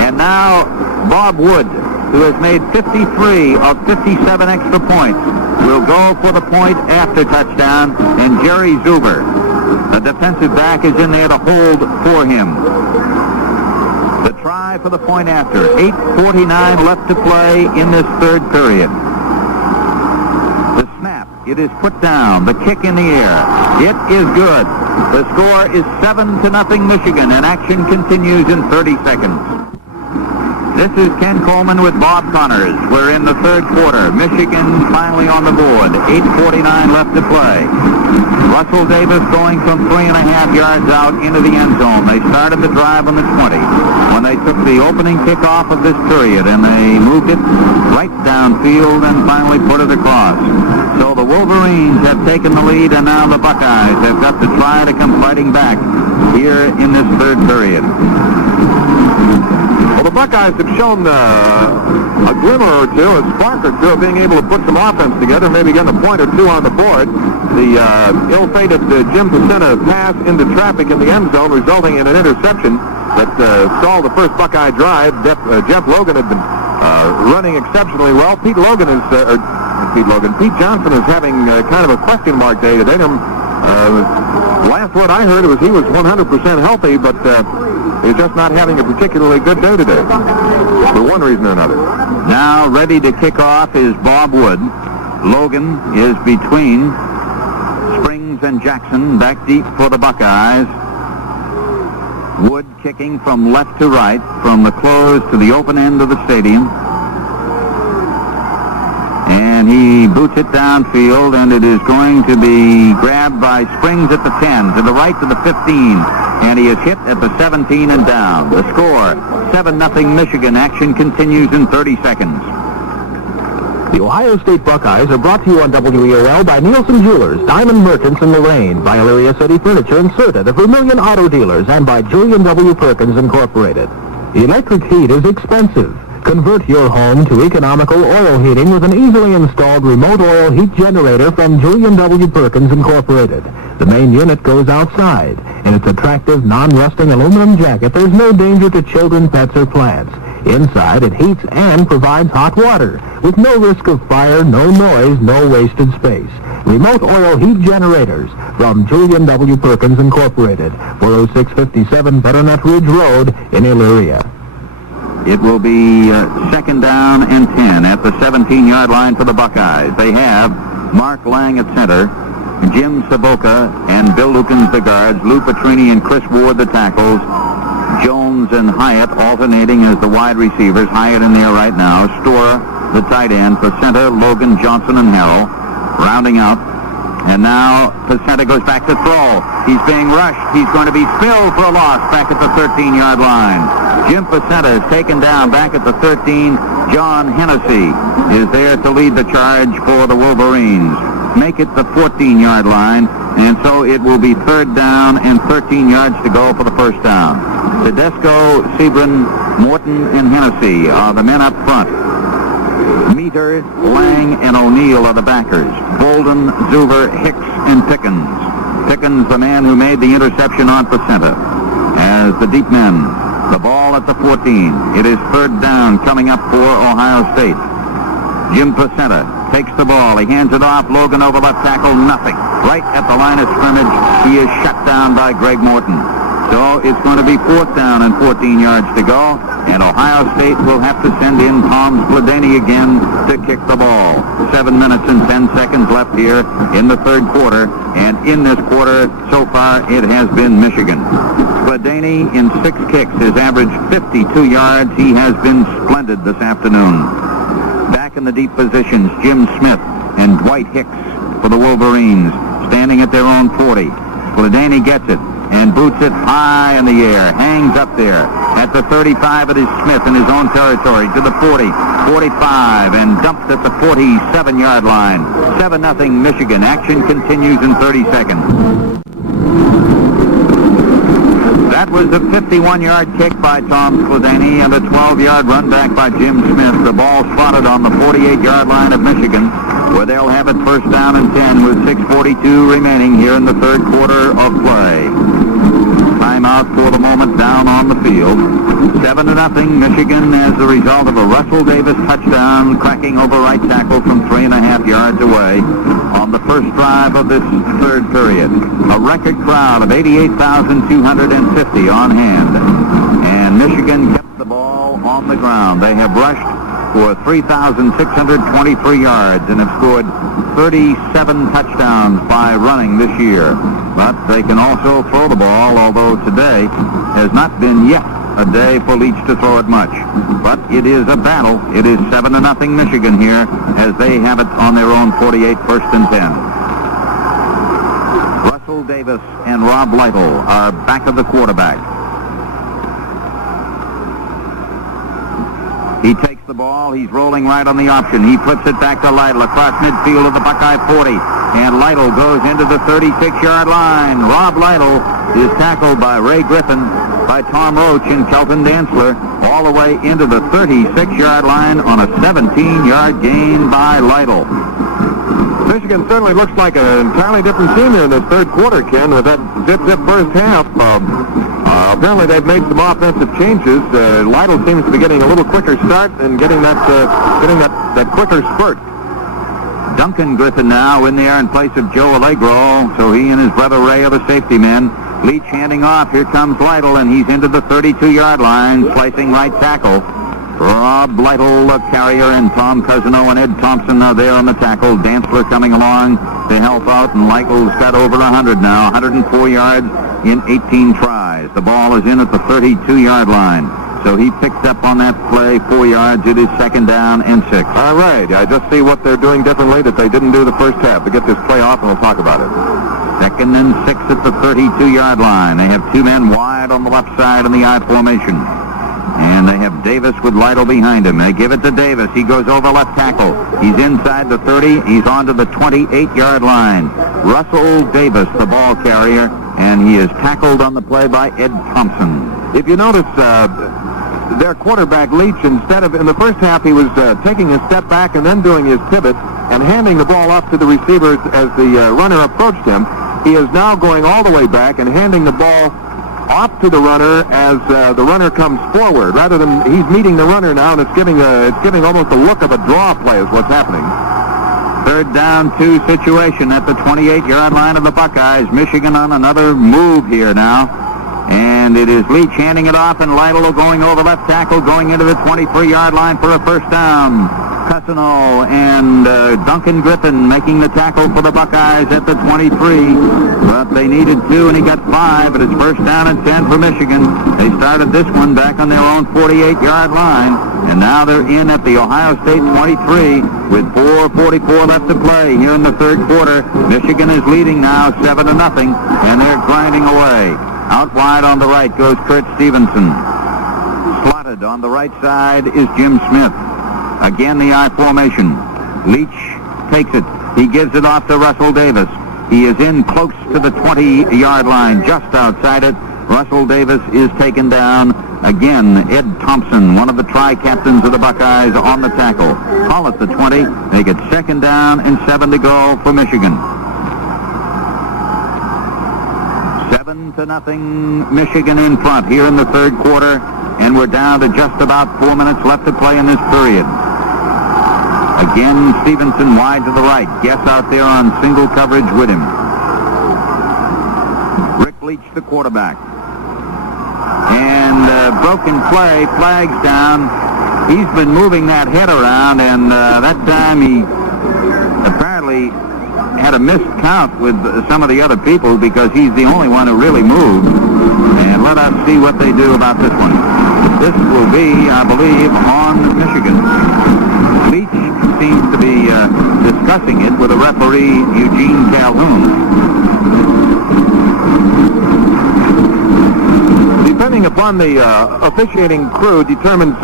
And now Bob Wood, who has made 53 of 57 extra points, will go for the point after touchdown, and Jerry Zuber, the defensive back, is in there to hold for him. The try for the point after. 8:49 left to play in this third period. The snap. It is put down. The kick in the air. It is good. The score is 7-0 Michigan, and action continues in 30 seconds. This is Ken Coleman with Bob Connors. We're in the third quarter. Michigan finally on the board. 8:49 left to play. Russell Davis going from 3.5 yards out into the end zone. They started the drive on the 20 when they took the opening kickoff of this period, and they moved it right downfield and finally put it across. So the Wolverines have taken the lead, and now the Buckeyes have got to try to come fighting back here in this third period. Well, the Buckeyes have shown a glimmer or two, a spark or two of being able to put some offense together, maybe getting a point or two on the board. The ill-fated Jim Pacina pass into traffic in the end zone, resulting in an interception that stalled the first Buckeye drive. Jeff Logan had been running exceptionally well. Pete Johnson is having kind of a question mark day today. Last word I heard was he was 100% healthy, but he's just not having a particularly good day today, for one reason or another. Now ready to kick off is Bob Wood. Logan is between Springs and Jackson, back deep for the Buckeyes. Wood kicking from left to right, from the close to the open end of the stadium. And he boots it downfield, and it is going to be grabbed by Springs at the 10, to the right to the 15. And he is hit at the 17 and down. The score, 7-0 Michigan. Action continues in 30 seconds. The Ohio State Buckeyes are brought to you on WEOL by Nielsen Jewelers, Diamond Merchants in Lorraine, by Elyria City Furniture and Serta, the Vermilion Auto Dealers, and by Julian W. Perkins Incorporated. Electric heat is expensive. Convert your home to economical oil heating with an easily installed remote oil heat generator from Julian W. Perkins Incorporated. The main unit goes outside. In its attractive, non-rusting aluminum jacket, there's no danger to children, pets, or plants. Inside, it heats and provides hot water, with no risk of fire, no noise, no wasted space. Remote oil heat generators from Julian W. Perkins Incorporated, 40657 Butternut Ridge Road in Elyria. It will be second down and 10 at the 17-yard line for the Buckeyes. They have Mark Lang at center, Jim Saboka and Bill Lukens the guards, Lou Petrini and Chris Ward the tackles, Jones and Hyatt alternating as the wide receivers. Hyatt in there right now. Storer, the tight end. Placenta, Logan, Johnson, and Harrell rounding out. And now Placenta goes back to throw. He's being rushed. He's going to be spilled for a loss back at the 13-yard line. Jim Placenta is taken down back at the 13. John Hennessy is there to lead the charge for the Wolverines. Make it the 14-yard line, and so it will be third down and 13 yards to go for the first down. Tedesco, Sebring, Morton, and Hennessy are the men up front. Meter, Lang, and O'Neill are the backers. Bolden, Zuber, Hicks, and Pickens. Pickens, the man who made the interception on Placenta, as the deep men. The ball at the 14. It is third down coming up for Ohio State. Jim Placenta takes the ball. He hands it off. Logan over left tackle. Nothing. Right at the line of scrimmage, he is shut down by Greg Morton. So it's going to be fourth down and 14 yards to go, and Ohio State will have to send in Tom Spladany again to kick the ball. 7 minutes and 10 seconds left here in the third quarter, and in this quarter, so far, it has been Michigan. Spladany in 6 kicks has averaged 52 yards. He has been splendid this afternoon. Back in the deep positions, Jim Smith and Dwight Hicks for the Wolverines, standing at their own 40. Spladany gets it and boots it high in the air, hangs up there. At the 35, it is Smith in his own territory, to the 40, 45, and dumped at the 47-yard line. 7-0 Michigan. Action continues in 30 seconds. That was a 51-yard kick by Tom Spladany and a 12-yard run back by Jim Smith. The ball spotted on the 48-yard line of Michigan, where they'll have it first down and 10 with 6:42 remaining here in the third quarter of play. Timeout for the moment down on the field. 7-0 Michigan as a result of a Russell Davis touchdown, cracking over right tackle from 3.5 yards away on the first drive of this third period. A record crowd of 88,250 on hand. And Michigan kept the ball on the ground. They have rushed for 3,623 yards and have scored 37 touchdowns by running this year. But they can also throw the ball, although today has not been yet a day for Leach to throw it much. But it is a battle. It is 7-0 Michigan here as they have it on their own 48, first and 10. Russell Davis and Rob Lytle are back of the quarterback. He takes the ball. He's rolling right on the option. He flips it back to Lytle across midfield of the Buckeye 40. And Lytle goes into the 36-yard line. Rob Lytle is tackled by Ray Griffin, by Tom Roach and Kelton Dantzler, all the way into the 36-yard line on a 17-yard gain by Lytle. Michigan certainly looks like an entirely different team here in this third quarter, Ken, with that zip-zip first half. Apparently they've made some offensive changes. Lytle seems to be getting a little quicker start and getting that quicker spurt. Duncan Griffin now in there in place of Joe Allegro, so he and his brother Ray are the safety men. Leach handing off. Here comes Lytle, and he's into the 32-yard line, slicing right tackle. Rob Lytle, the carrier, and Tom Cousino and Ed Thompson are there on the tackle. Dantzler coming along to help out, and Lytle's got over 100 now, 104 yards in 18 tries. The ball is in at the 32-yard line. So he picked up on that play 4 yards. It is second down and 6. All right. I just see what they're doing differently that they didn't do the first half to get this play off, and we'll talk about it. Second and 6 at the 32-yard line. They have 2 men wide on the left side in the I formation. And they have Davis with Lytle behind him. They give it to Davis. He goes over left tackle. He's inside the 30. He's on to the 28-yard line. Russell Davis, the ball carrier, and he is tackled on the play by Ed Thompson. If you notice, their quarterback, Leach, instead of, in the first half, he was taking a step back and then doing his pivot and handing the ball off to the receivers as the runner approached him. He is now going all the way back and handing the ball off to the runner as the runner comes forward, rather than he's meeting the runner now, and it's giving almost a look of a draw play is what's happening. Third down 2 situation at the 28-yard line of the Buckeyes. Michigan on another move here now. And it is Leach handing it off, and Lytle going over left tackle, going into the 23-yard line for a first down. Cousino and Duncan Griffin making the tackle for the Buckeyes at the 23. But they needed 2, and he got 5, but it's first down and 10 for Michigan. They started this one back on their own 48-yard line, and now they're in at the Ohio State 23 with 4:44 left to play here in the third quarter. Michigan is leading now 7-0, and they're grinding away. Out wide on the right goes Kurt Stevenson. Slotted on the right side is Jim Smith. Again, the I formation. Leach takes it. He gives it off to Russell Davis. He is in close to the 20-yard line, just outside it. Russell Davis is taken down. Again, Ed Thompson, one of the tri-captains of the Buckeyes, on the tackle. Call it the 20. They get second down and 7 to go for Michigan. 7-0, Michigan in front here in the third quarter, and we're down to just about 4 minutes left to play in this period. Again, Stevenson wide to the right. Guess out there on single coverage with him. Rick Leach, the quarterback. And broken play, flags down. He's been moving that head around, and that time he apparently had a missed count with some of the other people because he's the only one who really moved. And let us see what they do about this one. This will be, I believe, on Michigan. Leach seems to be discussing it with the referee, Eugene Calhoun. Depending upon the officiating crew determines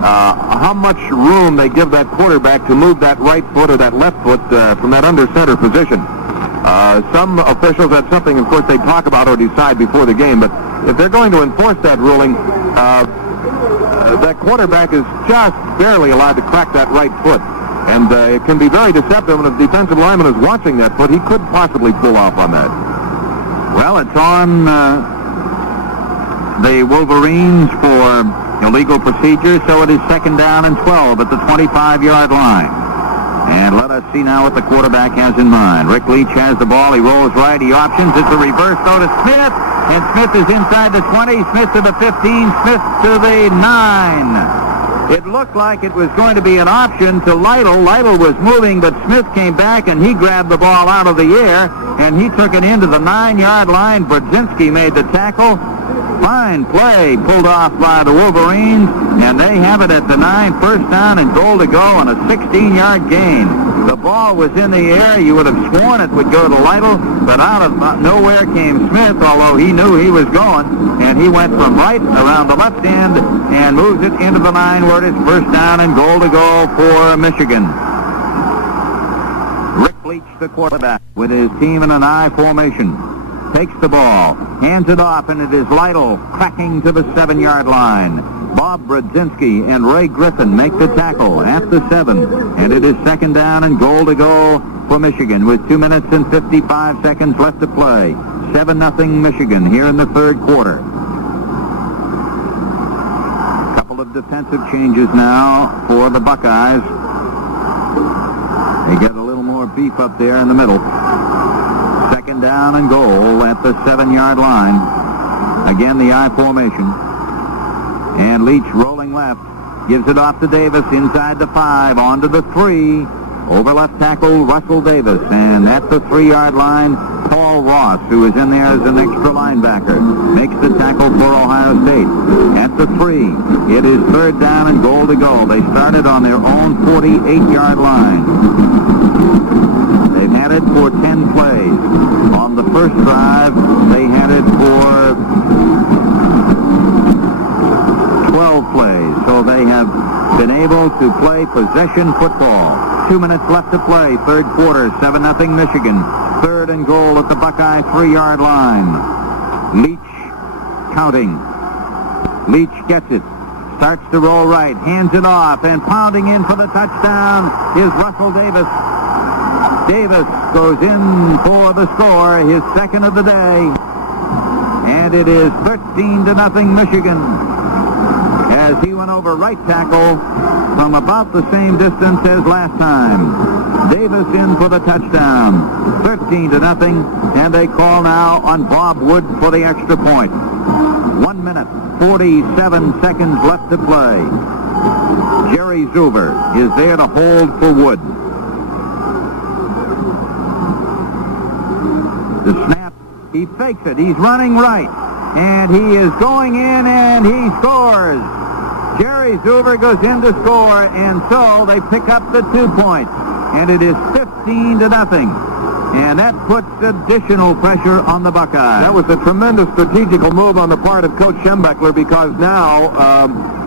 how much room they give that quarterback to move that right foot or that left foot from that under center position. Some officials, that's something, of course, they talk about or decide before the game, but if they're going to enforce that ruling, that quarterback is just barely allowed to crack that right foot. And it can be very deceptive, and if the defensive lineman is watching that foot, he could possibly pull off on that. Well, it's on the Wolverines for illegal procedure, so it is second down and 12 at the 25-yard line. And let us see now what the quarterback has in mind. Rick Leach has the ball. He rolls right. He options. It's a reverse throw to Smith. And Smith is inside the 20. Smith to the 15. Smith to the 9. It looked like it was going to be an option to Lytle. Lytle was moving, but Smith came back, and he grabbed the ball out of the air, and he took it into the 9-yard line. Brzezinski made the tackle. Fine play pulled off by the Wolverines, and they have it at the 9, first down and goal to go on a 16-yard gain. The ball was in the air. You would have sworn it would go to Lytle, but out of nowhere came Smith, although he knew he was going, and he went from right around the left end and moves it into the 9 where it is first down and goal to go for Michigan. Rick Leach, the quarterback, with his team in an I formation. Takes the ball, hands it off, and it is Lytle cracking to the 7-yard line. Bob Brzezinski and Ray Griffin make the tackle at the 7, and it is second down and goal to go for Michigan with 2 minutes and 55 seconds left to play. 7-0 Michigan here in the third quarter. Couple of defensive changes now for the Buckeyes. They get a little more beef up there in the middle. Second down and goal at the 7-yard line. Again, the I formation. And Leach rolling left. Gives it off to Davis inside the 5, onto the 3. Over left tackle, Russell Davis. And at the 3-yard line, Paul Ross, who is in there as an extra linebacker, makes the tackle for Ohio State. At the 3, it is third down and goal to go. They started on their own 48-yard line. They've had it for 10 plays. On the first drive, they had it for 12 plays. So they have been able to play possession football. 2 minutes left to play, third quarter, 7-0 Michigan. Third and goal at the Buckeye 3-yard line. Leach counting. Leach gets it. Starts to roll right, hands it off, and pounding in for the touchdown is Russell Davis. Davis goes in for the score, his second of the day. And and it is 13-0 Michigan. As he went over right tackle from about the same distance as last time. Davis in for the touchdown. 13-0, and they call now on Bob Wood for the extra point. 1 minute, 47 seconds left to play. Jerry Zuber is there to hold for Wood. The snap, he fakes it. He's running right, and he is going in, and he scores. Jerry Zuber goes in to score, and so they pick up the 2 points, and it is 15-0. And that puts additional pressure on the Buckeyes. That was a tremendous strategical move on the part of Coach Schembechler, because now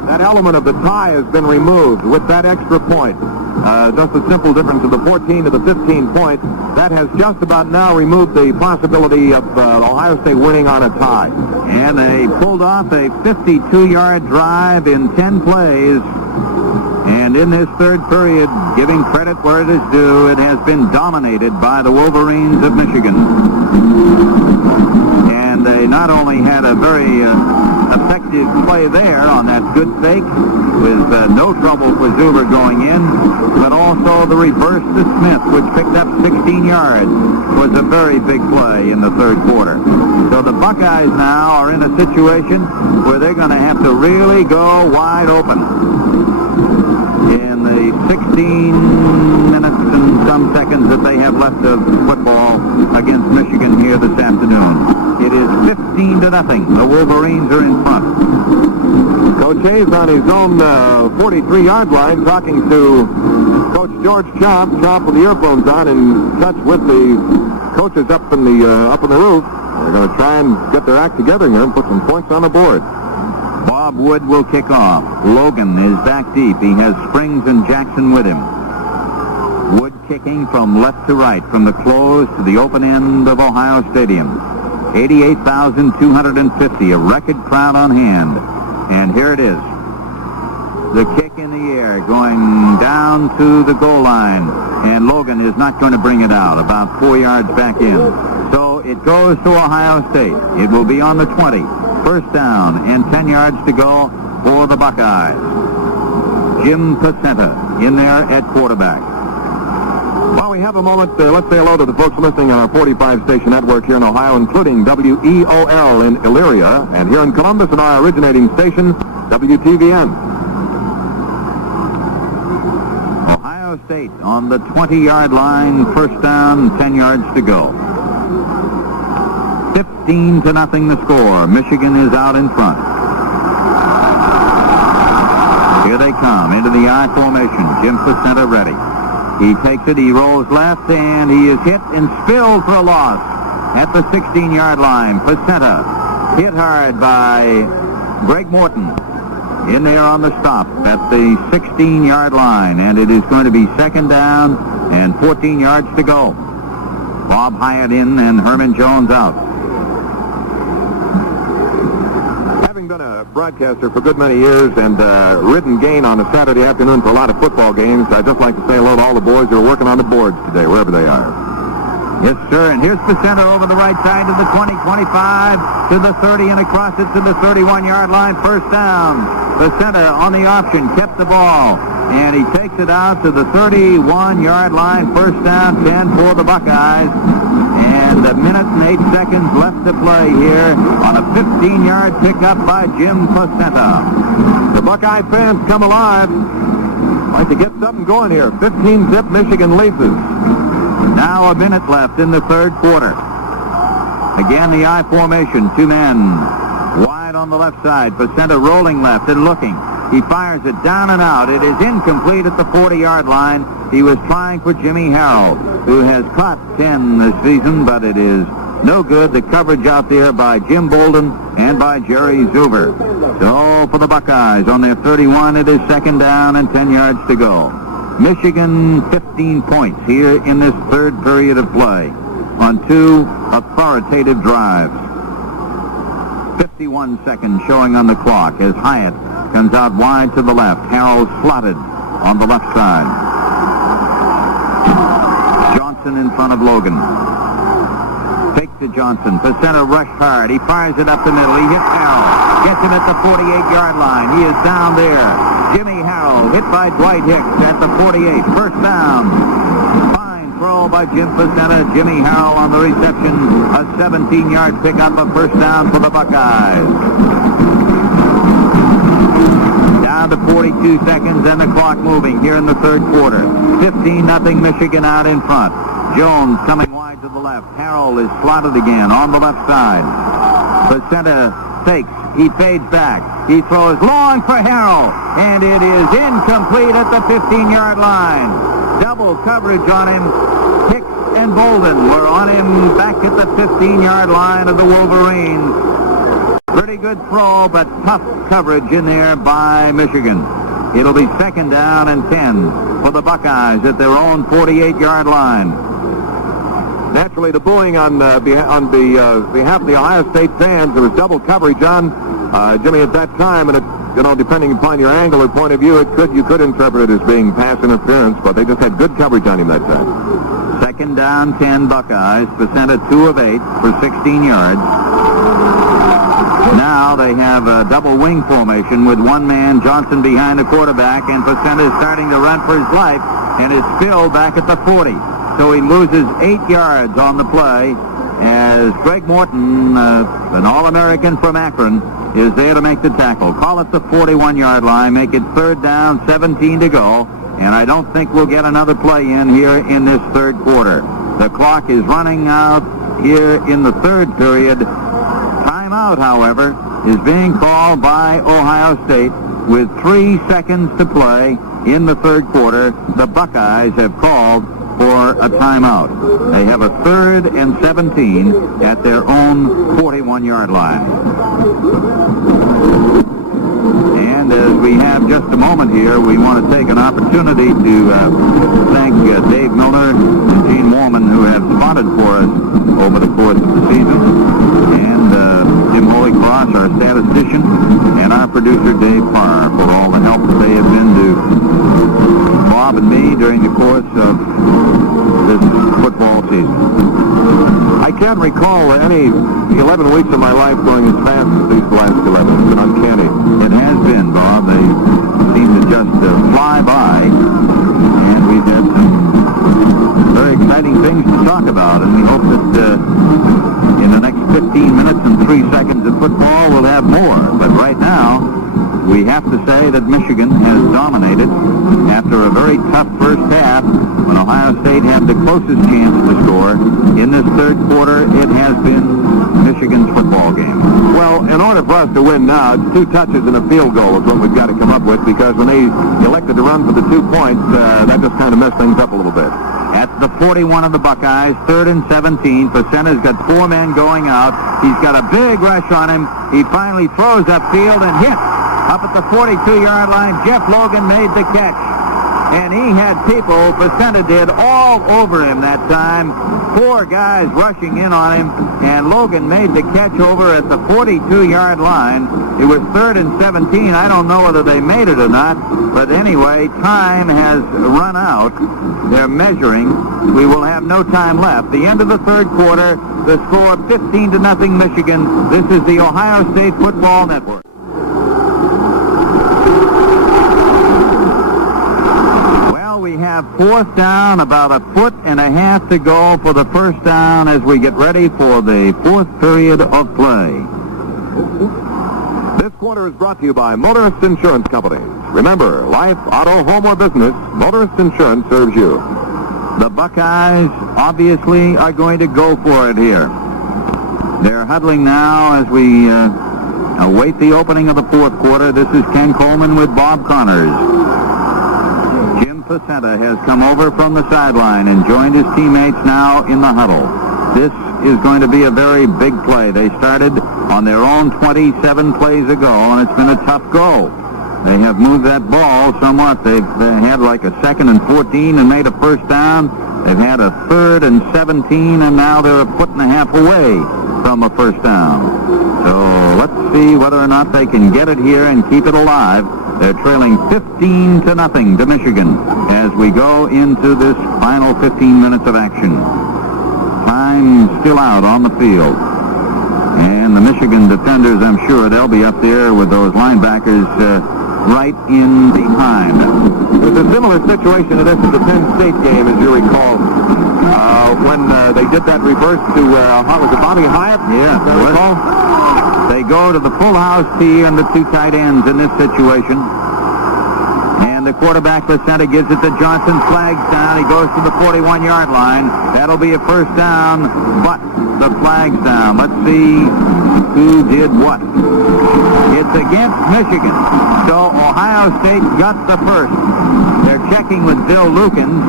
that element of the tie has been removed with that extra point. Just a simple difference of the 14 to the 15 points. That has just about now removed the possibility of Ohio State winning on a tie. And they pulled off a 52-yard drive in 10 plays. And in this third period, giving credit where it is due, it has been dominated by the Wolverines of Michigan. And they not only had a very effective play there on that good fake with no trouble for Zuber going in, but also the reverse to Smith, which picked up 16 yards, was a very big play in the third quarter. So the Buckeyes now are in a situation where they're going to have to really go wide open in the 16 minutes and some seconds that they have left of football against Michigan here this afternoon. It is 15-0. The Wolverines are in front. Coach Hayes on his own 43-yard line talking to Coach George Chop with the earphones on, in touch with the coaches up in the roof. They're going to try and get their act together here and put some points on the board. Bob Wood will kick off. Logan is back deep. He has Springs and Jackson with him. Wood kicking from left to right, from the close to the open end of Ohio Stadium. 88,250, a record crowd on hand. And here it is. The kick in the air going down to the goal line. And Logan is not going to bring it out, about 4 yards back in. So it goes to Ohio State. It will be on the 20. First down and 10 yards to go for the Buckeyes. Jim Pacenta in there at quarterback. While we have a moment, let's say hello to the folks listening on our 45-station network here in Ohio, including WEOL in Elyria, and here in Columbus on our originating station, WTVN. Ohio State on the 20-yard line, first down, 10 yards to go. 15-0 the score. Michigan is out in front. Here they come into the I formation. Jim Pacenta ready. He takes it, he rolls left, and he is hit and spilled for a loss at the 16-yard line. Pacenta hit hard by Greg Morton in there on the stop at the 16-yard line, and it is going to be second down and 14 yards to go. Bob Hyatt in and Herman Jones out. Having been a broadcaster for a good many years and ridden gain on a Saturday afternoon for a lot of football games, I'd just like to say hello to all the boys who are working on the boards today, wherever they are. Yes, sir, and here's Pacenta over the right side to the 20, 25, to the 30, and across it to the 31-yard line, first down. Pacenta on the option, kept the ball, and he takes it out to the 31-yard line, first down, 10 for the Buckeyes. And a minute and 8 seconds left to play here on a 15-yard pickup by Jim Pacenta. The Buckeye fans come alive. Like to get something going here. 15-zip, Michigan leads us. Now a minute left in the third quarter. Again, the I formation, two men wide on the left side. Pacenta rolling left and looking. He fires it down and out. It is incomplete at the 40-yard line. He was trying for Jimmy Harrell, who has caught 10 this season, but it is no good. The coverage out there by Jim Bolden and by Jerry Zuber. So for the Buckeyes on their 31, it is second down and 10 yards to go. Michigan 15 points here in this third period of play on two authoritative drives. 51 seconds showing on the clock as Hyatt comes out wide to the left. Harrell slotted on the left side. Johnson in front of Logan. Fakes to Johnson. Pacenta rushed hard. He fires it up the middle. He hits Harrell. Gets him at the 48-yard line. He is down there. Jimmy Harrell hit by Dwight Hicks at the 48. First down. Fine throw by Jim Pacenta. Jimmy Harrell on the reception. A 17-yard pickup, a first down for the Buckeyes. Down to 42 seconds and the clock moving here in the third quarter. 15-0 Michigan out in front. Jones coming wide to the left. Harrell is slotted again on the left side. Pacenta fakes. He fades back. He throws long for Harrell, and it is incomplete at the 15-yard line. Double coverage on him. Hicks and Bolden were on him back at the 15-yard line of the Wolverines. Pretty good throw, but tough coverage in there by Michigan. It'll be second down and 10 for the Buckeyes at their own 48-yard line. Naturally, the booing on behalf of the Ohio State fans, there was double coverage on Jimmy at that time, and depending upon your angle or point of view, you could interpret it as being pass interference, but they just had good coverage on him that time. Second down, 10 Buckeyes. Pacenta 2 of 8 for 16 yards. Now they have a double wing formation with one man, Johnson, behind the quarterback, and Pacenta is starting to run for his life and is still back at the 40. So he loses 8 yards on the play as Greg Morton, an All-American from Akron, is there to make the tackle. Call it the 41-yard line, make it third down, 17 to go, and I don't think we'll get another play in here in this third quarter. The clock is running out here in the third period. Timeout, however, is being called by Ohio State with 3 seconds to play in the third quarter. The Buckeyes have called for a timeout. They have a 3rd and 17 at their own 41-yard line. And as we have just a moment here, we want to take an opportunity to thank Dave Milner and Gene Warman, who have spotted for us over the course of the season, and Jim Holycross, our statistician, and our producer, Dave Parr, for all the help that they have been to Bob and me during the course of this football season. I can't recall any 11 weeks of my life going as fast as these last 11. It's been uncanny. It has been, Bob. They seem to just fly by, and we've had some very exciting things to talk about, and we hope that in the next 15 minutes and 3 seconds of football we'll have more. But right now, we have to say that Michigan has dominated after a very tough first half when Ohio State had the closest chance to score. In this third quarter, it has been Michigan's football game. Well, in order for us to win now, it's 2 touches and a field goal is what we've got to come up with, because when they elected to run for the 2 points, that just kind of messed things up a little bit. At the 41 of the Buckeyes, 3rd and 17. Pacenta's got 4 men going out. He's got a big rush on him. He finally throws upfield and hits. Up at the 42-yard line, Jeff Logan made the catch. And he had people, Pacenta did, all over him that time. 4 guys rushing in on him, and Logan made the catch over at the 42-yard line. It was 3rd and 17. I don't know whether they made it or not, but anyway, time has run out. They're measuring. We will have no time left. The end of the third quarter, the score 15-0 Michigan. This is the Ohio State Football Network. We have 4th down, about 1.5 foot to go for the first down as we get ready for the 4th period of play. This quarter is brought to you by Motorist Insurance Company. Remember, life, auto, home, or business, Motorist Insurance serves you. The Buckeyes obviously are going to go for it here. They're huddling now as we await the opening of the 4th quarter. This is Ken Coleman with Bob Connors. Pacenta has come over from the sideline and joined his teammates now in the huddle. This is going to be a very big play. They started on their own 27 plays ago, and it's been a tough go. They have moved that ball somewhat. They've had like a 2nd and 14 and made a first down. They've had a 3rd and 17, and now they're 1.5 feet away from a first down. So let's see whether or not they can get it here and keep it alive. They're trailing 15-0 to Michigan as we go into this final 15 minutes of action. Time time still out on the field. And the Michigan defenders, I'm sure they'll be up there with those linebackers right in behind. There's a similar situation to this at the Penn State game, as you recall, when they did that reverse to, was it Bobby Hyatt? Yeah. They go to the full house tee and the two tight ends in this situation. And the quarterback, Placenta, gives it to Johnson, flags down. He goes to the 41-yard line. That'll be a first down, but the flag's down. Let's see who did what. It's against Michigan. So Ohio State got the first. They're checking with Bill Lukens.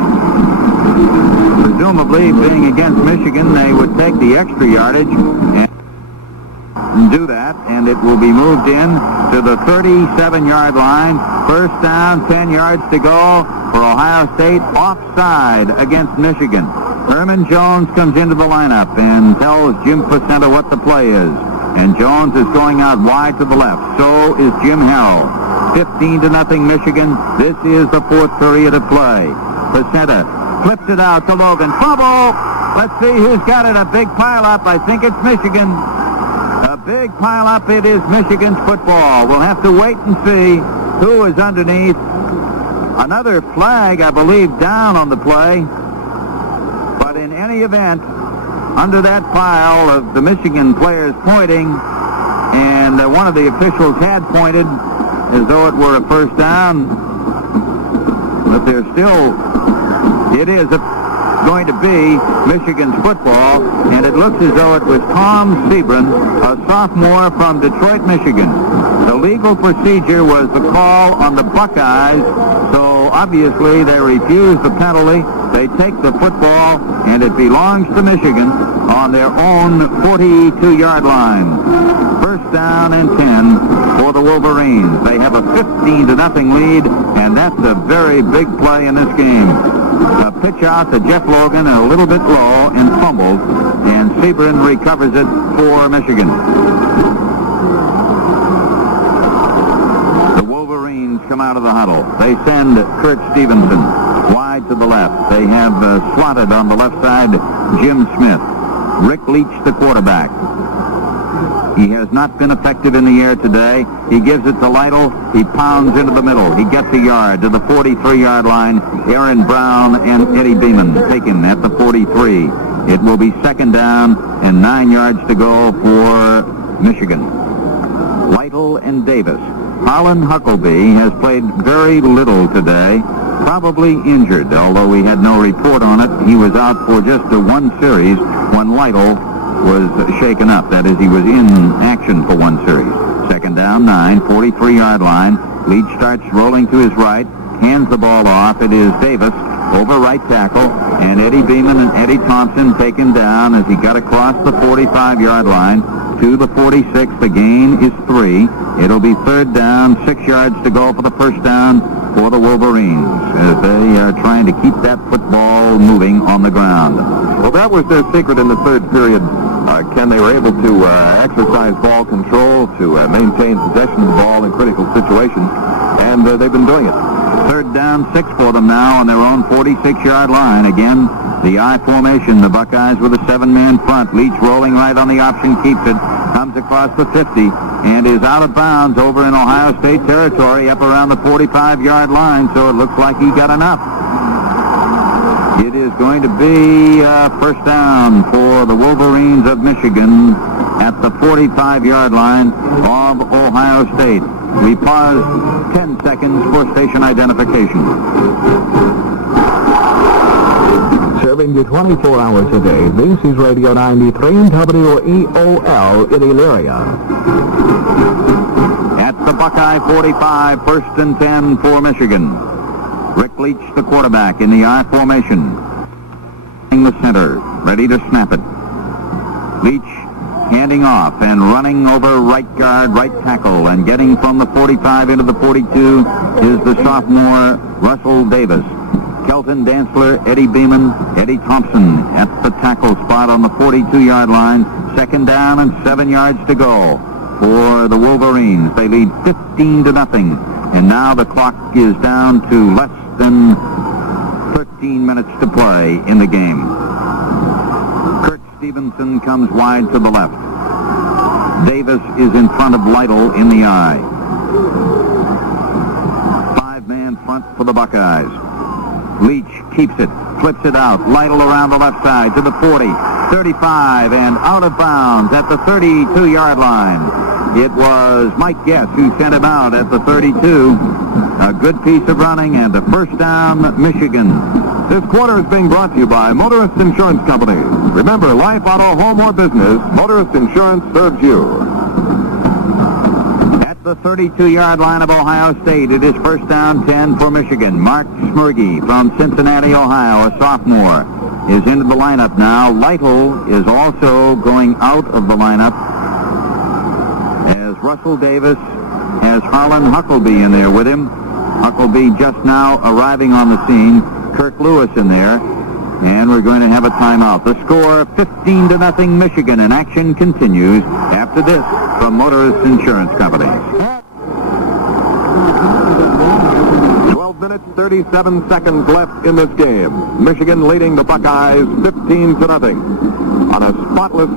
Presumably, being against Michigan, they would take the extra yardage and do that, and it will be moved in to the 37-yard line. First down, 10 yards to go for Ohio State, offside against Michigan. Herman Jones comes into the lineup and tells Jim Placenta what the play is. And Jones is going out wide to the left. So is Jim Harrell. 15-0 Michigan. This is the fourth period of play. Placenta flips it out to Logan. Fumble! Let's see who's got it. A big pile-up. I think it's Michigan. A big pile-up. It is Michigan's football. We'll have to wait and see who is underneath. Another flag, I believe, down on the play. But in any event, under that pile of the Michigan players pointing, and one of the officials had pointed as though it were a first down, but there's still, it is going to be Michigan's football, and it looks as though it was Tom Sebring, a sophomore from Detroit, Michigan. The legal procedure was the call on the Buckeyes, so obviously they refused the penalty. They take the football, and it belongs to Michigan on their own 42-yard line. First down and 10 for the Wolverines. They have a 15-0 lead, and that's a very big play in this game. A pitch out to Jeff Logan, a little bit low and fumbled, and Sebring recovers it for Michigan. The Wolverines come out of the huddle. They send Kurt Stevenson wide to the left. They have slotted on the left side Jim Smith. Rick Leach, the quarterback. He has not been effective in the air today. He gives it to Lytle. He pounds into the middle. He gets a yard to the 43-yard line. Aaron Brown and Eddie Beeman taken at the 43. It will be second down and 9 yards to go for Michigan. Lytle and Davis. Harlan Huckleby has played very little today, probably injured, although we had no report on it. He was out for just one series when Lytle was shaken up. That is, he was in action for one series. Second down, 9, 43-yard line. Leach starts rolling to his right, hands the ball off. It is Davis over right tackle, and Eddie Beeman and Eddie Thompson taken down as he got across the 45-yard line to the 46. The gain is 3. It'll be third down, 6 yards to go for the first down for the Wolverines as they are trying to keep that football moving on the ground. Well, that was their secret in the third period. Ken, they were able to exercise ball control, to maintain possession of the ball in critical situations, and they've been doing it. Third down, 6 for them now on their own 46-yard line. Again, the I formation, the Buckeyes with a 7-man front. Leach rolling right on the option, keeps it, comes across the 50, and is out of bounds over in Ohio State territory up around the 45-yard line, so it looks like he got enough. It is going to be first down for the Wolverines of Michigan at the 45-yard line of Ohio State. We pause 10 seconds for station identification. Serving you 24 hours a day, this is Radio 93 and WEOL in Elyria. At the Buckeye 45, first and 10 for Michigan. Rick Leach, the quarterback, in the I formation. In the center, ready to snap it. Leach handing off and running over right guard, right tackle, and getting from the 45 into the 42 is the sophomore Russell Davis. Kelton Dantzler, Eddie Beeman, Eddie Thompson at the tackle spot on the 42-yard line. Second down and 7 yards to go for the Wolverines. They lead 15-0, and now the clock is down to less than 13 minutes to play in the game. Kurt Stevenson comes wide to the left. Davis is in front of Lytle in the I. 5-man front for the Buckeyes. Leach keeps it, flips it out. Lytle around the left side to the 40, 35, and out of bounds at the 32-yard line. It was Mike Guess who sent him out at the 32. A good piece of running and a first down, Michigan. This quarter is being brought to you by Motorist Insurance Company. Remember, life, auto, home, or business, Motorist Insurance serves you. At the 32-yard line of Ohio State, it is first down 10 for Michigan. Mark Smirgy from Cincinnati, Ohio, a sophomore, is into the lineup now. Lytle is also going out of the lineup as Russell Davis has Harlan Huckleby in there with him. Huckleby just now arriving on the scene. Kirk Lewis in there. And we're going to have a timeout. The score, 15-0 Michigan, and action continues after this from Motorist Insurance Company. 12 minutes, 37 seconds left in this game. Michigan leading the Buckeyes 15-0. On a spotless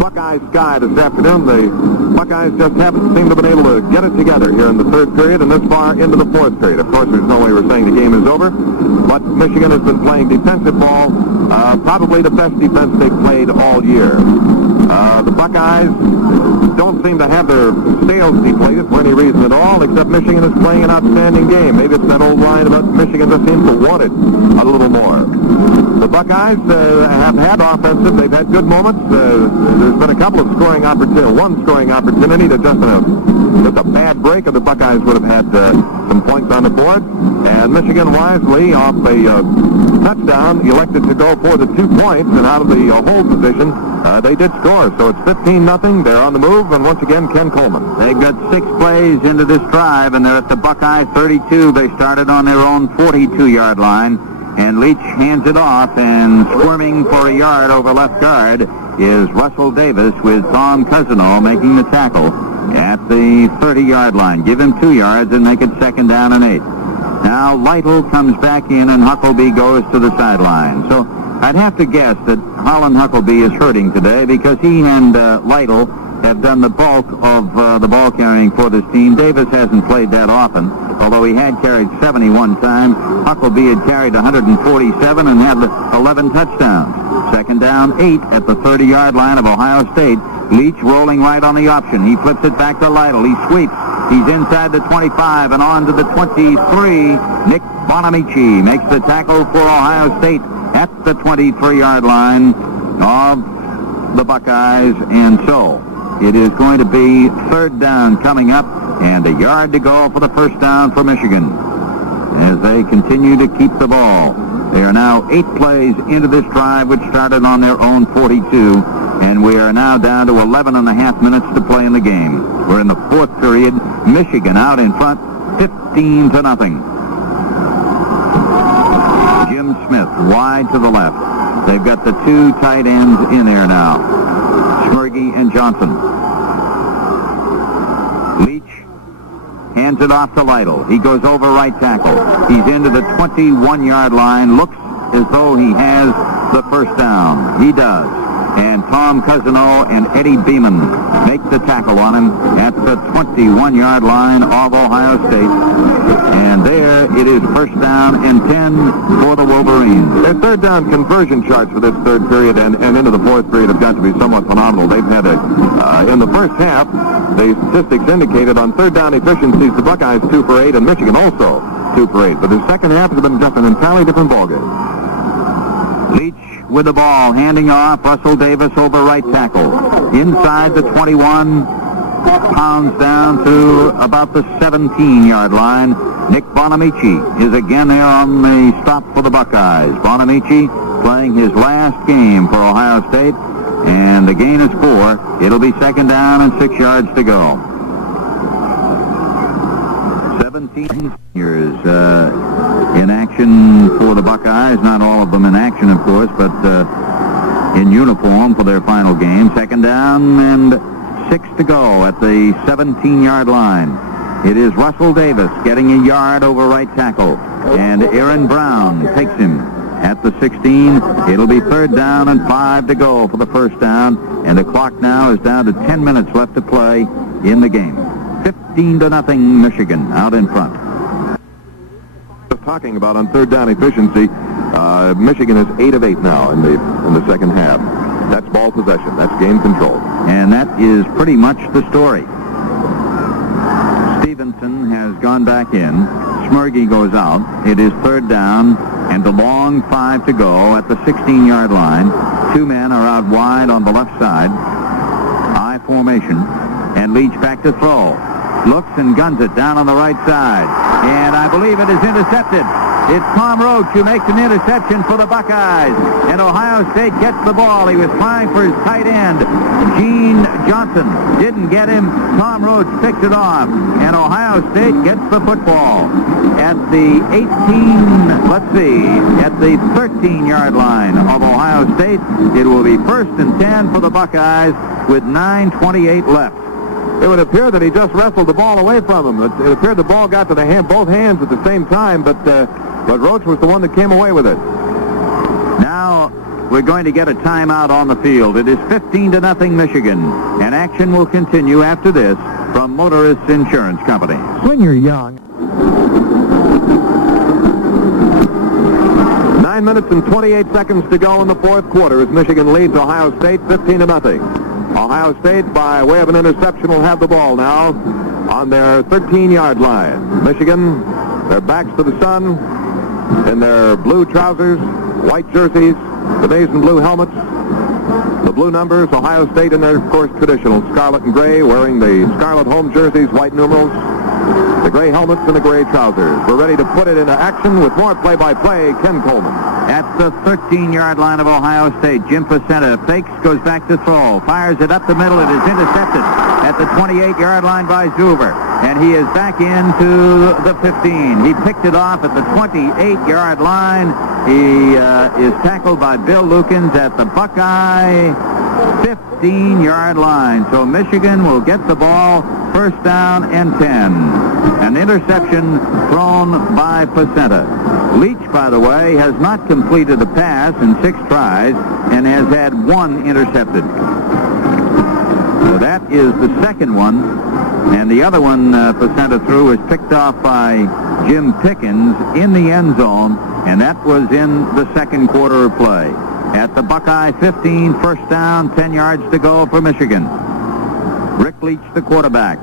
Buckeye sky this afternoon, the Buckeyes just haven't seemed to have been able to get it together here in the third period and this far into the fourth period. Of course, there's no way we're saying the game is over, but Michigan has been playing defensive ball, probably the best defense they've played all year. The Buckeyes don't seem to have their sails deflated for any reason at all, except Michigan is playing an outstanding game. Maybe it's that old line about Michigan just seems to want it a little more. The Buckeyes have had offensive. They've had good moments. There's been a couple of scoring opportunities, one scoring opportunity that just a bad break, and the Buckeyes would have had some points on the board. And Michigan wisely, off a touchdown, elected to go for the 2 points, and out of the hold position, they did score. So it's 15-0. They're on the move, and once again, Ken Coleman. They've got 6 plays into this drive, and they're at the Buckeye 32. They started on their own 42-yard line, and Leach hands it off, and squirming for a yard over left guard is Russell Davis with Tom Cousino making the tackle at the 30-yard line. Give him 2 yards and make it second down and 8. Now Lytle comes back in, and Huckleby goes to the sideline. So I'd have to guess that Harlan Huckleby is hurting today because he and Lytle have done the bulk of the ball carrying for this team. Davis hasn't played that often, although he had carried 71 times. Huckleby had carried 147 and had 11 touchdowns. Second down, 8 at the 30-yard line of Ohio State. Leach rolling right on the option. He flips it back to Lytle. He sweeps. He's inside the 25 and on to the 23. Nick Bonamici makes the tackle for Ohio State at the 23-yard line of the Buckeyes, and so it is going to be third down coming up and a yard to go for the first down for Michigan as they continue to keep the ball. They are now 8 plays into this drive, which started on their own 42, and we are now down to 11 and a half minutes to play in the game. We're in the fourth period. Michigan out in front, 15-0. Jim Smith wide to the left. They've got the 2 tight ends in there now, Smirgy and Johnson. Leach hands it off to Lytle. He goes over right tackle. He's into the 21-yard line. Looks as though he has the first down. He does. And Tom Cousino and Eddie Beeman make the tackle on him at the 21-yard line of Ohio State. And there it is first down and 10 for the Wolverines. Their third down conversion charts for this third period and into the fourth period have got to be somewhat phenomenal. They've had in the first half, the statistics indicated on third down efficiencies, the Buckeyes 2 for 8 and Michigan also 2 for 8. But the second half has been just an entirely different ballgame. Leach with the ball, handing off. Russell Davis over right tackle. Inside the 21, pounds down to about the 17-yard line. Nick Bonamici is again there on the stop for the Buckeyes. Bonamici playing his last game for Ohio State, and the gain is 4. It'll be second down and 6 yards to go. 17 years in action for the Buckeyes. Not all of them in action, of course, but in uniform for their final game. Second down and 6 to go at the 17-yard line. It is Russell Davis getting a yard over right tackle, and Aaron Brown takes him at the 16. It'll be 3rd down and 5 to go for the first down, and the clock now is down to 10 minutes left to play in the game. 15-0 Michigan out in front. Just talking about on 3rd down efficiency, Michigan is 8 of 8 now in the second half. That's ball possession. That's game control. And that is pretty much the story. Stevenson has gone back in. Smirgy goes out. It is 3rd down and a long 5 to go at the 16-yard line. 2 men are out wide on the left side. I formation. And Leach back to throw. Looks and guns it down on the right side. And I believe it is intercepted. It's Tom Roach who makes an interception for the Buckeyes. And Ohio State gets the ball. He was trying for his tight end. Gene Johnson didn't get him. Tom Roach picks it off. And Ohio State gets the football. At the 13-yard line of Ohio State, it will be 1st and 10 for the Buckeyes with 9:28 left. It would appear that he just wrestled the ball away from him. It appeared the ball got to both hands at the same time, but Roach was the one that came away with it. Now we're going to get a timeout on the field. It is 15-0 Michigan, and action will continue after this from Motorists Insurance Company. When you're young. 9 minutes and 28 seconds to go in the 4th quarter as Michigan leads Ohio State 15-0. Ohio State, by way of an interception, will have the ball now on their 13-yard line. Michigan, their backs to the sun, in their blue trousers, white jerseys, the maize and blue helmets, the blue numbers. Ohio State in their, of course, traditional scarlet and gray, wearing the scarlet home jerseys, white numerals, the gray helmets and the gray trousers. We're ready to put it into action with more play-by-play, Ken Coleman. At the 13-yard line of Ohio State, Jim Pacenta fakes, goes back to throw, fires it up the middle. It is intercepted at the 28-yard line by Zuber, and he is back into the 15. He picked it off at the 28-yard line. He is tackled by Bill Lukens at the Buckeye 15-yard line. So Michigan will get the ball, 1st down and 10. An interception thrown by Pacenta. Leach, by the way, has not completed a pass in 6 tries and has had 1 intercepted. So that is the second one, and the other one Pacenta threw was picked off by Jim Pickens in the end zone, and that was in the 2nd quarter of play. At the Buckeye 15, 1st down, 10 yards to go for Michigan. Rick Leach, the quarterback,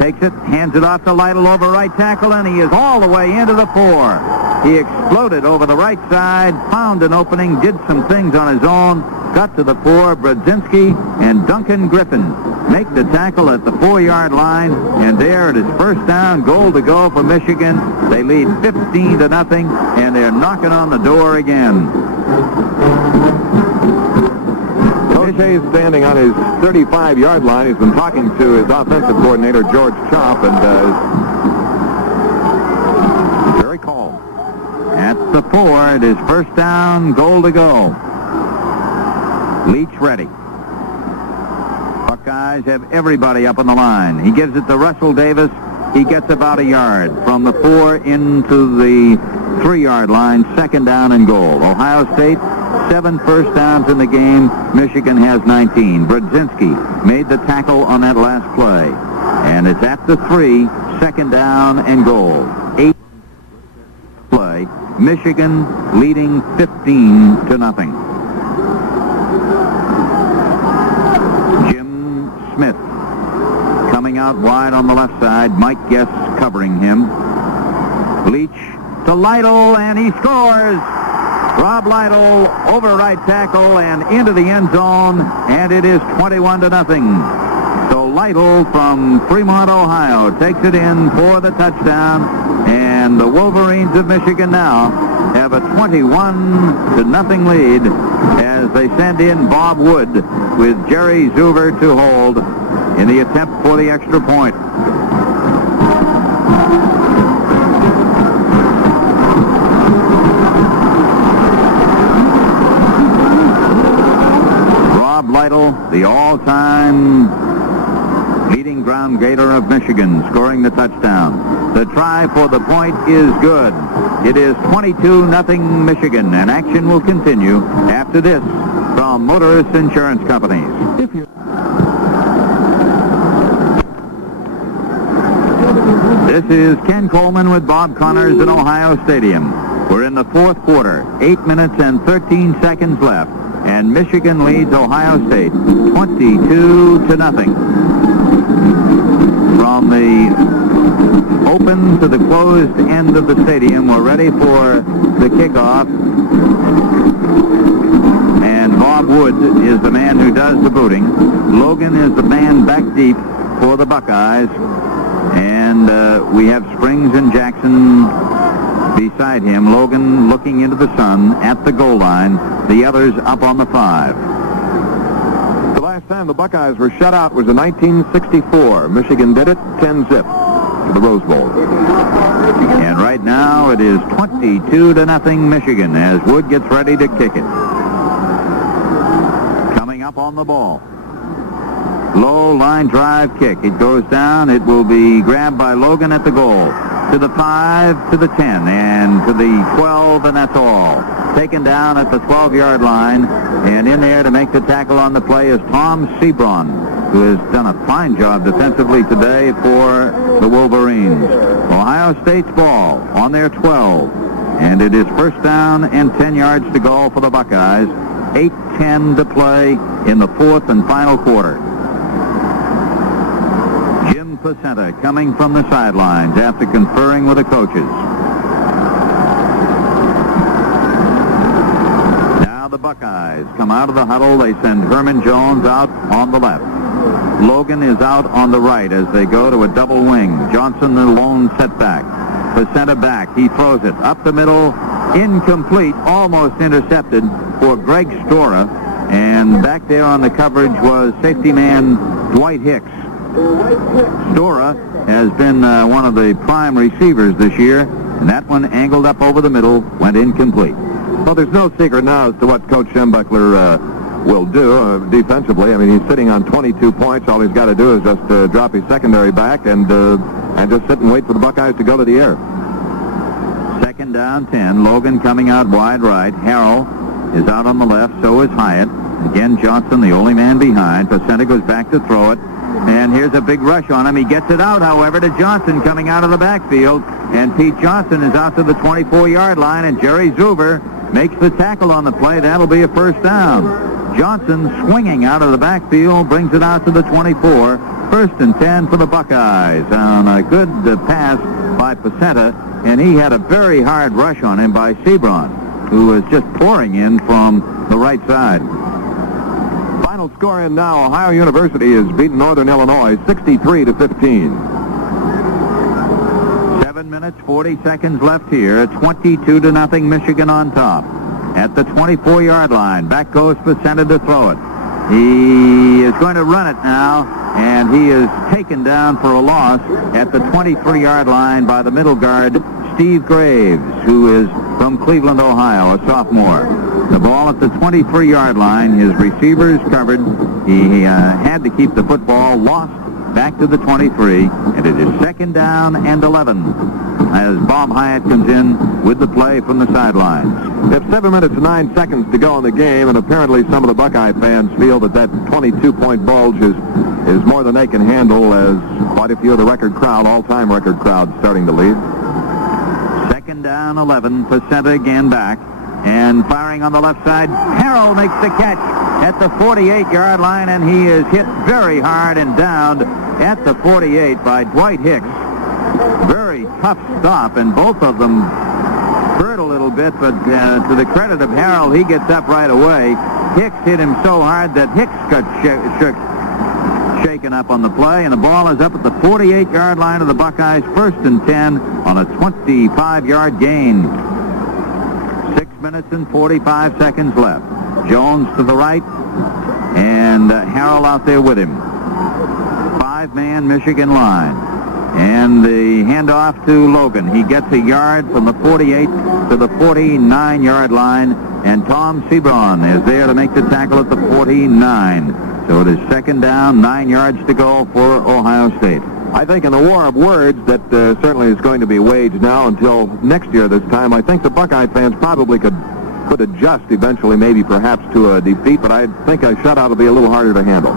takes it, hands it off to Lytle over right tackle, and he is all the way into the 4. He exploded over the right side, found an opening, did some things on his own, got to the 4. Brodzinski and Duncan Griffin make the tackle at the 4-yard line, and there it is 1st down, goal to go for Michigan. They lead 15-0, and they're knocking on the door again. Coach Hayes standing on his 35-yard line. He's been talking to his offensive coordinator, George Chopp, and very calm. At the 4, it is 1st down, goal to go. Leach ready. Buckeyes have everybody up on the line. He gives it to Russell Davis. He gets about a yard from the 4 into the 3-yard line, 2nd down and goal. Ohio State, 7 first downs in the game. Michigan has 19. Brodzinski made the tackle on that last play. And it's at the 3, 2nd down and goal. 8 play. Michigan leading 15-0. Jim Smith coming out wide on the left side. Mike Guest covering him. Leach to Lytle, and he scores. Rob Lytle over right tackle and into the end zone, and it is 21-0. So Lytle from Fremont, Ohio, takes it in for the touchdown, and the Wolverines of Michigan now have a 21-0 lead as they send in Bob Wood with Jerry Zuber to hold in the attempt for the extra point. Rob Lytle, the all-time leading ground Brown Gator of Michigan scoring the touchdown. The try for the point is good. It is 22-0 Michigan, and action will continue after this from Motorist Insurance Companies. This is Ken Coleman with Bob Connors at Ohio Stadium. We're in the fourth quarter, 8 minutes and 13 seconds left, and Michigan leads Ohio State 22-0. From the open to the closed end of the stadium, we're ready for the kickoff. And Bob Wood is the man who does the booting. Logan is the man back deep for the Buckeyes. And we have Springs and Jackson beside him. Logan looking into the sun at the goal line. The others up on the 5. The last time the Buckeyes were shut out was in 1964. Michigan did it 10-0 to the Rose Bowl. And right now it is 22-0 Michigan as Wood gets ready to kick it. Coming up on the ball. Low line drive kick. It goes down. It will be grabbed by Logan at the goal. To the 5, to the 10, and to the 12, and that's all. Taken down at the 12-yard line, and in there to make the tackle on the play is Tom Sebron, who has done a fine job defensively today for the Wolverines. Ohio State's ball on their 12, and it is first down and 10 yards to go for the Buckeyes. 8:10 to play in the fourth and final quarter. Placenta coming from the sidelines after conferring with the coaches. Now the Buckeyes come out of the huddle. They send Herman Jones out on the left. Logan is out on the right as they go to a double wing. Johnson the lone setback. Placenta back. He throws it up the middle. Incomplete. Almost intercepted for Greg Stora. And back there on the coverage was safety man Dwight Hicks. Stora has been one of the prime receivers this year, and that one angled up over the middle, went incomplete. Well, there's no secret now as to what Coach Schembechler will do defensively. I mean, he's sitting on 22 points. All he's got to do is just drop his secondary back and just sit and wait for the Buckeyes to go to the air. Second down, 10. Logan coming out wide right. Harrell is out on the left, so is Hyatt. Again, Johnson, the only man behind. Placenta goes back to throw it. And here's a big rush on him. He gets it out, however, to Johnson coming out of the backfield. And Pete Johnson is out to the 24-yard line, and Jerry Zuber makes the tackle on the play. That'll be a first down. Johnson swinging out of the backfield, brings it out to the 24. First and 10 for the Buckeyes on a good pass by Placenta. And he had a very hard rush on him by Sebron, who was just pouring in from the right side. Final score in now, Ohio University has beaten Northern Illinois 63-15. 7 minutes, 40 seconds left here. 22-0 Michigan on top. At the 24-yard line, back goes Placenta to throw it. He is going to run it now, and he is taken down for a loss at the 23-yard line by the middle guard, Steve Graves, who is from Cleveland, Ohio, a sophomore. The ball at the 23-yard line. His receivers covered. He had to keep the football. Lost back to the 23. And it is second down and 11 as Bob Hyatt comes in with the play from the sidelines. They have 7 minutes and 9 seconds to go in the game, and apparently some of the Buckeye fans feel that 22-point bulge is more than they can handle, as quite a few of the record crowd, all-time record crowd, starting to leave. Second down, 11. Placenta again back. And firing on the left side, Harrell makes the catch at the 48-yard line, and he is hit very hard and downed at the 48 by Dwight Hicks. Very tough stop, and both of them hurt a little bit, but to the credit of Harrell, he gets up right away. Hicks hit him so hard that Hicks got shaken up on the play, and the ball is up at the 48-yard line of the Buckeyes, first and 10 on a 25-yard gain. 6 minutes and 45 seconds left. Jones to the right, and Harrell out there with him. 5-man Michigan line. And the handoff to Logan. He gets a yard from the 48 to the 49-yard line, and Tom Sebron is there to make the tackle at the 49. So it is second down, 9 yards to go for Ohio State. I think in the war of words that certainly is going to be waged now until next year this time, I think the Buckeye fans probably could adjust eventually, maybe perhaps to a defeat, but I think a shutout will be a little harder to handle.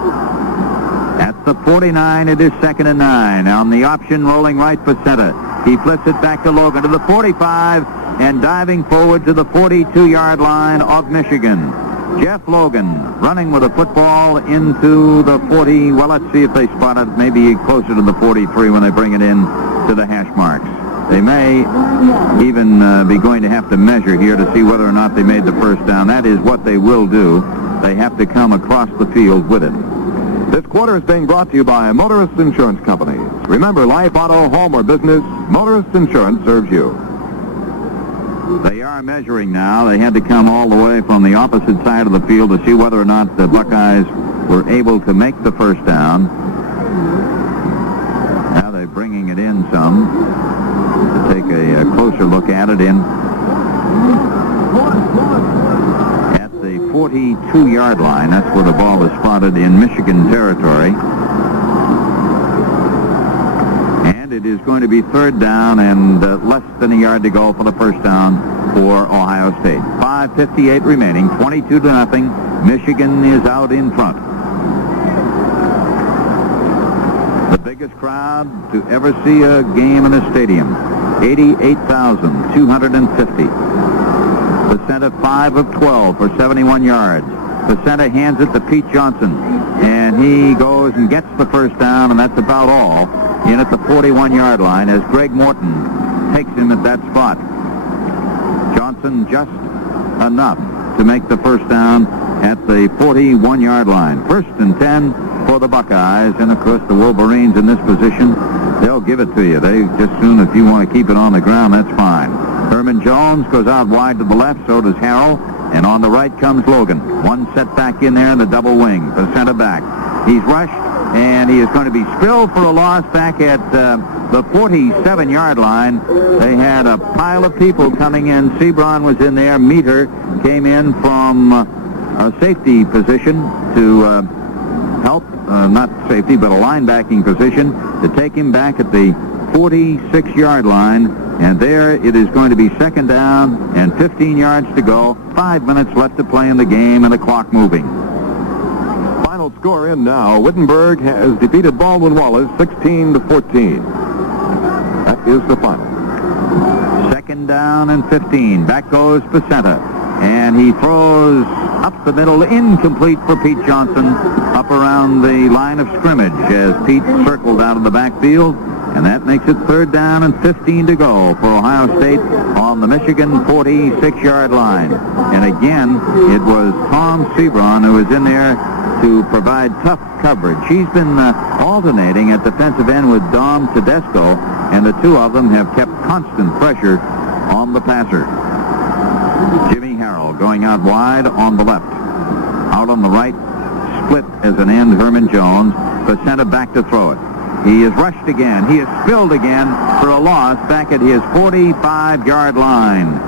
At the 49, it is second and 9. On the option, rolling right for center. He flips it back to Logan to the 45 and diving forward to the 42-yard line of Michigan. Jeff Logan running with a football into the 40. Well, let's see if they spot it. Maybe closer to the 43 when they bring it in to the hash marks. They may even be going to have to measure here to see whether or not they made the first down. That is what they will do. They have to come across the field with it. This quarter is being brought to you by Motorist Insurance Company. Remember, life, auto, home, or business, Motorist Insurance serves you. They are measuring now. They had to come all the way from the opposite side of the field to see whether or not the Buckeyes were able to make the first down. Now they're bringing it in some to take a closer look at it at the 42-yard line. That's where the ball was spotted in Michigan territory. It is going to be third down and less than a yard to go for the first down for Ohio State. 5:58 remaining, 22-0. Michigan is out in front. The biggest crowd to ever see a game in a stadium, 88,250. The center 5 of 12 for 71 yards. The center hands it to Pete Johnson, and he goes and gets the first down, and that's about all. In at the 41-yard line as Greg Morton takes him at that spot. Johnson just enough to make the first down at the 41-yard line. First and 10 for the Buckeyes, and of course the Wolverines in this position, they'll give it to you. They just soon, if you want to keep it on the ground, that's fine. Herman Jones goes out wide to the left, so does Harrell, and on the right comes Logan. One set back in there in the double wing for center back. He's rushed, and he is going to be spilled for a loss back at the 47-yard line. They had a pile of people coming in. Sebron was in there. Meter came in from a safety position to help, not safety, but a linebacking position to take him back at the 46-yard line. And there it is going to be second down and 15 yards to go. 5 minutes left to play in the game and the clock moving. Final score in now. Wittenberg has defeated Baldwin Wallace 16-14. That is the final. Second down and 15. Back goes Pacenta. And he throws up the middle, incomplete for Pete Johnson, up around the line of scrimmage as Pete circled out of the backfield. And that makes it third down and 15 to go for Ohio State on the Michigan 46-yard line. And again, it was Tom Sebron who was in there to provide tough coverage. He's been alternating at defensive end with Dom Tedesco, and the two of them have kept constant pressure on the passer. Jimmy Harrell going out wide on the left. Out on the right, split as an end, Herman Jones. The center back to throw it. He is rushed again. He is spilled again for a loss back at his 45-yard line.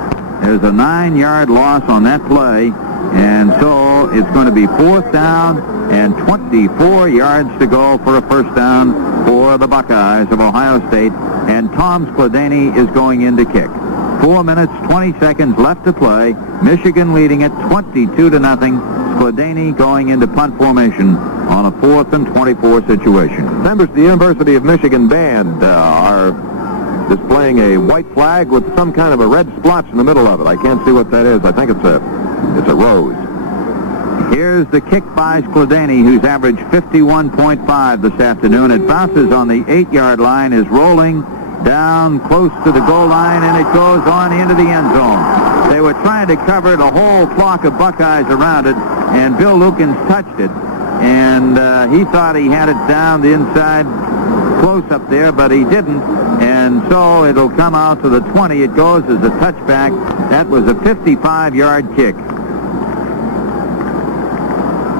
There's a 9-yard loss on that play, and so it's going to be fourth down and 24 yards to go for a first down for the Buckeyes of Ohio State, and Tom Skladany is going in to kick. 4 minutes, 20 seconds left to play. Michigan leading it 22-0. Skladany going into punt formation on a 4th and 24 situation. Members of the University of Michigan band are displaying a white flag with some kind of a red splotch in the middle of it. I can't see what that is. I think it's a rose. Here's the kick by Skladany, who's averaged 51.5 this afternoon. It bounces on the 8-yard line, is rolling down close to the goal line, and it goes on into the end zone. They were trying to cover the whole flock of Buckeyes around it, and Bill Lukens touched it, and he thought he had it down the inside close up there, but he didn't, and so it'll come out to the 20. It goes as a touchback. That was a 55-yard kick.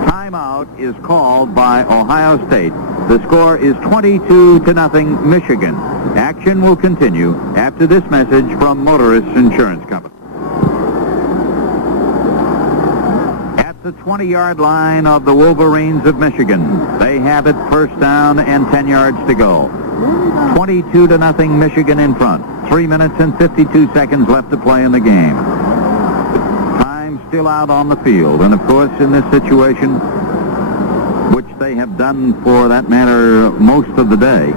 Timeout is called by Ohio State. The score is 22-0 Michigan. Action will continue after this message from Motorist Insurance Company. At the 20-yard line of the Wolverines of Michigan. They have it first down and 10 yards to go. 22-0 Michigan in front. 3 minutes and 52 seconds left to play in the game. Time still out on the field. And, of course, in this situation, which they have done for that matter most of the day,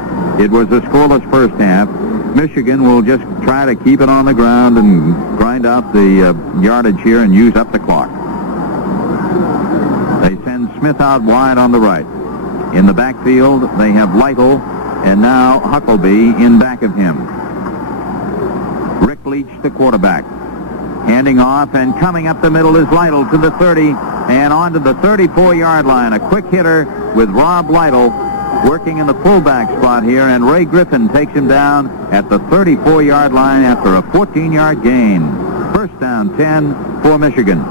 it was a scoreless first half. Michigan will just try to keep it on the ground and grind out the yardage here and use up the clock. They send Smith out wide on the right. In the backfield, they have Lytle and now Huckleby in back of him. Rick Leach, the quarterback. Handing off and coming up the middle is Lytle to the 30 and on to the 34-yard line. A quick hitter with Rob Lytle working in the fullback spot here, and Ray Griffin takes him down at the 34-yard line after a 14-yard gain. First down, 10 for Michigan.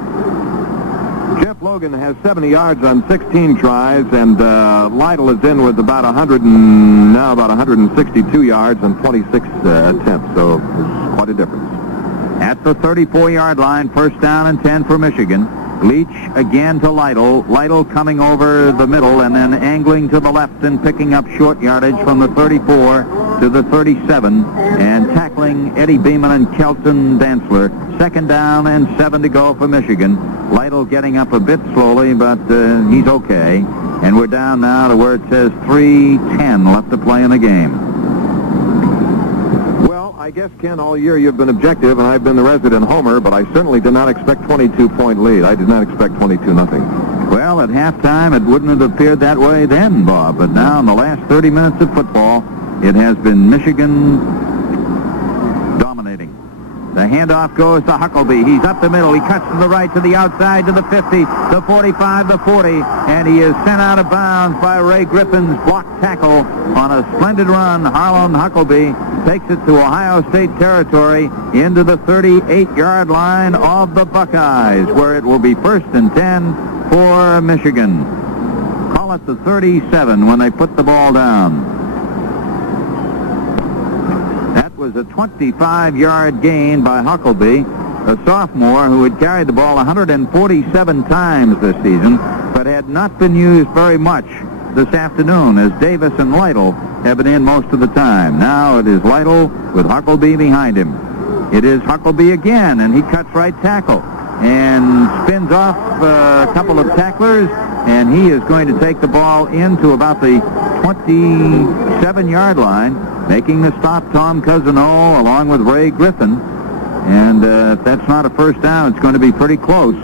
Jeff Logan has 70 yards on 16 tries, and Lytle is in with about 162 yards on 26 attempts, so it's quite a difference. At the 34-yard line, first down and 10 for Michigan. Leach again to Lytle. Lytle coming over the middle and then angling to the left and picking up short yardage from the 34 to the 37 and tackling Eddie Beeman and Kelton Dantzler. Second down and 7 to go for Michigan. Lytle getting up a bit slowly, but he's okay. And we're down now to where it says 3:10 left to play in the game. I guess, Ken, all year you've been objective, and I've been the resident homer, but I certainly did not expect 22-point lead. I did not expect 22-0. Well, at halftime, it wouldn't have appeared that way then, Bob. But now, in the last 30 minutes of football, it has been Michigan dominating. The handoff goes to Huckleby. He's up the middle. He cuts to the right, to the outside, to the 50, the 45, the 40, and he is sent out of bounds by Ray Griffin's block tackle on a splendid run. Harlan Huckleby takes it to Ohio State territory into the 38-yard line of the Buckeyes, where it will be first and 10 for Michigan. Call it the 37 when they put the ball down. That was a 25-yard gain by Huckleby, a sophomore who had carried the ball 147 times this season, but had not been used very much this afternoon, as Davis and Lytle have been in most of the time. Now it is Lytle with Huckleby behind him. It is Huckleby again, and he cuts right tackle and spins off a couple of tacklers, and he is going to take the ball into about the 27-yard line, making the stop Tom Cousineau along with Ray Griffin. And if that's not a first down, it's going to be pretty close.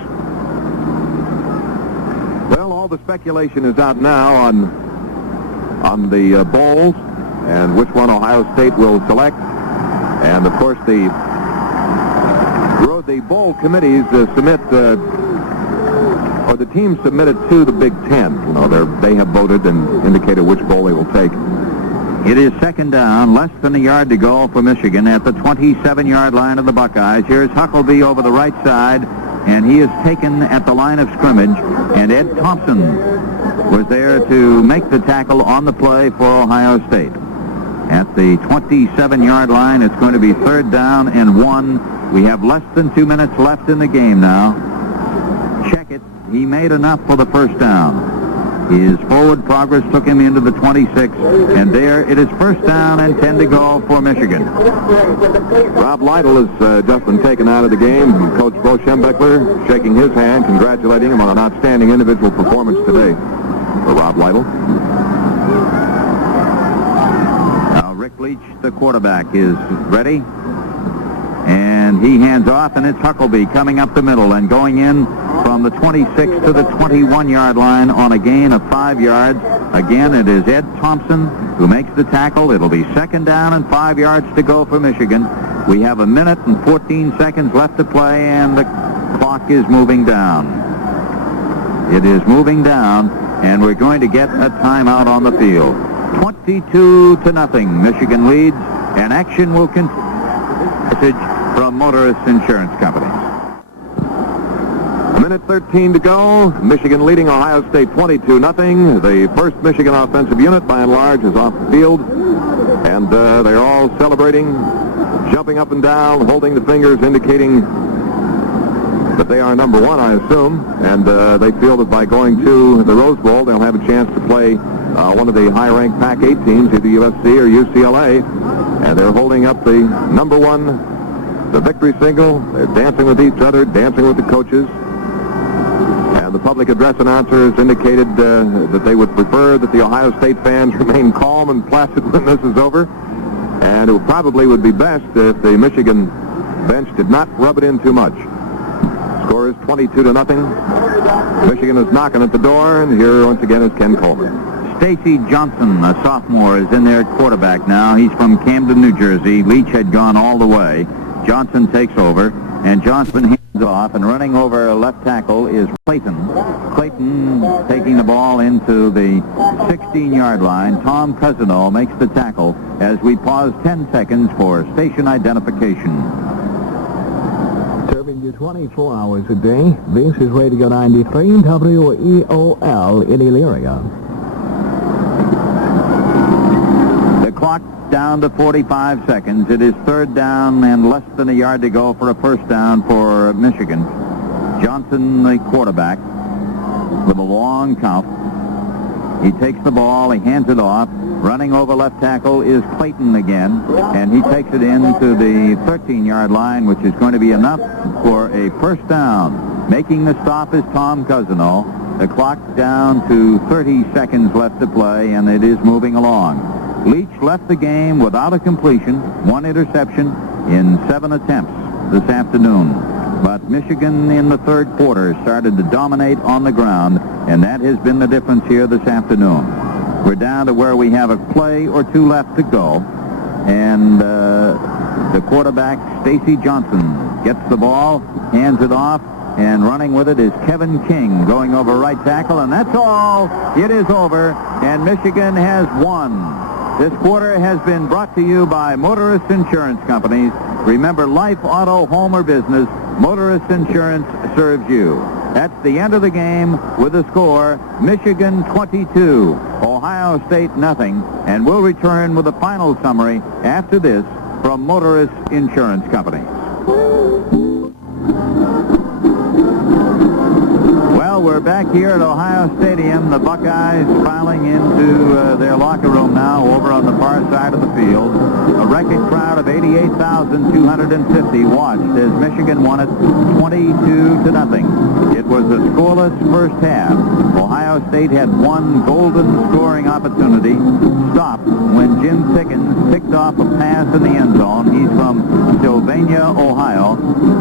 Well, all the speculation is out now on the bowls and which one Ohio State will select. And, of course, the bowl committees submit, or the teams submitted to the Big Ten. You know, they have voted and indicated which bowl they will take. It is second down, less than a yard to go for Michigan at the 27-yard line of the Buckeyes. Here's Huckleby over the right side, and he is taken at the line of scrimmage, and Ed Thompson was there to make the tackle on the play for Ohio State. At the 27-yard line, it's going to be third down and 1. We have less than 2 minutes left in the game now. Check it. He made enough for the first down. His forward progress took him into the 26, and there it is first down and 10 to go for Michigan. Rob Lytle has just been taken out of the game. Coach Bo Schembechler shaking his hand, congratulating him on an outstanding individual performance today for Rob Lytle. Now Rick Leach, the quarterback, is ready. And he hands off, and it's Huckleby coming up the middle and going in from the 26 to the 21-yard line on a gain of 5 yards. Again, it is Ed Thompson who makes the tackle. It'll be second down and 5 yards to go for Michigan. We have a minute and 14 seconds left to play, and the clock is moving down. It is moving down, and we're going to get a timeout on the field. 22-0, Michigan leads, and action will continue. Message from Motorist Insurance Company. A minute 13 to go. Michigan leading Ohio State 22-0. The first Michigan offensive unit, by and large, is off the field. And they're all celebrating, jumping up and down, holding the fingers, indicating But they are number one, I assume, and they feel that by going to the Rose Bowl, they'll have a chance to play one of the high-ranked Pac-8 teams, either USC or UCLA, and they're holding up the number one, the victory single. They're dancing with each other, dancing with the coaches. And the public address announcers indicated that they would prefer that the Ohio State fans remain calm and placid when this is over. And it probably would be best if the Michigan bench did not rub it in too much. Score is 22-0. Michigan is knocking at the door, and here once again is Ken Coleman. Stacy Johnson, a sophomore, is in their quarterback now. He's from Camden, New Jersey. Leach had gone all the way. Johnson takes over, and Johnson hands off, and running over left tackle is Clayton. Clayton taking the ball into the 16-yard line. Tom Cousino makes the tackle as we pause 10 seconds for station identification. Serving you 24 hours a day, this is Radio 93 WEOL in Elyria. The clock down to 45 seconds. It is third down and less than a yard to go for a first down for Michigan. Johnson, the quarterback, with a long count. He takes the ball, he hands it off. Running over left tackle is Clayton again, and he takes it into the 13-yard line, which is going to be enough for a first down. Making the stop is Tom Cousino. The clock down to 30 seconds left to play, and it is moving along. Leach left the game without a completion, one interception in 7 attempts this afternoon. But Michigan in the third quarter started to dominate on the ground, and that has been the difference here this afternoon. We're down to where we have a play or two left to go, and the quarterback, Stacy Johnson, gets the ball, hands it off, and running with it is Kevin King going over right tackle, and that's all. It is over, and Michigan has won. This quarter has been brought to you by Motorist Insurance Companies. Remember, life, auto, home, or business, Motorist Insurance serves you. That's the end of the game with the score, Michigan 22, Ohio State nothing. And we'll return with a final summary after this from Motorist Insurance Companies. Well, we're back here at Ohio Stadium. The Buckeyes filing into their locker room now over on the far side of the field. A record crowd of 88,250 watched as Michigan won it 22-0. It was a scoreless first half. Ohio State had one golden scoring opportunity stopped when Jim Pickens picked off a pass in the end zone. He's from Sylvania, Ohio,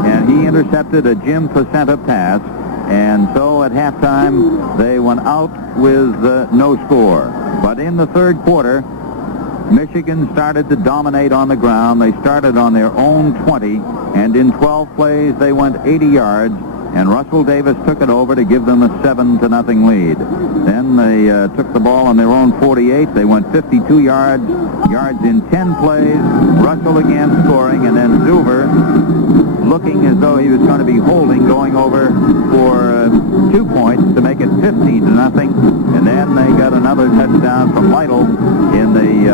and he intercepted a Jim Placenta pass. And so at halftime, they went out with no score. But in the third quarter, Michigan started to dominate on the ground. They started on their own 20, and in 12 plays, they went 80 yards, and Russell Davis took it over to give them a 7-0 lead. Then they took the ball on their own 48. They went 52 yards in 10 plays. Russell again scoring, and then Zuber looking as though he was going to be holding, going over for 2 points to make it 15-0. And then they got another touchdown from Lytle in the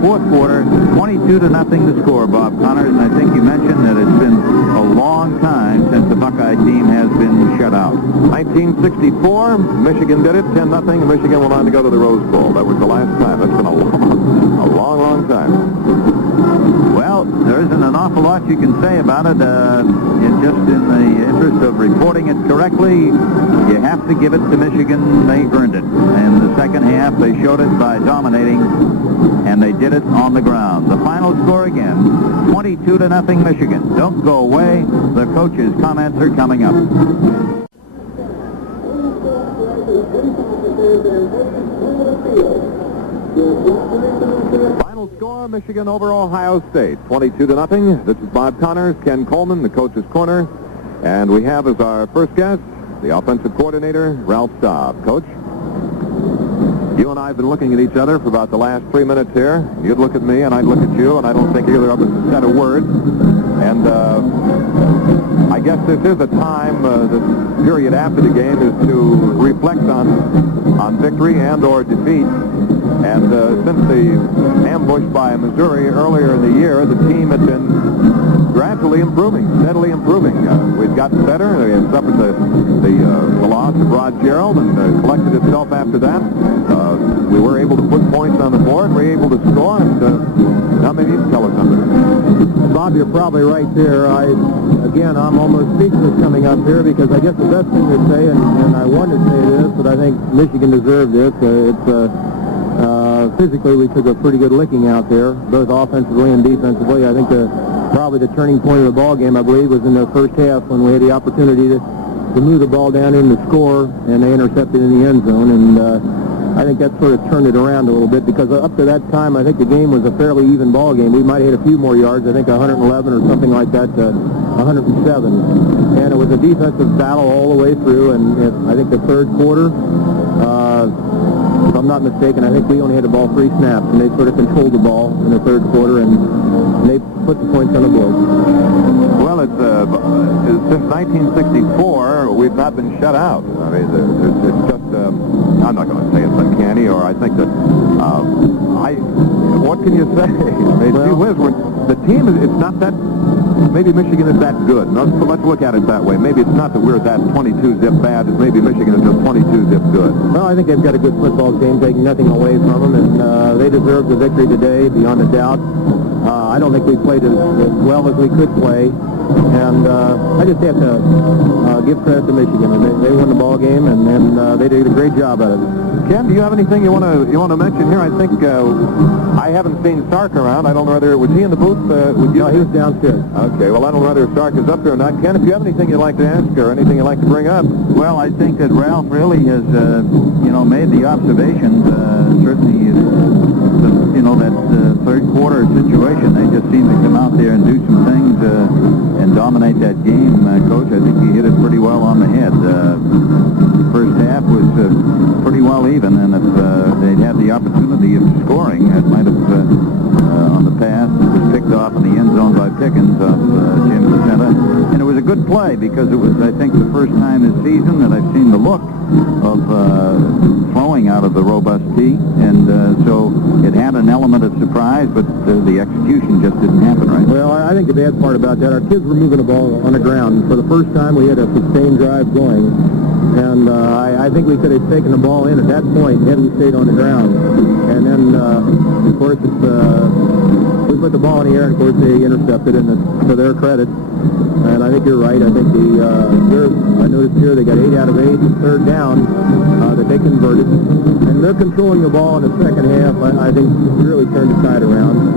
fourth quarter, 22-0 to score, Bob Connors. And I think you mentioned that it's been a long time since the Buckeye team has been shut out. 1964, Michigan did it, 10-0, and Michigan went on to go to the Rose Bowl. That was the last time. That's been a long time. Well, there isn't an awful lot you can say about it. Just in the interest of reporting it correctly, you have to give it to Michigan. They earned it. In the second half, they showed it by dominating, and they did it on the ground. The final score again, 22-0 Michigan. Don't go away. The coach's comments are coming up. Final score, Michigan over Ohio State, 22-0. This is Bob Connors, Ken Coleman, the coach's corner. And we have as our first guest, the offensive coordinator, Ralph Staub. Coach, you and I have been looking at each other for about the last 3 minutes here. You'd look at me, and I'd look at you, and I don't think either of us has said a word. And I guess this is a time, this period after the game, is to reflect on victory and or defeat. And since the ambush by Missouri earlier in the year, the team had been gradually improving, steadily improving. We've gotten better. We suffered the loss of Rod Gerald and collected itself after that. We were able to put points on the board. We were able to score, and now maybe you can tell us something. Bob, you're probably right there. Again, I'm almost speechless coming up here because I guess the best thing to say, and I wanted to say this, but I think Michigan deserved this. Physically, we took a pretty good licking out there, both offensively and defensively. I think probably the turning point of the ball game, I believe, was in the first half when we had the opportunity to move the ball down in the score, and they intercepted in the end zone. And I think that sort of turned it around a little bit because up to that time, I think the game was a fairly even ball game. We might have hit a few more yards, I think 111 or something like that, 107. And it was a defensive battle all the way through, and I think the third quarter, if I'm not mistaken, I think we only had the ball 3 snaps, and they sort of controlled the ball in the third quarter, and they put the points on the board. Well, since 1964, we've not been shut out. I mean, it's just, I'm not going to say it's uncanny, or I think that, what can you say? I mean, the team, it's not that, maybe Michigan is that good. Let's look at it that way. Maybe it's not that we're that 22-zip bad, it's maybe Michigan is just 22-zip good. Well, I think they've got a good football team, taking nothing away from them, and they deserve the victory today, beyond a doubt. I don't think we played as well as we could play, and I just have to give credit to Michigan. And they won the ball game, and they did a great job at it. Ken, do you have anything you want to mention here? I think I haven't seen Stark around. I don't know whether was he in the booth with you? No, he was downstairs. Okay, well, I don't know whether Stark is up there or not. Ken, if you have anything you'd like to ask or anything you'd like to bring up. Well, I think that Ralph really has, made the observations. Certainly, that third quarter situation, they just seem to come out there and do some things and dominate that game. Coach, I think he hit it pretty well on the head. First half was pretty well even, and if they'd had the opportunity of scoring, it might have, on the pass, it was picked off in the end zone by Pickens off Jim Placenta. And it was a good play because it was, I think, the first time this season that I've seen the look of throwing out of the robust tee, and so it had an element of surprise, but the execution just didn't happen right. Well, I think the bad part about that, our kids were moving the ball on the ground. For the first time, we had a sustained drive going, and I think we could have taken the ball in at that point had we stayed on the ground. And then, of course, we put the ball in the air, and of course they intercepted, and to their credit. And I think you're right. I think I noticed here they got 8 out of 8, third down that they converted, and they're controlling the ball in the second half. I think really turned the tide around.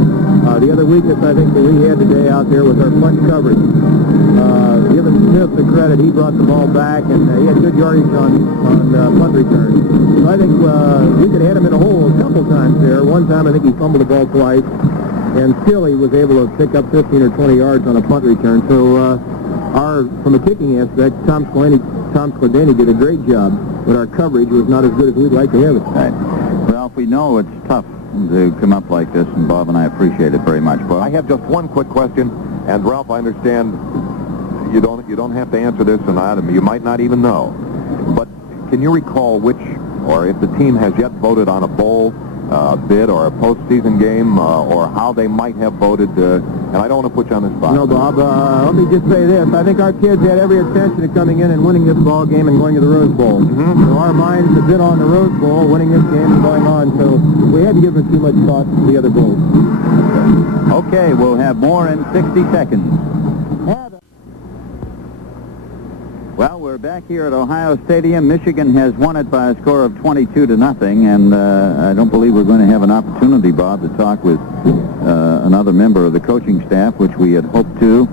The other weakness I think that we had today out there was our punt coverage. Giving Smith the credit, he brought the ball back, and he had good yardage on punt returns. So I think we could have had him in a hole a couple times there. One time I think he fumbled the ball twice, and still he was able to pick up 15 or 20 yards on a punt return. So from a kicking aspect, Tom Skladany did a great job, but our coverage was not as good as we'd like to have it. Right. Well, if we know it's tough to come up like this, and Bob and I appreciate it very much. Bob? I have just one quick question, and Ralph, I understand you don't have to answer this, and you might not even know, but can you recall which, or if the team has yet voted on a bowl bid or a postseason game, or how they might have voted, and I don't want to put you on the spot. No, Bob, let me just say this. I think our kids had every intention of coming in and winning this ball game and going to the Rose Bowl. Mm-hmm. So our minds have been on the Rose Bowl, winning this game and going on, so we hadn't given too much thought to the other bowls. Okay, we'll have more in 60 seconds. Well, we're back here at Ohio Stadium. Michigan has won it by a score of 22-0, and I don't believe we're going to have an opportunity, Bob, to talk with another member of the coaching staff, which we had hoped to,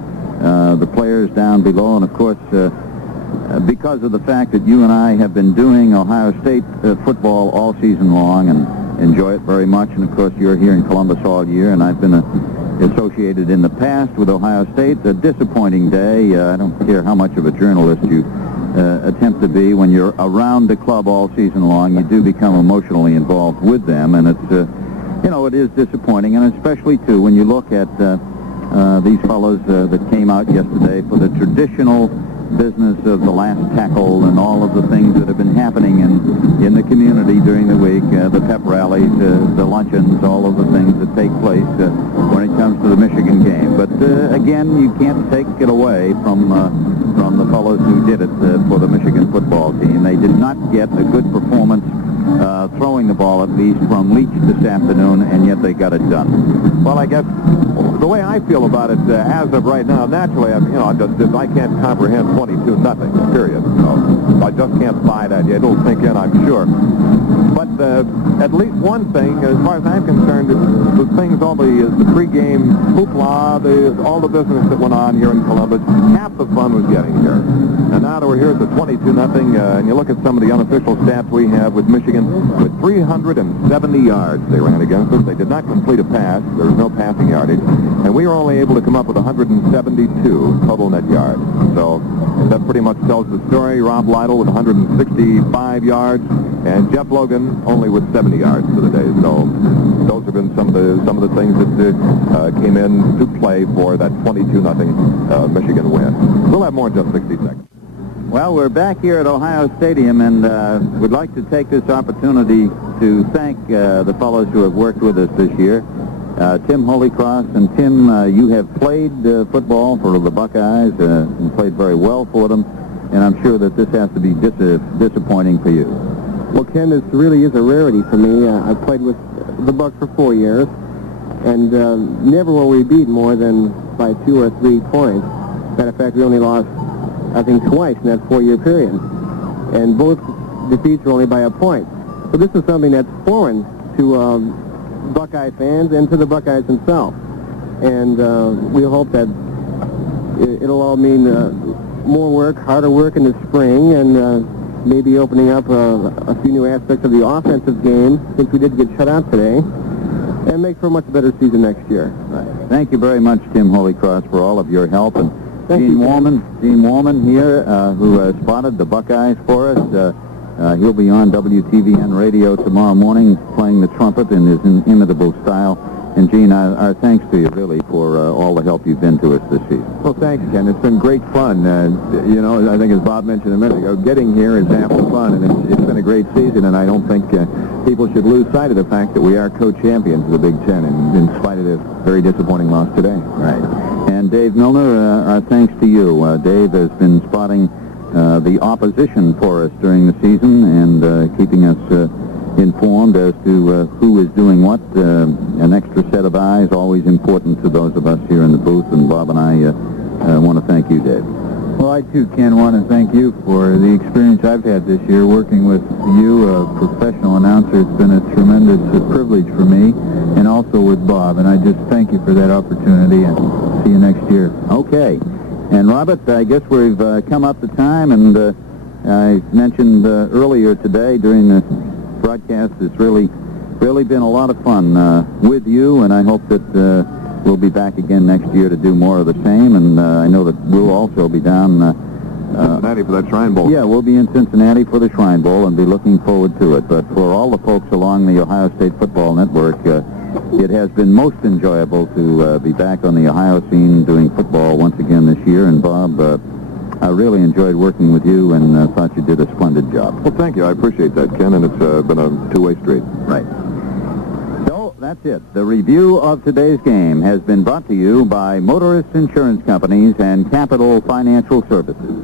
the players down below, and of course, because of the fact that you and I have been doing Ohio State football all season long and enjoy it very much, and of course you're here in Columbus all year, and I've been associated in the past with Ohio State. A disappointing day. I don't care how much of a journalist you attempt to be. When you're around the club all season long, you do become emotionally involved with them, and it's it is disappointing, and especially too when you look at these fellows that came out yesterday for the traditional business of the last tackle and all of the things that have been happening in the community during the week, the pep rallies, the luncheons, all of the things that take place when it comes to the Michigan game. But again, you can't take it away from the fellows who did it for the Michigan football team. They did not get a good performance throwing the ball, at least, from Leach this afternoon, and yet they got it done. Well, I guess the way I feel about it as of right now, naturally, I can't comprehend 22-0, period. So I just can't buy that yet. It'll sink in, I'm sure. But at least one thing, as far as I'm concerned, the things, all the pregame hoopla, all the business that went on here in Columbus, half the fun was getting here. And now that we're here at the 22-0, and you look at some of the unofficial stats we have with Michigan, with 370 yards they ran against us. They did not complete a pass. There was no passing yardage. And we were only able to come up with 172 total net yards. So that pretty much tells the story. Rob Lytle with 165 yards, and Jeff Logan only with 70 yards for the day. So those have been some of the things that came in to play for that 22-0 Michigan win. We'll have more in just 60 seconds. Well, we're back here at Ohio Stadium, and would like to take this opportunity to thank the fellows who have worked with us this year. Tim Holycross. And Tim, you have played football for the Buckeyes and played very well for them, and I'm sure that this has to be disappointing for you. Well, Ken, this really is a rarity for me. I played with the Bucs for 4 years, and never were we beat more than by 2 or 3 points. Matter of fact, we only lost, I think, twice in that 4-year period, and both defeats were only by a point. So this is something that's foreign to Buckeye fans and to the Buckeyes themselves, and we hope that it'll all mean more work, harder work in the spring, and maybe opening up a few new aspects of the offensive game, since we did get shut out today, and make for a much better season next year. Right. Thank you very much, Tim Holycross, for all of your help. And Gene Warman here, who spotted the Buckeyes for us. He'll be on WTVN radio tomorrow morning playing the trumpet in his inimitable style. And, Gene, our thanks to you, really, for all the help you've been to us this season. Well, thanks, Ken. It's been great fun. I think as Bob mentioned a minute ago, getting here is half the fun, and it's been a great season, and I don't think people should lose sight of the fact that we are co-champions of the Big Ten, in spite of the very disappointing loss today. Right. And Dave Milner, our thanks to you. Dave has been spotting the opposition for us during the season and keeping us informed as to who is doing what. An extra set of eyes, always important to those of us here in the booth, and Bob and I want to thank you, Dave. Well, I too, Ken, want to thank you for the experience I've had this year working with you, a professional announcer. It's been a tremendous privilege for me, and also with Bob, and I just thank you for that opportunity, and see you next year. Okay. And Robert, I guess we've come up to time, and I mentioned earlier today during the broadcast, it's really been a lot of fun with you, and I hope that we'll be back again next year to do more of the same, and I know that we'll also be down Cincinnati for that Shrine Bowl. Yeah, we'll be in Cincinnati for the Shrine Bowl and be looking forward to it. But for all the folks along the Ohio State Football Network, it has been most enjoyable to be back on the Ohio scene doing football once again this year. And Bob, I really enjoyed working with you and thought you did a splendid job. Well, thank you. I appreciate that, Ken, and it's been a two-way street. Right. So that's it. The review of today's game has been brought to you by Motorists Insurance Companies and Capital Financial Services.